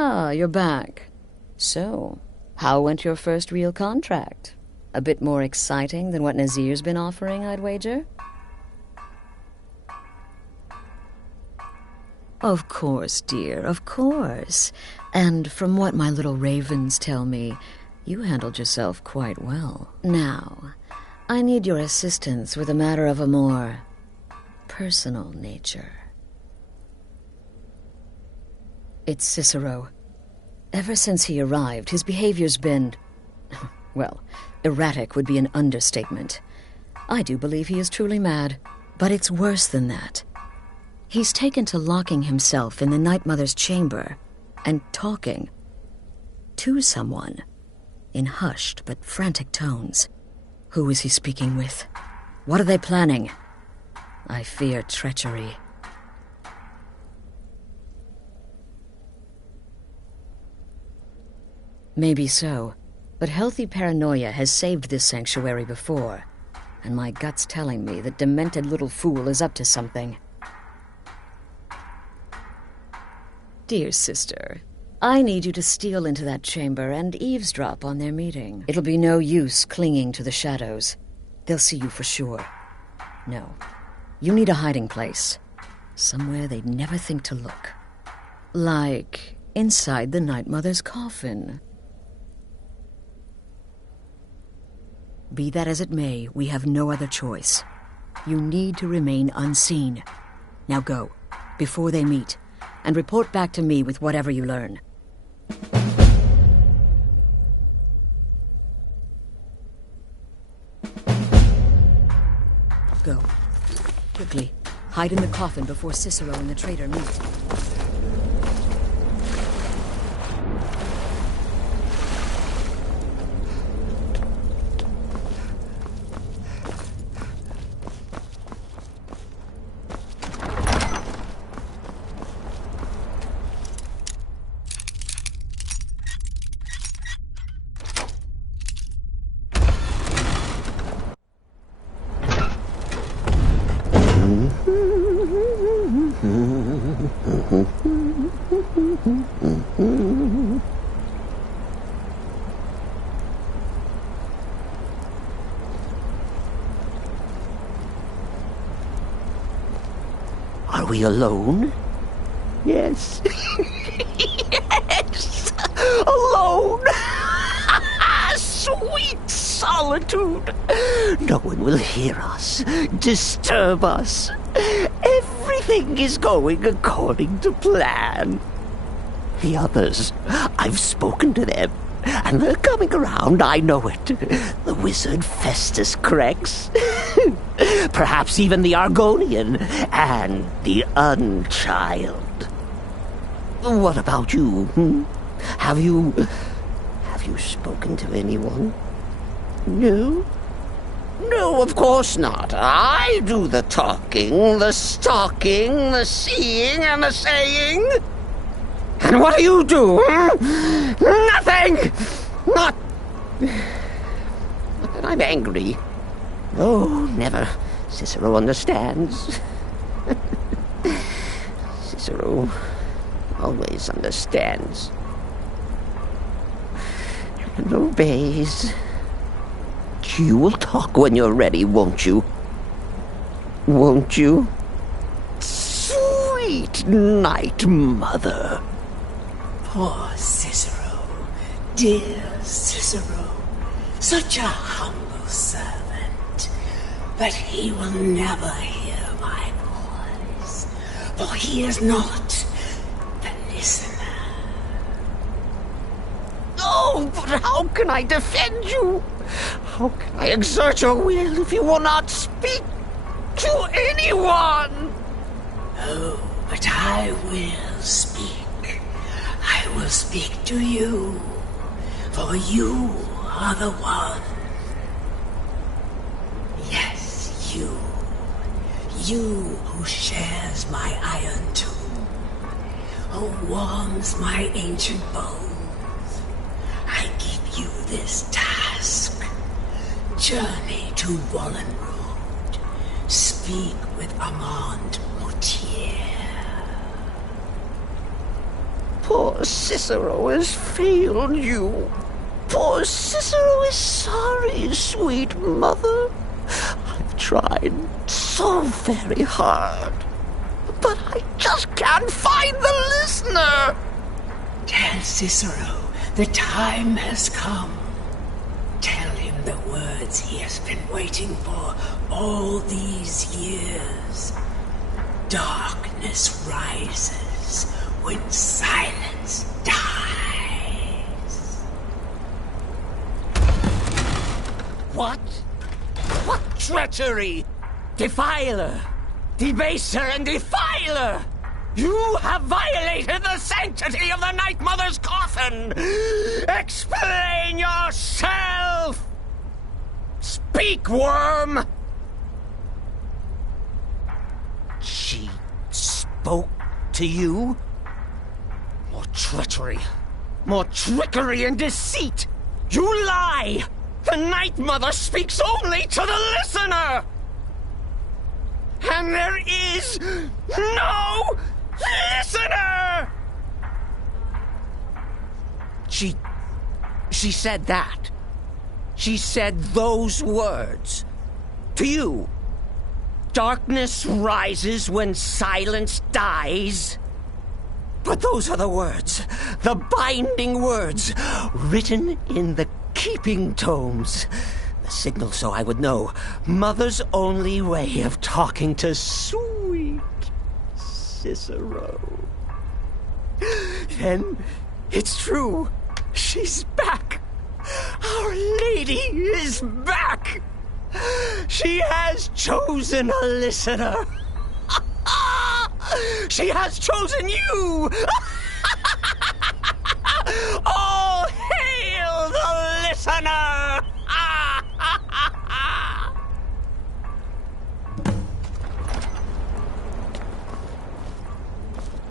Ah, you're back. So, how went your first real contract? A bit more exciting than what Nazir's been offering, I'd wager? Of course, dear, of course. And from what my little ravens tell me, you handled yourself quite well. Now, I need your assistance with a matter of a more personal nature. It's Cicero. Ever since he arrived, his behavior's been... well, erratic would be an understatement. I do believe he is truly mad, but it's worse than that. He's taken to locking himself in the Night Mother's chamber and talking to someone in hushed but frantic tones. Who is he speaking with? What are they planning? I fear treachery. Maybe so, but healthy paranoia has saved this sanctuary before, and my gut's telling me that demented little fool is up to something. Dear sister, I need you to steal into that chamber and eavesdrop on their meeting. It'll be no use clinging to the shadows. They'll see you for sure. No, you need a hiding place. Somewhere they'd never think to look. Like inside the Night Mother's coffin. Be that as it may, we have no other choice. You need to remain unseen. Now go, before they meet, and report back to me with whatever you learn. Go. Quickly, hide in the coffin before Cicero and the traitor meet. Are we alone? Yes. Yes! Alone! Sweet solitude! No one will hear us, disturb us. Everything is going according to plan. The others, I've spoken to them, and they're coming around, I know it. The wizard Festus Crex, perhaps even the Argonian, and the Unchild. What about you? Have you spoken to anyone? No? No, of course not. I do the talking, the stalking, the seeing, and the saying. And what do you do? Nothing! Not that I'm angry. Oh, never. Cicero understands. Cicero always understands. And obeys. You will talk when you're ready, won't you? Won't you? Sweet Night Mother. Poor Cicero, dear Cicero, such a humble servant, but he will never hear my voice, for he is not the listener. Oh, but how can I defend you? How can I exert your will if you will not speak to anyone? Oh, but I will speak. I will speak to you, for you are the one. Yes, you. You who shares my iron tomb, who warms my ancient bones. I give you this task. Journey to Wallen Road. Speak with Armand Moutier. Poor Cicero has failed you. Poor Cicero is sorry, sweet mother. I've tried so very hard, but I just can't find the listener. Tell Cicero the time has come. Tell him the words he has been waiting for all these years. Darkness rises when silence dies. What? What treachery? Defiler! Debaser and defiler! You have violated the sanctity of the Night Mother's coffin! Explain yourself! Speak, worm! She spoke to you? More treachery, more trickery and deceit! You lie! The Night Mother speaks only to the listener! And there is no listener! She said that. She said those words. To you. Darkness rises when silence dies. But those are the words, the binding words, written in the keeping tomes. The signal so I would know. Mother's only way of talking to sweet Cicero. Then it's true. She's back. Our Lady is back. She has chosen a listener. She has chosen you. All hail the listener.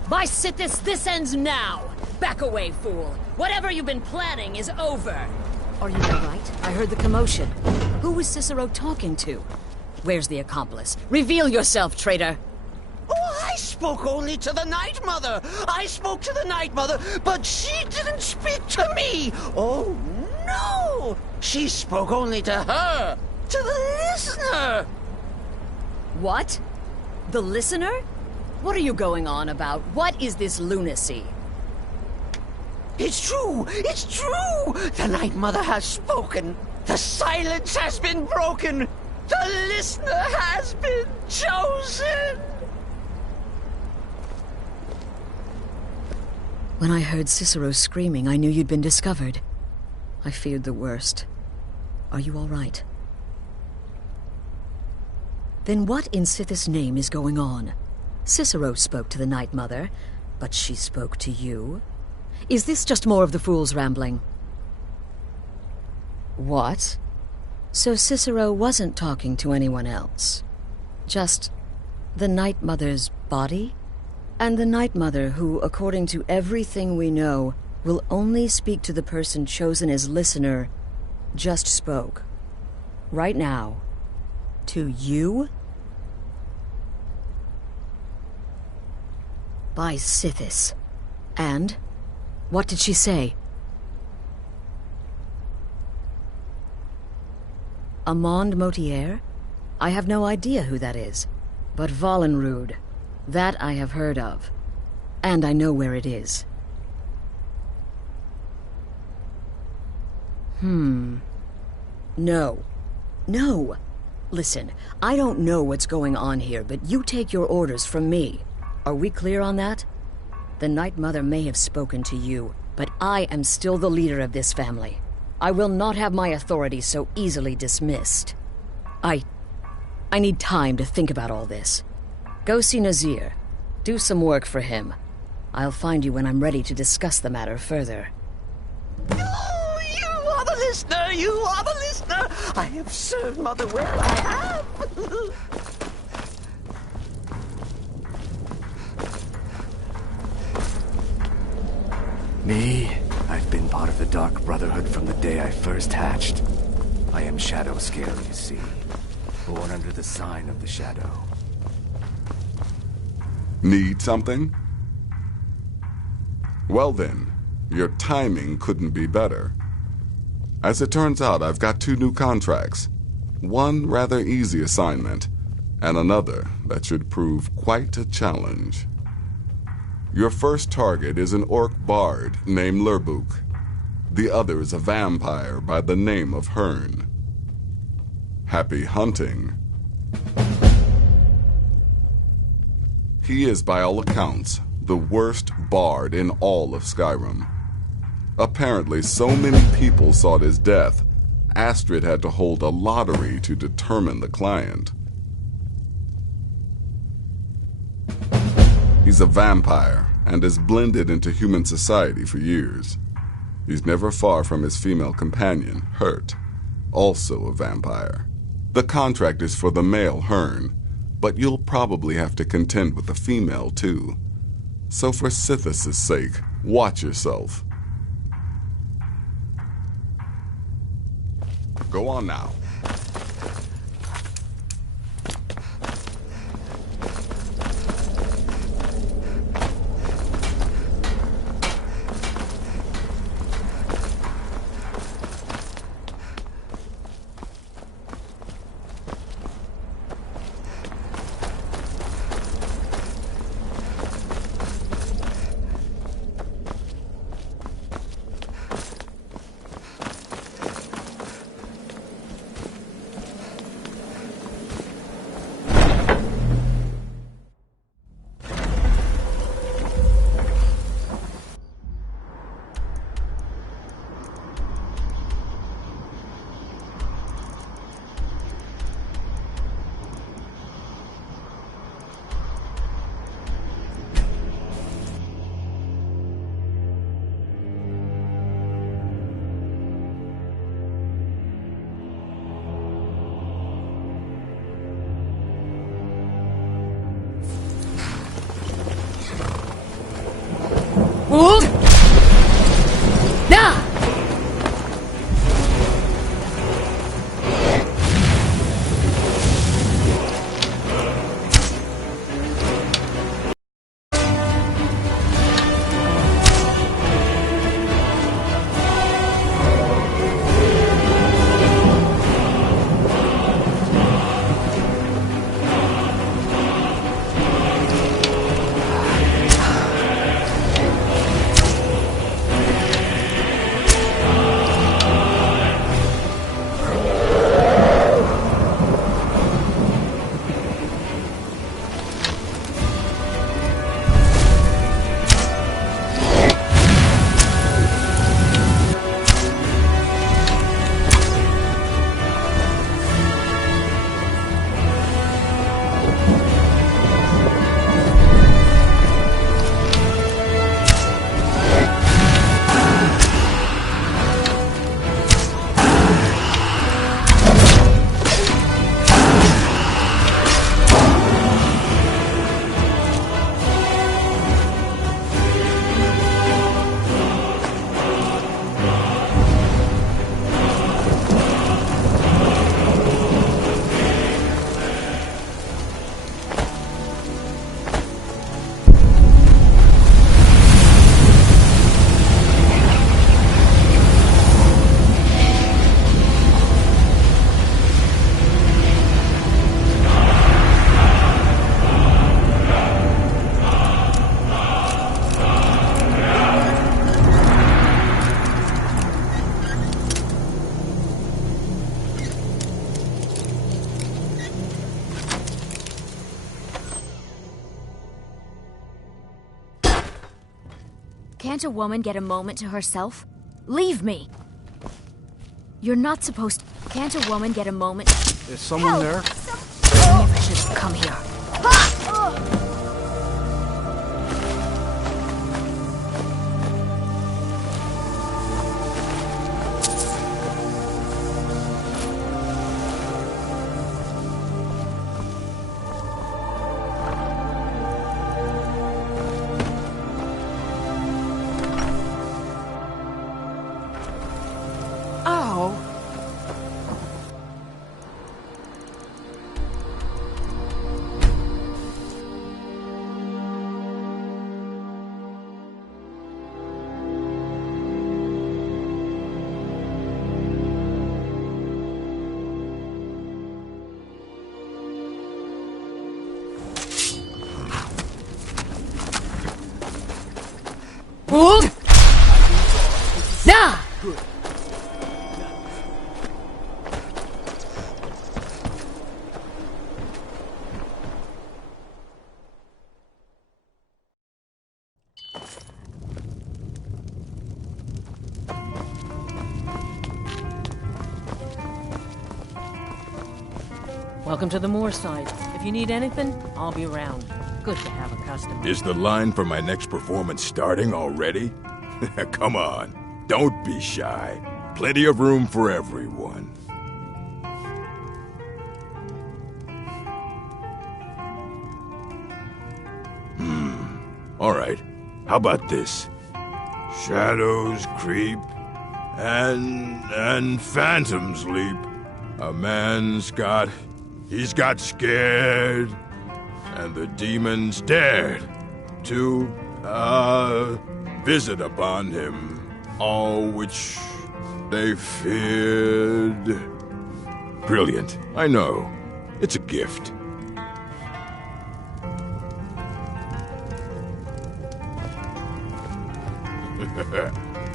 By Sithis, this ends now! Back away, fool! Whatever you've been planning is over! Are you all right? I heard the commotion. Who was Cicero talking to? Where's the accomplice? Reveal yourself, traitor! Oh, I spoke only to the Night Mother! I spoke to the Night Mother, but she didn't speak to me! Oh, no! She spoke only to her! To the listener! What? The listener? What are you going on about? What is this lunacy? It's true! It's true! The Night Mother has spoken! The silence has been broken! The listener has been chosen! When I heard Cicero screaming, I knew you'd been discovered. I feared the worst. Are you all right? Then what in Sithis' name is going on? Cicero spoke to the Night Mother, but she spoke to you? Is this just more of the fool's rambling? What? So Cicero wasn't talking to anyone else? Just the Night Mother's body? And the Night Mother who, according to everything we know, will only speak to the person chosen as listener, just spoke. Right now. To you? By Sithis. And? What did she say? Amand Motier? I have no idea who that is. But Valenrud, that I have heard of. And I know where it is. No. No! Listen, I don't know what's going on here, but you take your orders from me. Are we clear on that? The Night Mother may have spoken to you, but I am still the leader of this family. I will not have my authority so easily dismissed. I need time to think about all this. Go see Nazir. Do some work for him. I'll find you when I'm ready to discuss the matter further. Oh, you are the listener! You are the listener! I have served Mother well, I have! Me? I've been part of the Dark Brotherhood from the day I first hatched. I am Shadow Scale, you see. Born under the sign of the Shadow. Need something? Well then, your timing couldn't be better. As it turns out, I've got 2 new contracts. One rather easy assignment, and another that should prove quite a challenge. Your first target is an orc bard named Lurbuk. The other is a vampire by the name of Hearn. Happy hunting. He is, by all accounts, the worst bard in all of Skyrim. Apparently, so many people sought his death, Astrid had to hold a lottery to determine the client. He's a vampire and has blended into human society for years. He's never far from his female companion, Hurt, also a vampire. The contract is for the male Hearn, but you'll probably have to contend with the female too. So for Sithis' sake, watch yourself. Go on now. Can't a woman get a moment to herself? Leave me! You're not supposed to... Can't a woman get a moment... Is someone there? I never should have come here. Hold! Nah! Good. Welcome to the Moorside. If you need anything, I'll be around. Good to have a customer. Is the line for my next performance starting already? Come on, don't be shy. Plenty of room for everyone. All right, how about this? Shadows creep, and phantoms leap. A man's he's got scared, and the demons dared to, visit upon him all which they feared. Brilliant, I know. It's a gift.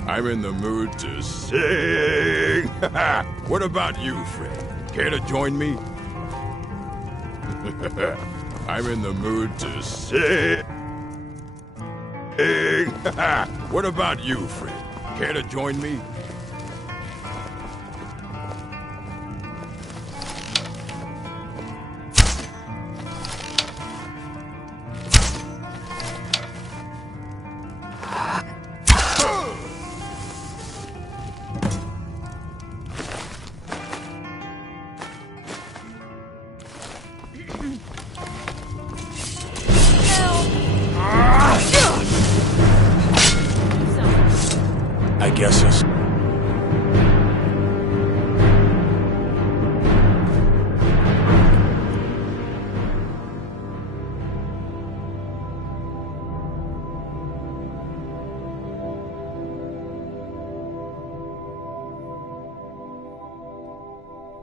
I'm in the mood to sing. What about you, friend? Care to join me? I'm in the mood to sing. What about you, friend? Care to join me? I guess it's...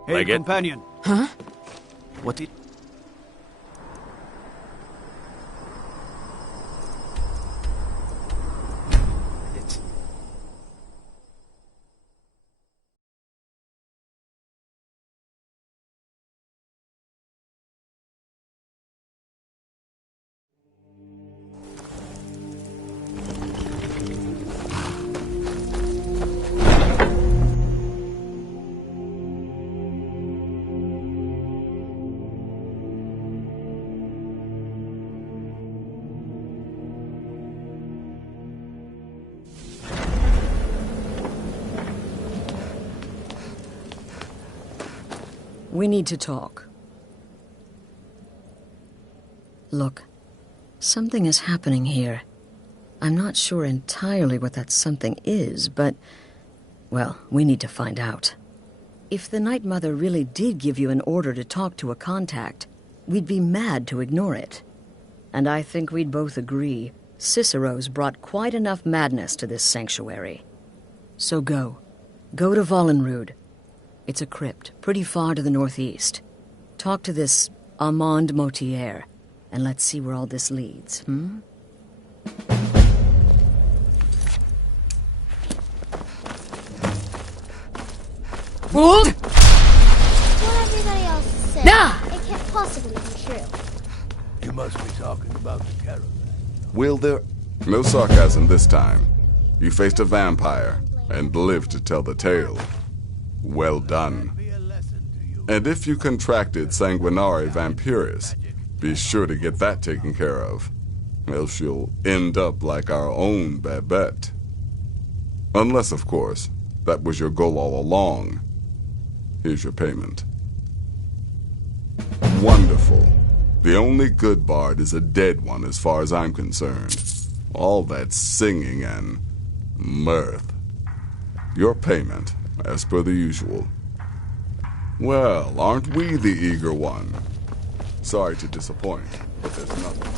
Hey, Like it? companion. Huh? What did... We need to talk. Look, something is happening here. I'm not sure entirely what that something is, but, well, we need to find out. If the Night Mother really did give you an order to talk to a contact, we'd be mad to ignore it. And I think we'd both agree Cicero's brought quite enough madness to this sanctuary. So go. Go to Vollenrud. It's a crypt, pretty far to the northeast. Talk to this Armand Motier, and let's see where all this leads, Hold! What everybody else said, Nah! it can't possibly be true. You must be talking about the caravan. Will there... No sarcasm this time. You faced a vampire and lived to tell the tale. Well done. And if you contracted Sanguinare Vampiris, be sure to get that taken care of. Else you'll end up like our own Babette. Unless, of course, that was your goal all along. Here's your payment. Wonderful. The only good bard is a dead one as far as I'm concerned. All that singing and mirth. Your payment, as per the usual. Well, aren't we the eager one? Sorry to disappoint, but there's nothing.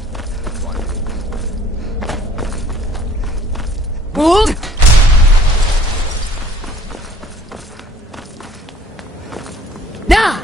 Hold! Nah!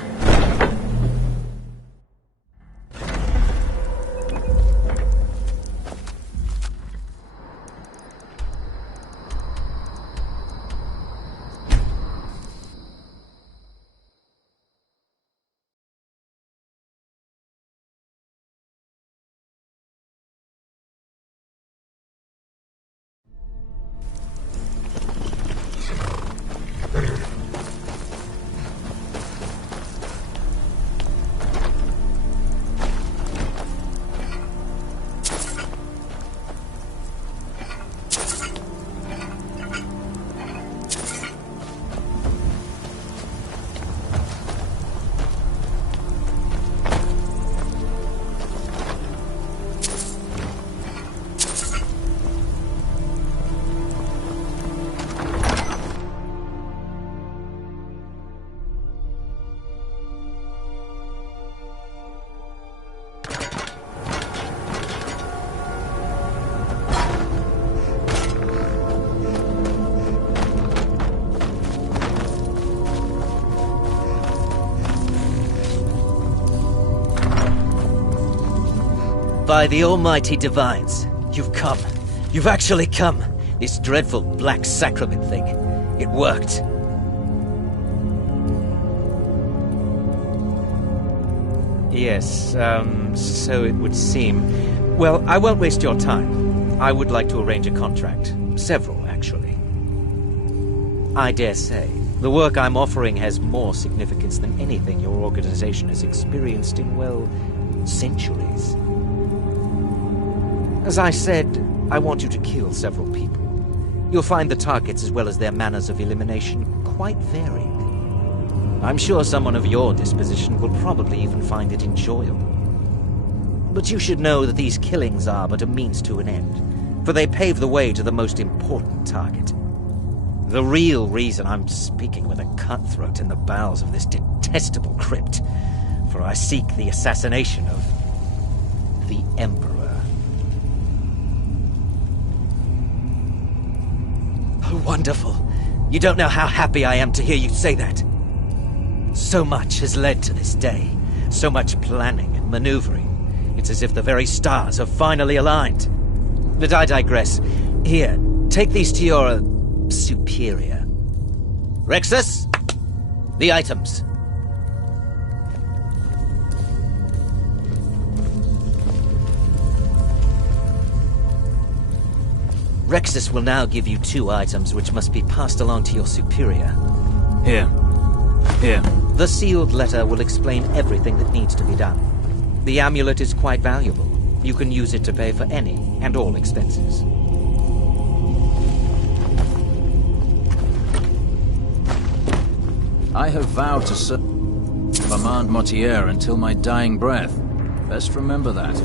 By the almighty divines, you've come. You've actually come. This dreadful black sacrament thing. It worked. Yes, so it would seem. Well, I won't waste your time. I would like to arrange a contract. Several, actually. I dare say, the work I'm offering has more significance than anything your organization has experienced in, well, centuries. As I said, I want you to kill several people. You'll find the targets as well as their manners of elimination quite varied. I'm sure someone of your disposition will probably even find it enjoyable. But you should know that these killings are but a means to an end, for they pave the way to the most important target. The real reason I'm speaking with a cutthroat in the bowels of this detestable crypt, for I seek the assassination of the Emperor. Oh, wonderful. You don't know how happy I am to hear you say that. So much has led to this day. So much planning and maneuvering. It's as if the very stars have finally aligned. But I digress. Here, take these to your superior. Rexus, the items. Rexus will now give you 2 items which must be passed along to your superior. Here. The sealed letter will explain everything that needs to be done. The amulet is quite valuable. You can use it to pay for any and all expenses. I have vowed to serve Armand Mortier until my dying breath. Best remember that.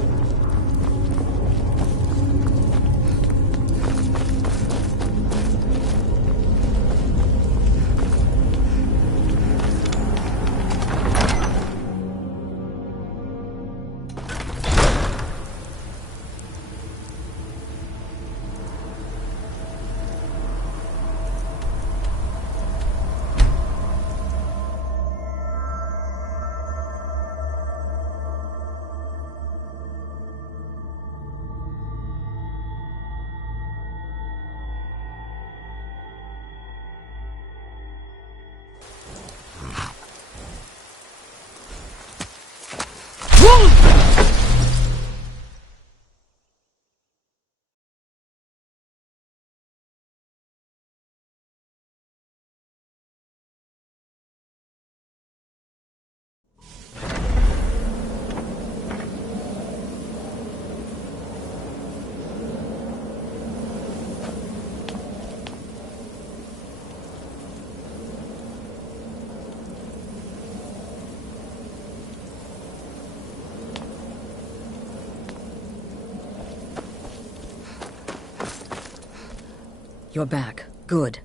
You're back. Good.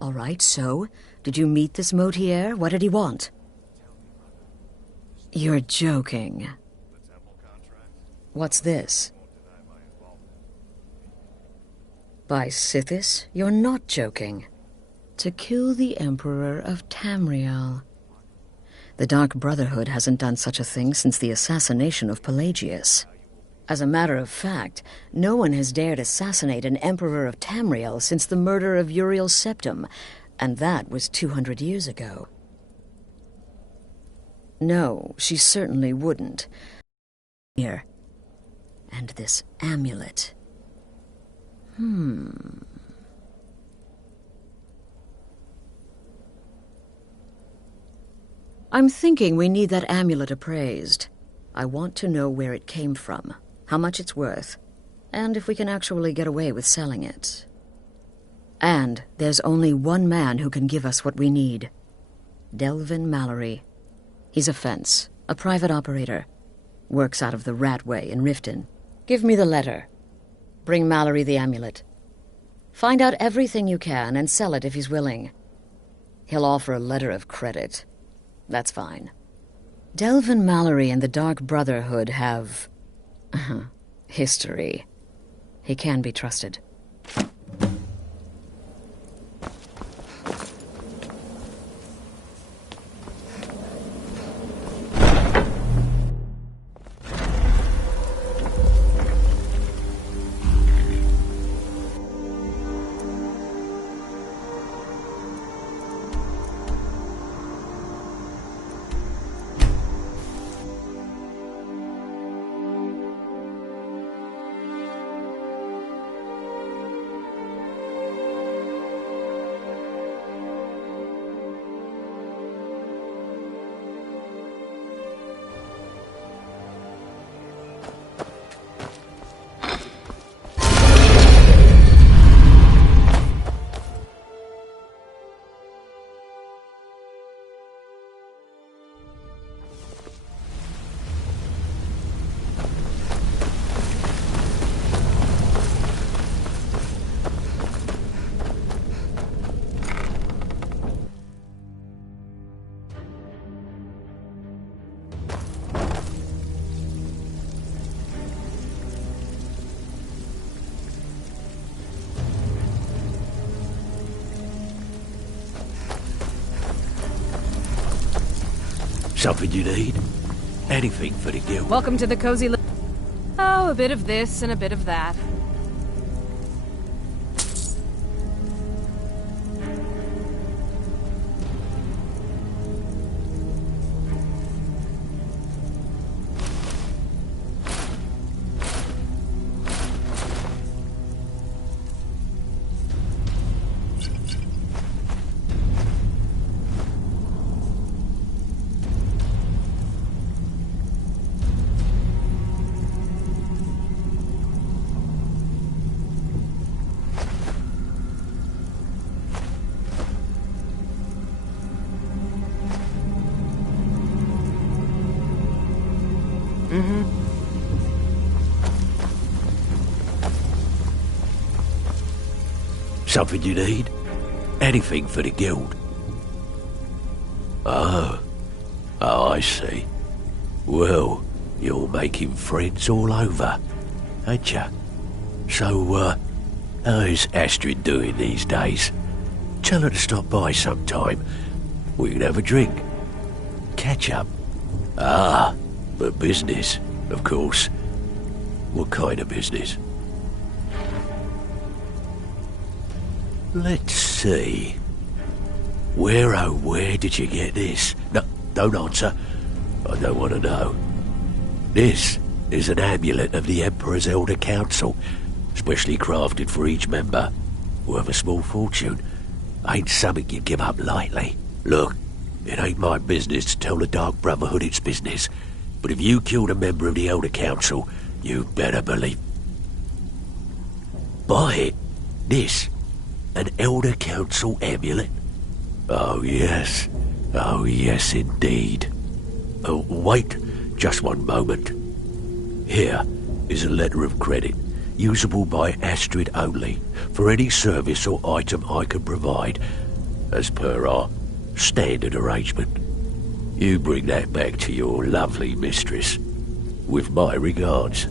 All right, so, did you meet this Mortier? What did he want? You're joking. What's this? By Sithis, you're not joking. To kill the Emperor of Tamriel. The Dark Brotherhood hasn't done such a thing since the assassination of Pelagius. As a matter of fact, no one has dared assassinate an Emperor of Tamriel since the murder of Uriel Septim, and that was 200 years ago. No, she certainly wouldn't. Here. And this amulet. I'm thinking we need that amulet appraised. I want to know where it came from, how much it's worth, and if we can actually get away with selling it. And there's only one man who can give us what we need. Delvin Mallory. He's a fence, a private operator. Works out of the Ratway in Riften. Give me the letter. Bring Mallory the amulet. Find out everything you can and sell it if he's willing. He'll offer a letter of credit. That's fine. Delvin Mallory and the Dark Brotherhood have... history. He can be trusted. Something you need? Anything for the guild? Welcome to the cozy Oh, a bit of this and a bit of that. Something you need? Anything for the guild? Oh, I see. Well, you're making friends all over, ain't ya? So, how's Astrid doing these days? Tell her to stop by sometime. We can have a drink. Catch up. Ah, but business, of course. What kind of business? Let's see. Where did you get this? No, don't answer. I don't want to know. This is an amulet of the Emperor's Elder Council, specially crafted for each member. Worth a small fortune. Ain't something you give up lightly. Look, it ain't my business to tell the Dark Brotherhood its business, but if you killed a member of the Elder Council, you better believe... Buy it. This. An Elder Council amulet? Oh, yes. Oh, yes, indeed. Oh, wait just one moment. Here is a letter of credit, usable by Astrid only, for any service or item I can provide, as per our standard arrangement. You bring that back to your lovely mistress, with my regards.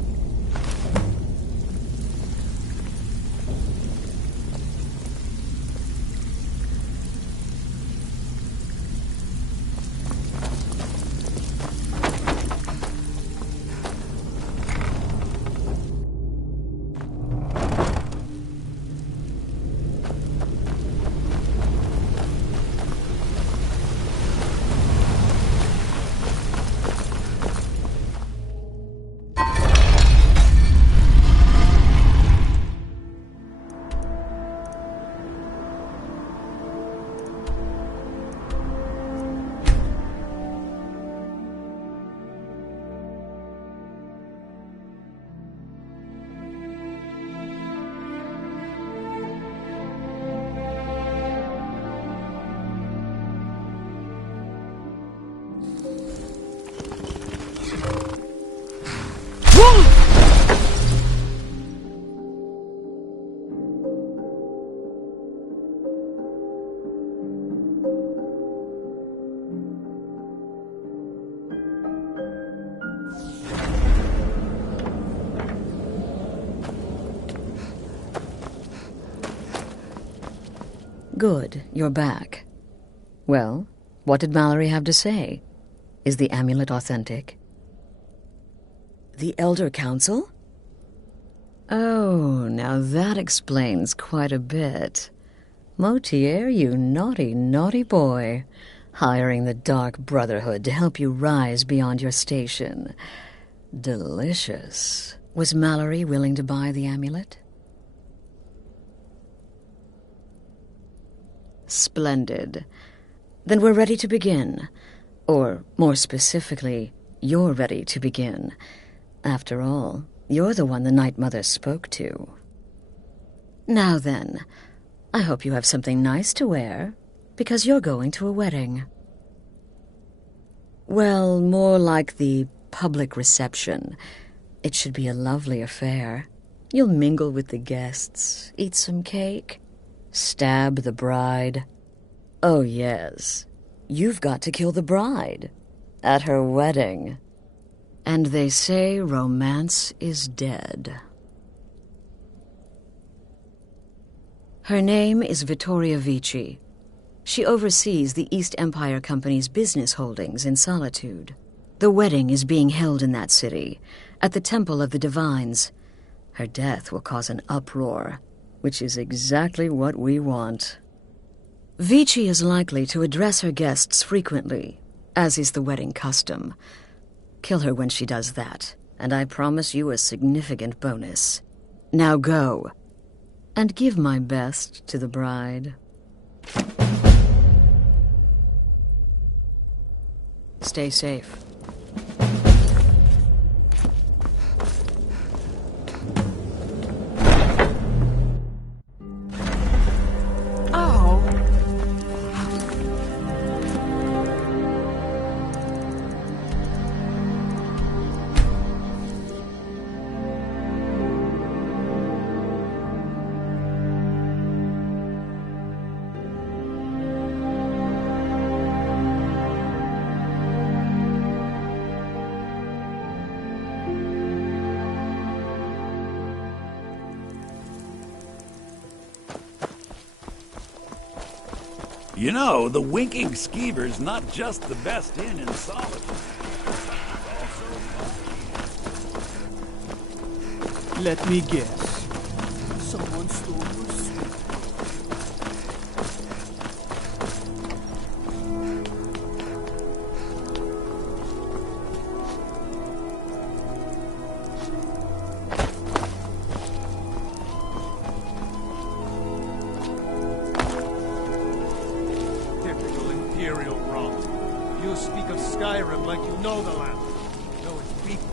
Good, you're back. Well, what did Mallory have to say? Is the amulet authentic? The Elder Council? Oh, now that explains quite a bit. Motier, you naughty, naughty boy. Hiring the Dark Brotherhood to help you rise beyond your station. Delicious. Was Mallory willing to buy the amulet? Splendid. Then we're ready to begin. Or, more specifically, you're ready to begin. After all, you're the one the Night Mother spoke to. Now then, I hope you have something nice to wear, because you're going to a wedding. Well, more like the public reception. It should be a lovely affair. You'll mingle with the guests, eat some cake, stab the bride. Oh, yes. You've got to kill the bride. At her wedding. And they say romance is dead. Her name is Vittoria Vici. She oversees the East Empire Company's business holdings in Solitude. The wedding is being held in that city, at the Temple of the Divines. Her death will cause an uproar, which is exactly what we want. Vici is likely to address her guests frequently, as is the wedding custom. Kill her when she does that, and I promise you a significant bonus. Now go, and give my best to the bride. Stay safe. You know, the Winking Skeever's not just the best inn in Solitude. Let me guess. Someone stole your suit. Typical Imperial rot. You speak of Skyrim like you know the land. You know its people.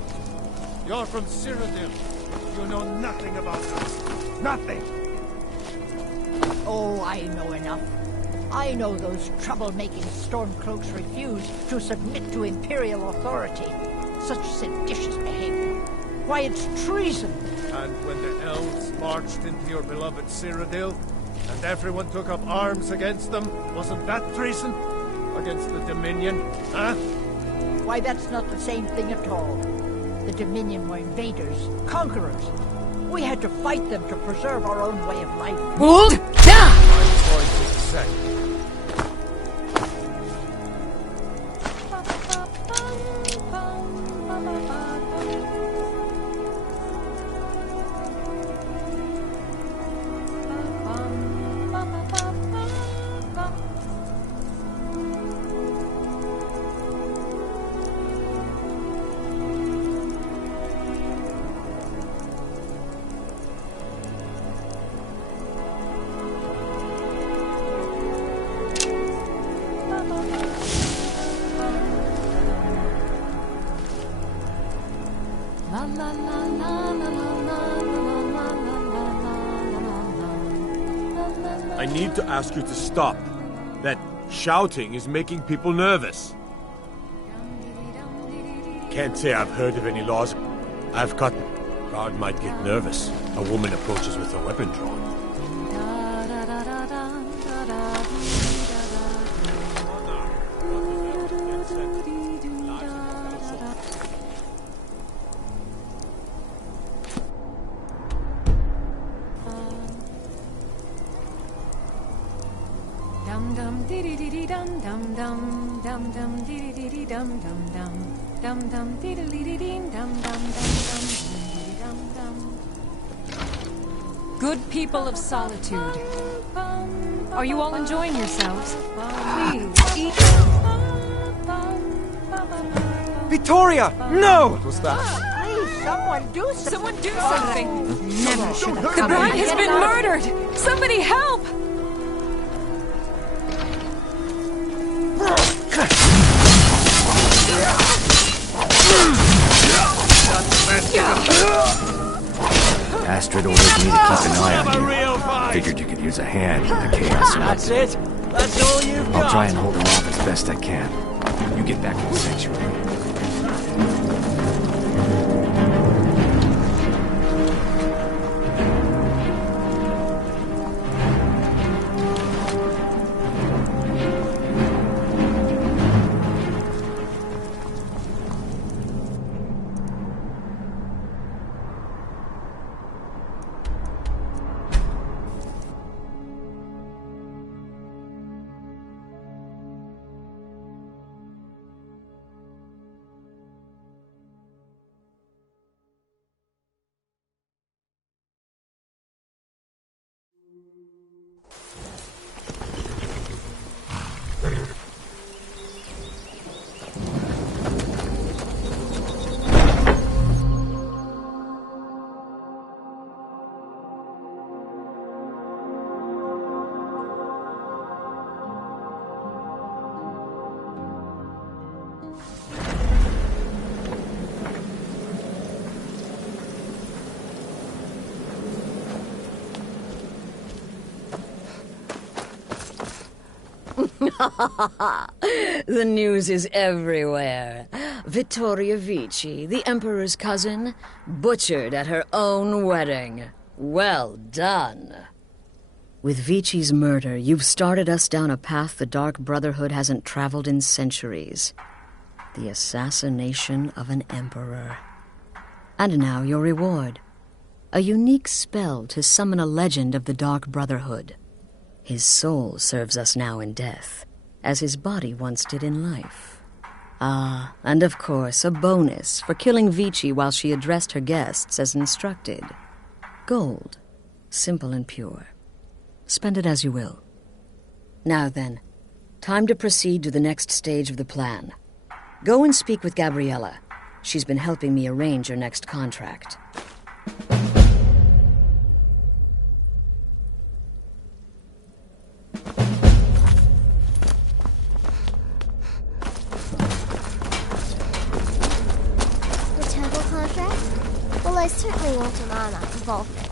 You're from Cyrodiil. You know nothing about this. Nothing! Oh, I know enough. I know those troublemaking Stormcloaks refuse to submit to Imperial authority. Such seditious behavior. Why, it's treason! And when the elves marched into your beloved Cyrodiil, and everyone took up arms against them, wasn't that treason? Against the Dominion, huh? Why, that's not the same thing at all. The Dominion were invaders, conquerors. We had to fight them to preserve our own way of life. Hold down! My point is set. I need to ask you to stop. That shouting is making people nervous. Can't say I've heard of any laws. I've got them. Guard might get nervous. A woman approaches with a weapon drawn. Dum dum diddy diddy dum dum dum dum dum diddy diddy dum dum dum dum dum diddy diddy dum dum dum dum dum. Good people of Solitude, are you all enjoying yourselves? Please eat. Victoria! No! What was that? Please, someone do something. Someone do something. Never should have The come bride here. has been murdered. Somebody help! Astrid ordered me to keep an eye on you. Figured you could use a hand in the chaos. That's it? That's all you've got? I'll try and hold them off as best I can. You get back to the sanctuary. The news is everywhere. Vittoria Vici, the Emperor's cousin, butchered at her own wedding. Well done. With Vici's murder, you've started us down a path the Dark Brotherhood hasn't traveled in centuries. The assassination of an emperor. And now your reward. A unique spell to summon a legend of the Dark Brotherhood. His soul serves us now in death, as his body once did in life. Ah, and of course, a bonus for killing Vici while she addressed her guests as instructed. Gold. Simple and pure. Spend it as you will. Now then, time to proceed to the next stage of the plan. Go and speak with Gabriella. She's been helping me arrange your next contract. The temple contract? Well, I certainly won't deny my involvement.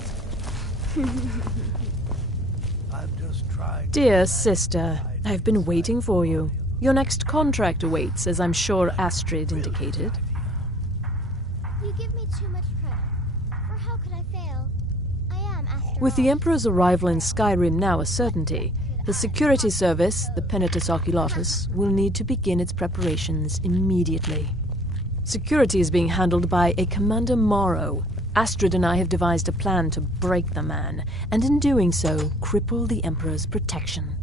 Dear sister, I've been waiting for you. Your next contract awaits, as I'm sure Astrid indicated. You give me too much credit. Or how could I fail? I am, after With the Emperor's arrival in Skyrim now a certainty, the security service, the Penitus Oculatus, will need to begin its preparations immediately. Security is being handled by a Commander Morrow. Astrid and I have devised a plan to break the man, and in doing so, cripple the Emperor's protection.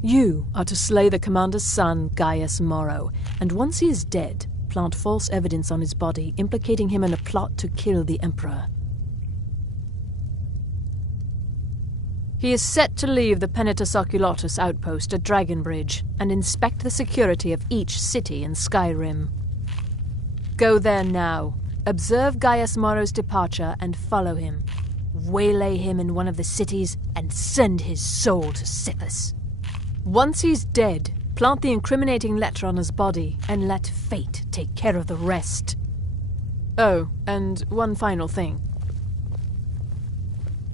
You are to slay the Commander's son, Gaius Morrow, and once he is dead, plant false evidence on his body, implicating him in a plot to kill the Emperor. He is set to leave the Penitus Oculatus outpost at Dragonbridge and inspect the security of each city in Skyrim. Go there now. Observe Gaius Morrow's departure and follow him. Waylay him in one of the cities and send his soul to Sithis. Once he's dead, plant the incriminating letter on his body and let fate take care of the rest. Oh, and one final thing.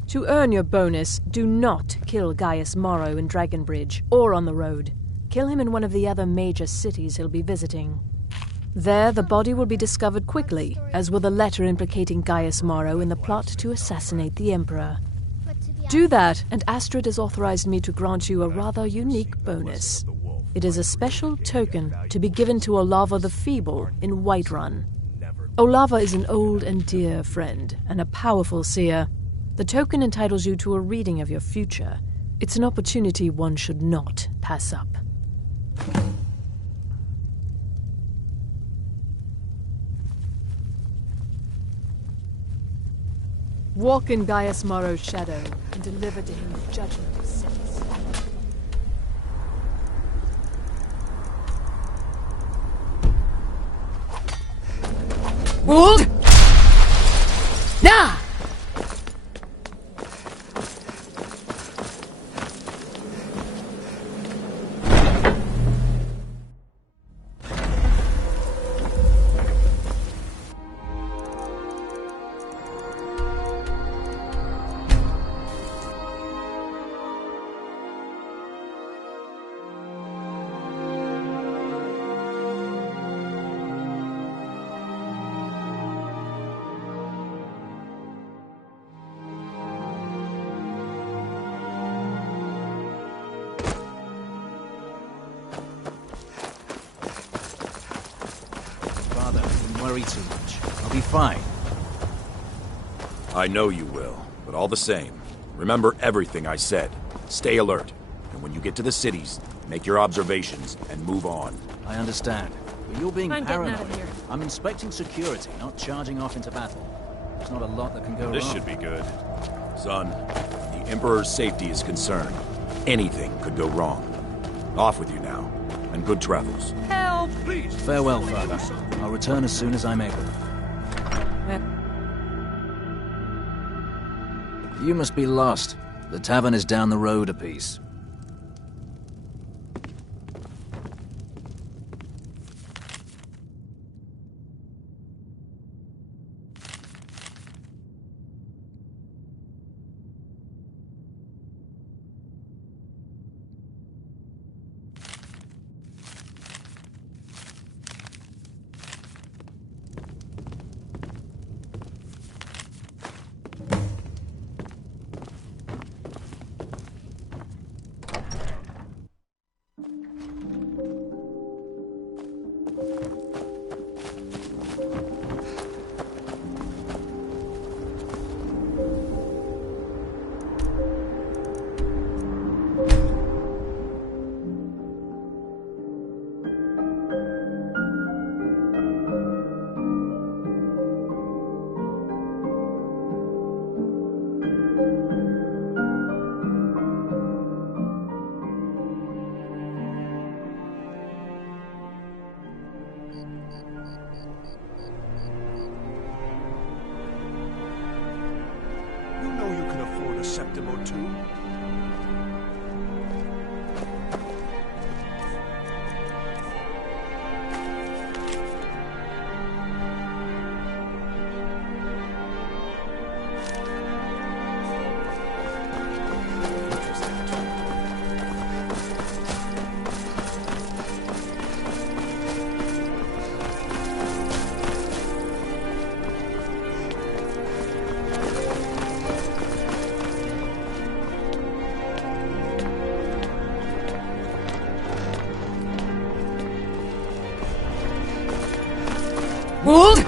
To earn your bonus, do not kill Gaius Morrow in Dragonbridge or on the road. Kill him in one of the other major cities he'll be visiting. There, the body will be discovered quickly, as will the letter implicating Gaius Morrow in the plot to assassinate the Emperor. Do that, and Astrid has authorized me to grant you a rather unique bonus. It is a special token to be given to Olava the Feeble in Whiterun. Olava is an old and dear friend, and a powerful seer. The token entitles you to a reading of your future. It's an opportunity one should not pass up. Walk in Gaius Morrow's shadow and deliver to him the judgment of sins. Wold! Nah! Worry too much. I'll be fine. I know you will, but all the same, remember everything I said. Stay alert, and when you get to the cities, make your observations and move on. I understand, but you're being I'm getting out paranoid. of here. I'm inspecting security, not charging off into battle. There's not a lot that can go This wrong. should be good. Son, the Emperor's safety is concerned. Anything could go wrong. Off with you now, and good travels. Help! Please! Farewell, Father. I'll return as soon as I'm able. You must be lost. The tavern is down the road a piece. septum or two. Hold!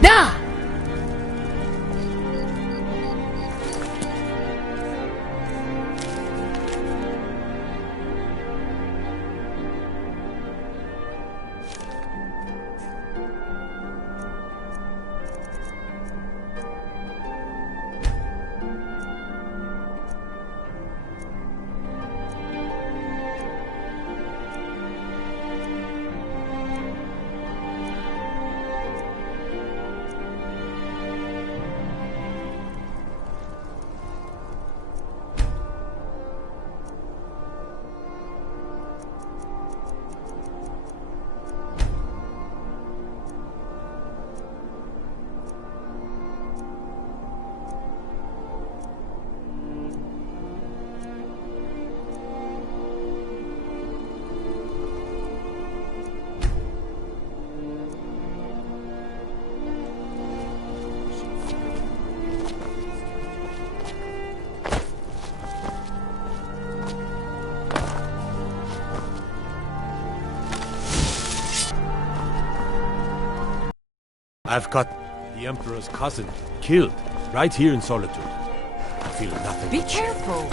Now! I've got the Emperor's cousin killed right here in Solitude. I feel nothing. Be careful.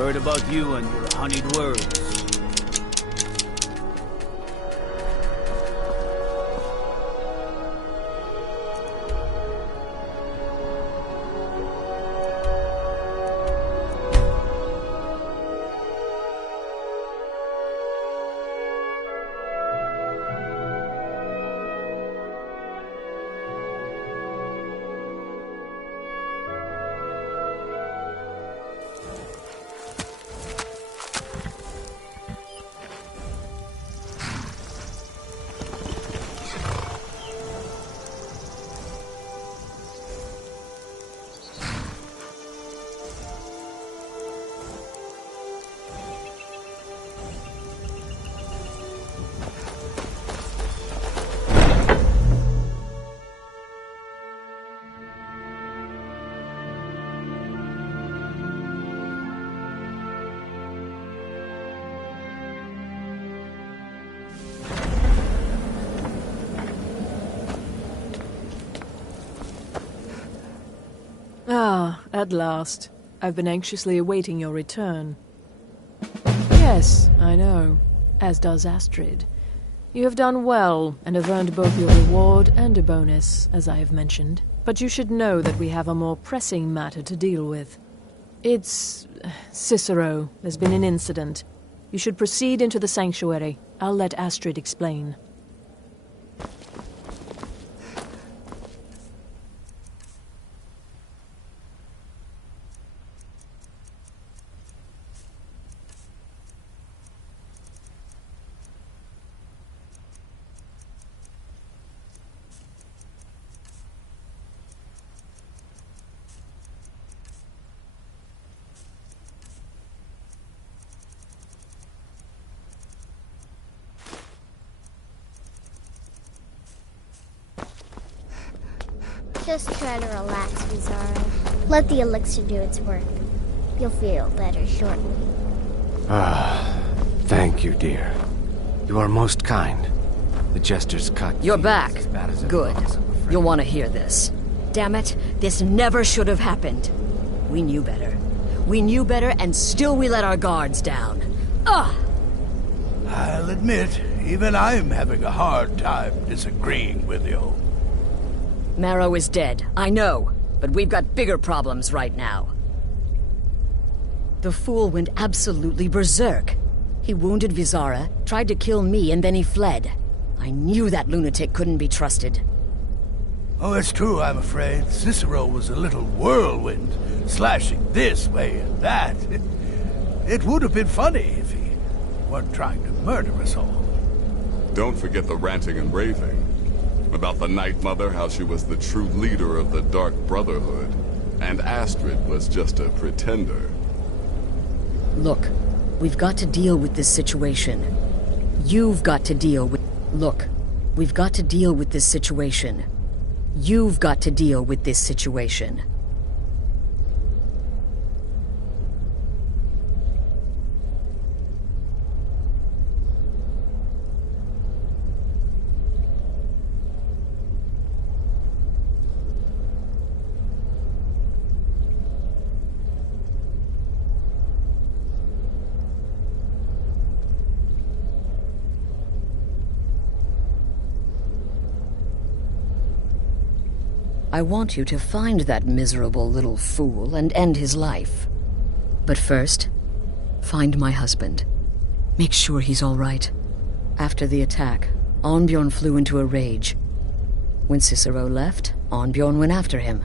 Heard about you and your honeyed words. At last. I've been anxiously awaiting your return. Yes, I know. As does Astrid. You have done well, and have earned both your reward and a bonus, as I have mentioned. But you should know that we have a more pressing matter to deal with. It's... Cicero. There's been an incident. You should proceed into the sanctuary. I'll let Astrid explain. Just try to relax, Vizara. Let the elixir do its work. You'll feel better shortly. Thank you, dear. You are most kind. The jester's cut. You're back. Good. You'll want to hear this. Damn it, this never should have happened. We knew better. We knew better, and still we let our guards down. Ugh! I'll admit, even I'm having a hard time disagreeing with you. Marrow is dead, I know, but we've got bigger problems right now. The fool went absolutely berserk. He wounded Vizara, tried to kill me, and then he fled. I knew that lunatic couldn't be trusted. Oh, it's true, I'm afraid. Cicero was a little whirlwind, slashing this way and that. It would have been funny if he weren't trying to murder us all. Don't forget the ranting and raving. About the Night Mother, how she was the true leader of the Dark Brotherhood, and Astrid was just a pretender. Look, we've got to deal with this situation. You've got to deal with... Look, we've got to deal with this situation. You've got to deal with this situation. I want you to find that miserable little fool and end his life. But first, find my husband. Make sure he's all right. After the attack, Arnbjorn flew into a rage. When Cicero left, Arnbjorn went after him.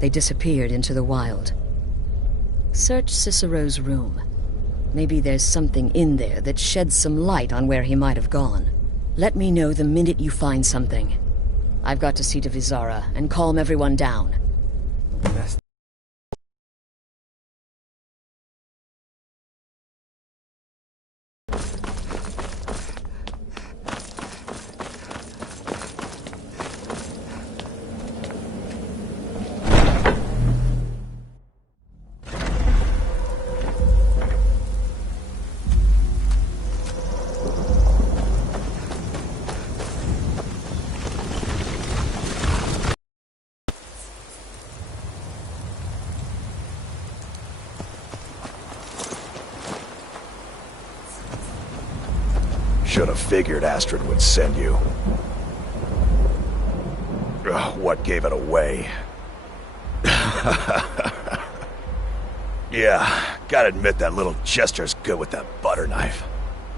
They disappeared into the wild. Search Cicero's room. Maybe there's something in there that sheds some light on where he might have gone. Let me know the minute you find something. I've got to see to Vizara and calm everyone down. Should have figured Astrid would send you. Ugh, what gave it away? Yeah, gotta admit that little jester's good with that butter knife.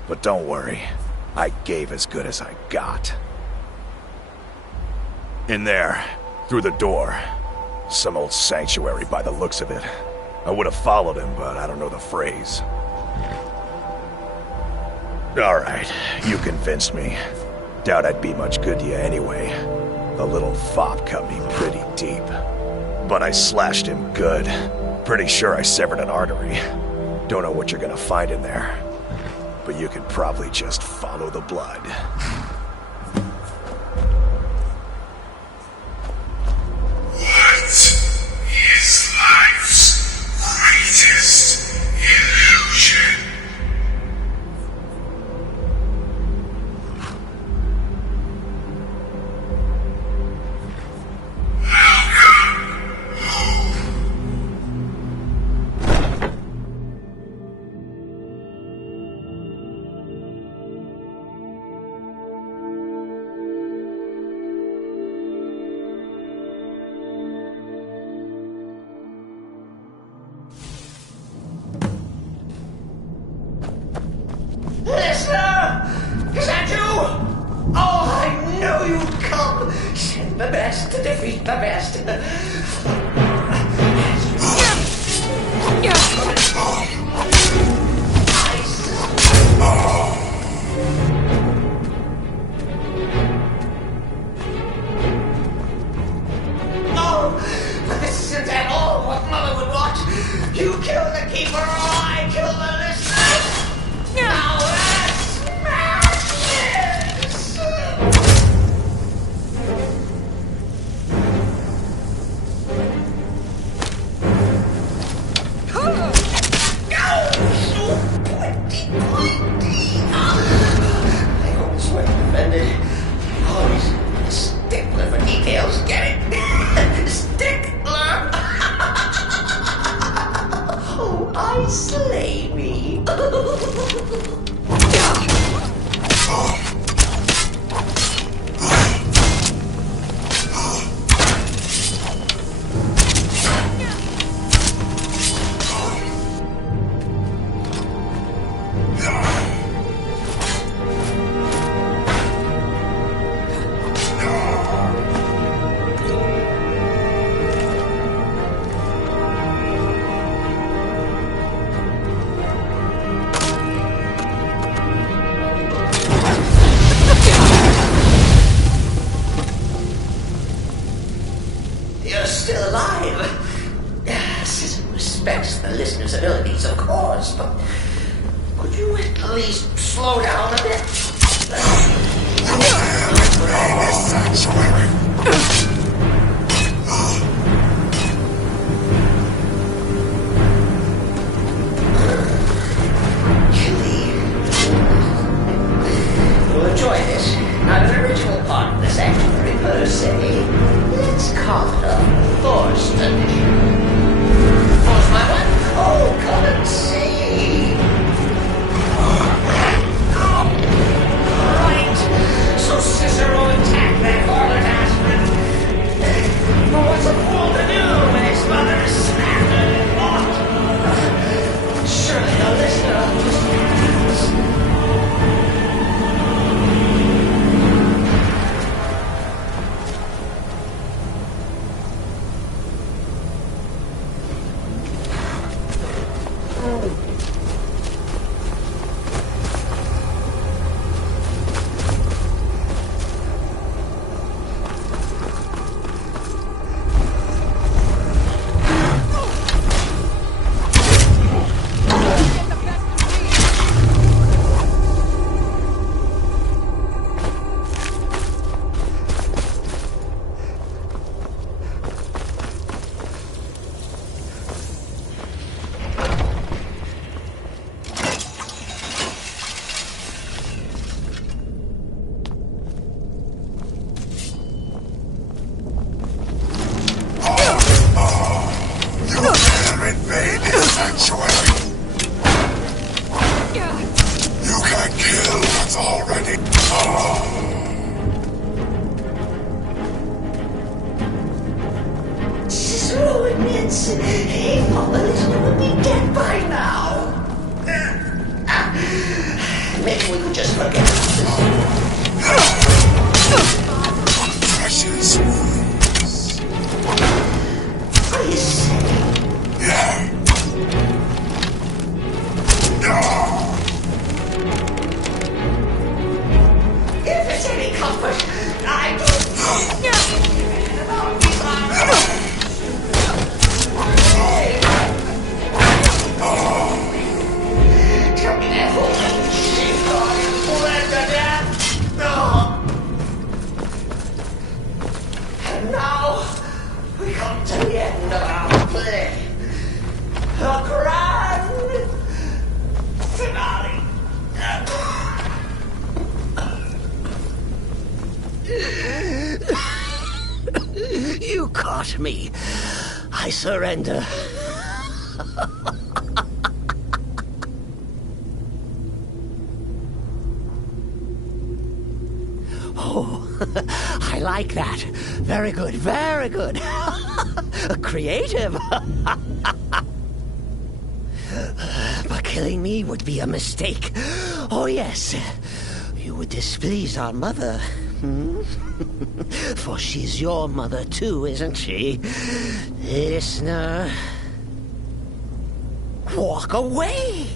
But don't worry, I gave as good as I got. In there, through the door. Some old sanctuary by the looks of it. I would have followed him, but I don't know the phrase. Alright, you convinced me. Doubt I'd be much good to you anyway. The little fop cut me pretty deep. But I slashed him good. Pretty sure I severed an artery. Don't know what you're gonna find in there. But you can probably just follow the blood. What is life's greatest illusion? Welcome home. the best to defeat the best. No, but this isn't at all what Mother would want. You kill the keeper or I kill the listener. Now let's smash this! I always were offended. Always a stickler for details. Get it? Stickler! Oh, I slay me. You're still alive. Citizen respects the listener's abilities, of course, but could you at least slow down a bit? You'll enjoy this. Not an original part of the sanctuary per se. Let's call it a forced addition. Force my what? Oh, come and see. Right. So Cicero attacked that harlot Astrid. But what's a fool to do when his mother is slandered and mocked? Surely the listener understands. Cicero admits he thought the listener would be dead by now. Maybe we could just forget Precious. Are you sick? Yeah. If it's any comfort, I don't care about these arms. Tell me that whole sheepdog is bled to death. No. And now we come to the end of our play. The grand finale. You caught me. I surrender. Oh, I like that. Very good, very good. Creative. But killing me would be a mistake. Oh, yes. You would displease our mother. Hmm? For she's your mother too, isn't she? Listener. Walk away!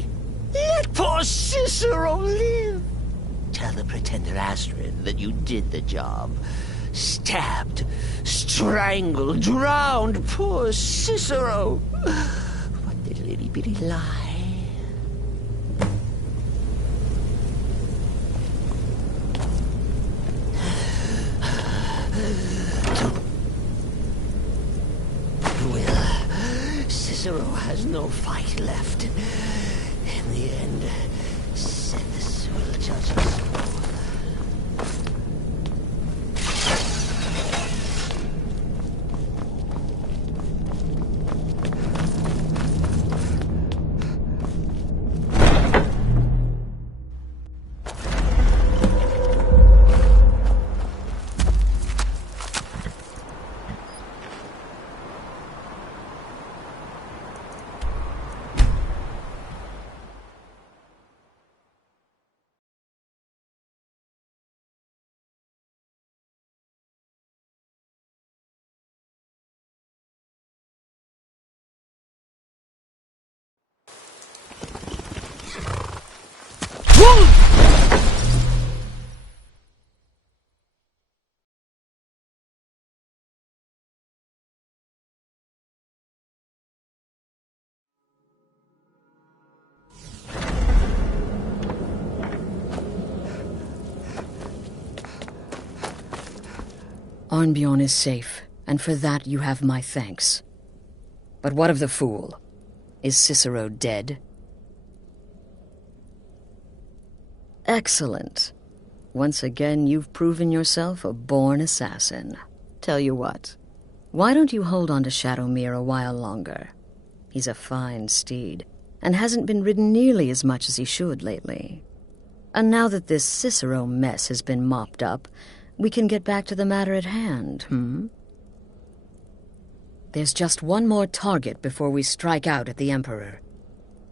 Let poor Cicero live! Tell the pretender Astrid that you did the job. Stabbed, strangled, drowned poor Cicero. What the little-bitty lie. Cicero has no fight left. In the end, Cephas will judge us both. Arnbjorn is safe, and for that you have my thanks. But what of the fool? Is Cicero dead? Excellent. Once again, you've proven yourself a born assassin. Tell you what, why don't you hold on to Shadowmere a while longer? He's a fine steed, and hasn't been ridden nearly as much as he should lately. And now that this Cicero mess has been mopped up, we can get back to the matter at hand, There's just one more target before we strike out at the Emperor.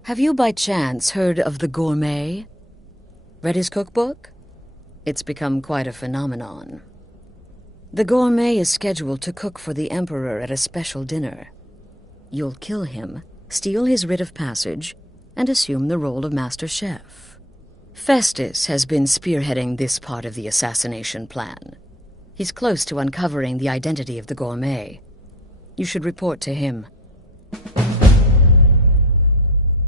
Have you by chance heard of the Gourmet? Read his cookbook? It's become quite a phenomenon. The Gourmet is scheduled to cook for the Emperor at a special dinner. You'll kill him, steal his writ of passage, and assume the role of Master Chef. Festus has been spearheading this part of the assassination plan. He's close to uncovering the identity of the Gourmet. You should report to him.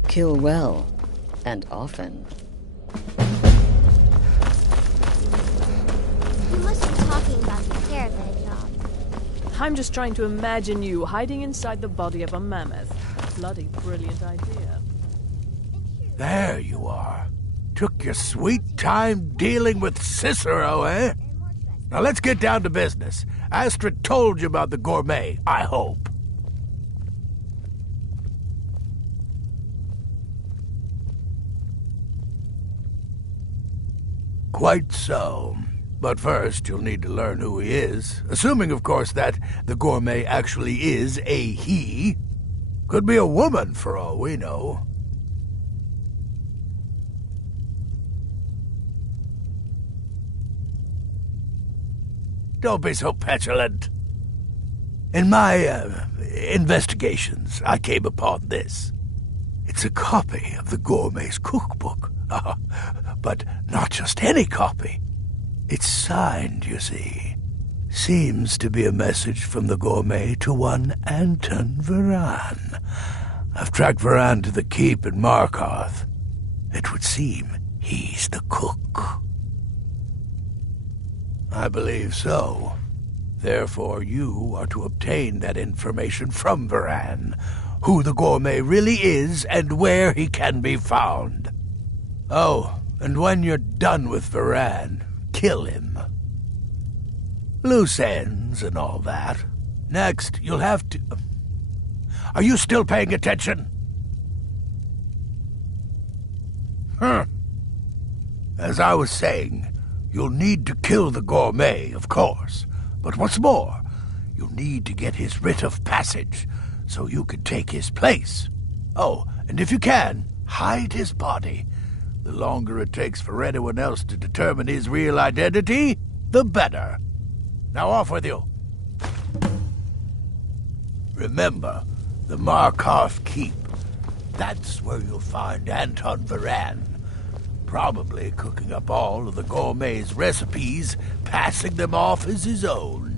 Kill well, and often. You must be talking about the caravan job. I'm just trying to imagine you hiding inside the body of a mammoth. Bloody brilliant idea. There you are. Took your sweet time dealing with Cicero, eh? Now let's get down to business. Astrid told you about the Gourmet, I hope. Quite so. But first, you'll need to learn who he is. Assuming, of course, that the Gourmet actually is a he. Could be a woman, for all we know. Don't be so petulant. In my investigations, I came upon this. It's a copy of the Gourmet's cookbook. But not just any copy. It's signed, you see. Seems to be a message from the Gourmet to one Anton Varan. I've tracked Varan to the keep in Markarth. It would seem he's the cook. I believe so. Therefore, you are to obtain that information from Varan, who the Gourmet really is and where he can be found. Oh, and when you're done with Varan, kill him. Loose ends and all that. Next, you'll have to... Are you still paying attention? As I was saying, you'll need to kill the Gourmet, of course. But what's more, you'll need to get his writ of passage, so you can take his place. Oh, and if you can, hide his body. The longer it takes for anyone else to determine his real identity, the better. Now off with you. Remember, the Markarth Keep. That's where you'll find Anton Varan. Probably cooking up all of the gourmet's recipes, passing them off as his own.